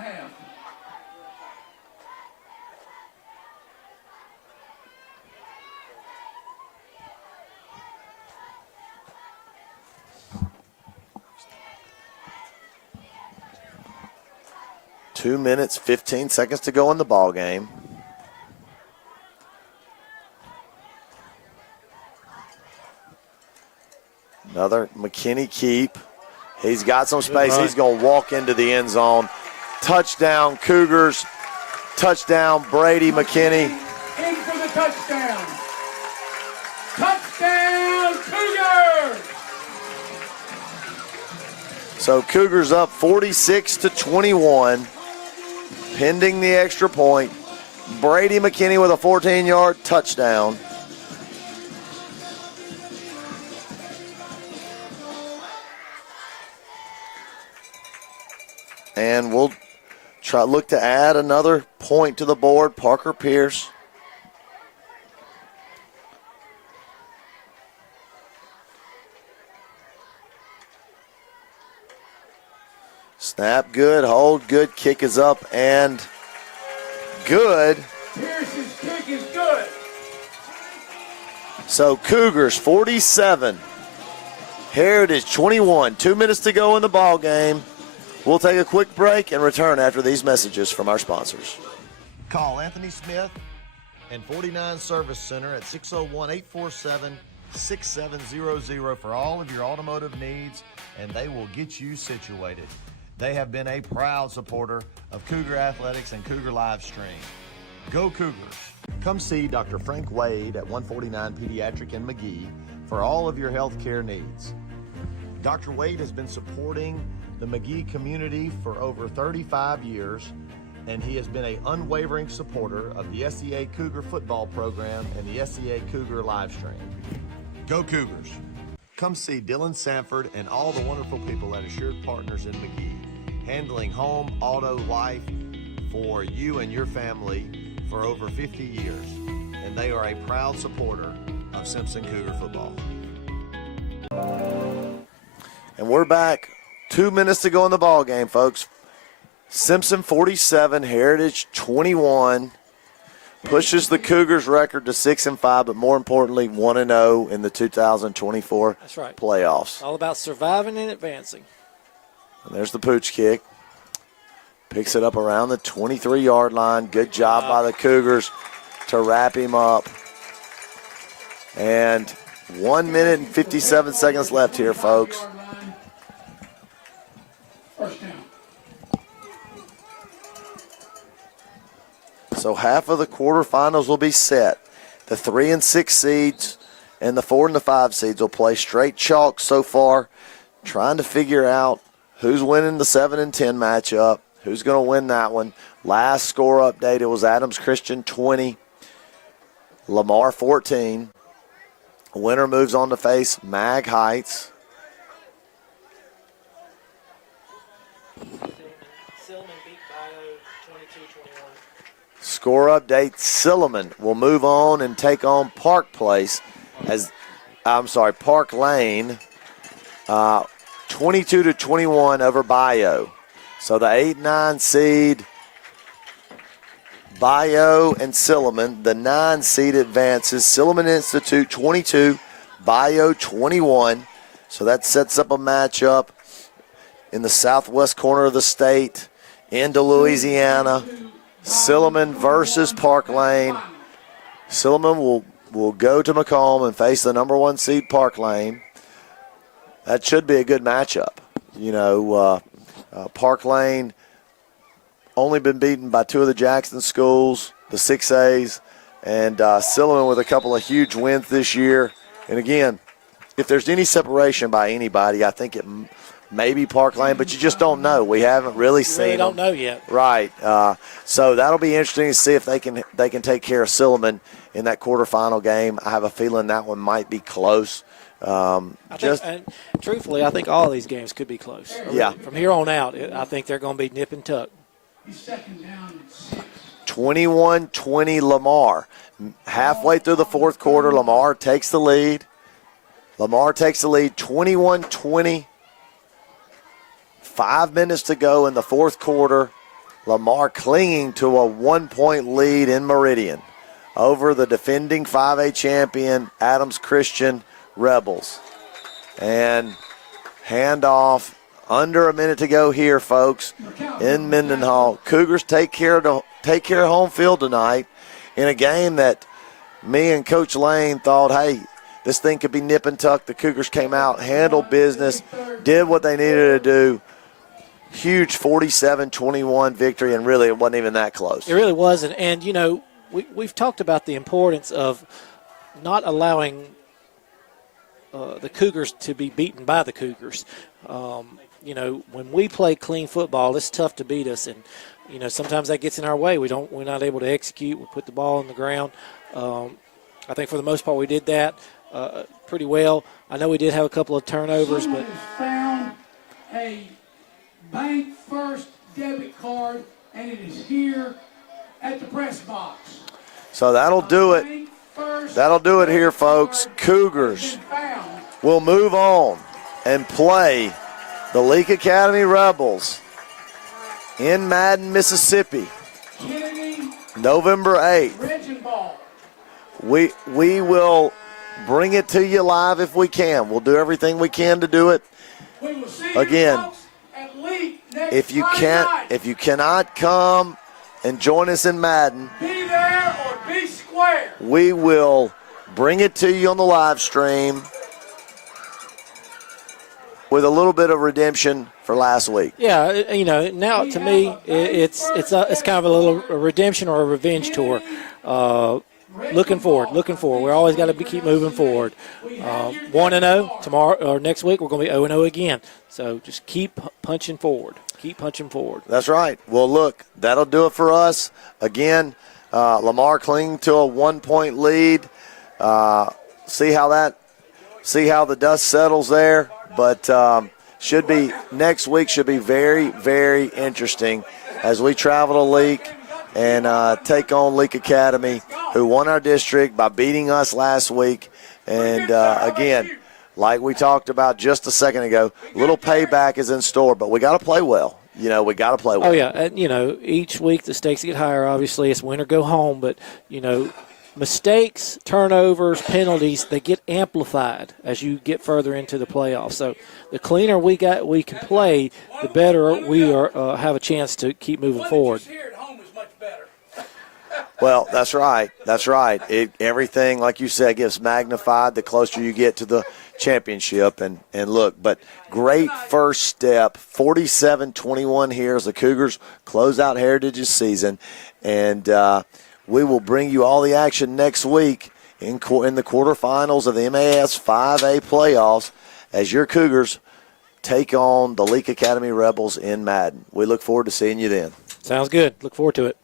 Two minutes, 15 seconds to go in the ball game. Another McKinney keep. He's got some space. He's going to walk into the end zone. Touchdown, Cougars. Touchdown, Brady McKinney. In for the touchdown. Touchdown, Cougars! So Cougars up 46-21. Pending the extra point. Brady McKinney with a 14-yard touchdown. And we'll look to add another point to the board. Parker Pierce. Snap good, hold good, kick is up and good. Pierce's kick is good. So Cougars 47, Heritage 21. 2 minutes to go in the ball game. We'll take a quick break and return after these messages from our sponsors. Call Anthony Smith and 49 Service Center at 601-847-6700 for all of your automotive needs, and they will get you situated. They have been a proud supporter of Cougar Athletics and Cougar Live Stream. Go Cougars. Come see Dr. Frank Wade at 149 Pediatric in McGee for all of your health care needs. Dr. Wade has been supporting the McGee community for over 35 years, and he has been an unwavering supporter of the SEA Cougar football program and the SEA Cougar live stream. Go Cougars. Come see Dylan Sanford and all the wonderful people at Assured Partners in McGee, handling home, auto, life for you and your family for over 50 years, and they are a proud supporter of Simpson Cougar football. And we're back. 2 minutes to go in the ball game, folks. Simpson 47, Heritage 21. Pushes the Cougars' record to 6-5, but more importantly, 1-0 in the 2024 That's right. playoffs. All about surviving and advancing. And there's the pooch kick. Picks it up around the 23-yard line. Good job by the Cougars to wrap him up. And 1 minute and 57 seconds left here, folks. First down. So half of the quarterfinals will be set. The 3 and 6 seeds and the 4 and the 5 seeds will play straight chalk so far, trying to figure out who's winning the 7 and 10 matchup, who's going to win that one. Last score update, it was Adams Christian 20, Lamar 14. Winner moves on to face Mag Heights. Score update, Silliman will move on and take on Park Lane, 22-21 over Bio. So the 8-9 seed, Bio and Silliman, the 9 seed advances. Silliman Institute 22, Bio 21. So that sets up a matchup in the southwest corner of the state into Louisiana. Silliman versus Park Lane. Silliman will go to Macomb and face the number 1 seed Park Lane. That should be a good matchup. You know, Park Lane only been beaten by 2 of the Jackson schools, the 6As, and Silliman with a couple of huge wins this year. And again, if there's any separation by anybody, I think it maybe Park Lane, but you just don't know. We haven't really seen really don't them. know yet. Right. So that'll be interesting to see if they can take care of Silliman in that quarterfinal game. I have a feeling that one might be close. And truthfully, I think all of these games could be close. Yeah. From here on out, I think they're going to be nip and tuck. 21-20 Lamar. Halfway through the fourth quarter, Lamar takes the lead. 21-20. 5 minutes to go in the fourth quarter. Lamar clinging to a 1-point lead in Meridian over the defending 5A champion Adams Christian Rebels. And handoff, under a minute to go here, folks, in Mendenhall. Cougars take care of home field tonight in a game that me and Coach Lane thought, hey, this thing could be nip and tuck. The Cougars came out, handled business, did what they needed to do. Huge 47-21 victory, and really it wasn't even that close. It really wasn't. And, you know, we've talked about the importance of not allowing the Cougars to be beaten by the Cougars. You know, when we play clean football, it's tough to beat us. And, you know, sometimes that gets in our way. We're not able to execute. We put the ball on the ground. I think for the most part we did that pretty well. I know we did have a couple of turnovers, but found a Bank First debit card, and it is here at the press box. So that'll do it. That'll do it here, folks. Cougars will move on and play the Leake Academy Rebels in Madden, Mississippi, November 8th. We will bring it to you live if we can. We'll do everything we can to do it. Again, if you cannot come and join us in Madden, be there or be square. We will bring it to you on the live stream with a little bit of redemption for last week. Yeah, now to me, it's kind of a little redemption or a revenge tour. Looking forward. We always got to keep moving forward. 1-0 tomorrow or next week. We're going to be 0-0 again. So just keep punching forward. That's right. Well, look, that'll do it for us. Again, Lamar clinging to a 1-point lead. See how the dust settles there. But next week should be very, very interesting as we travel to Leak and take on Leak Academy, who won our district by beating us last week. And, again, like we talked about just a second ago, little payback is in store, but we got to play well. We got to play well. Oh, yeah. And, each week the stakes get higher, obviously. It's win or go home. But, mistakes, turnovers, penalties, they get amplified as you get further into the playoffs. So the cleaner we can play, the better we have a chance to keep moving forward. Well, that's right. Everything, like you said, gets magnified the closer you get to the championship. And look, but great first step, 47-21 here as the Cougars close out Heritage's season. And we will bring you all the action next week in the quarterfinals of the MAS 5A playoffs as your Cougars take on the Leak Academy Rebels in Madden. We look forward to seeing you then. Sounds good. Look forward to it.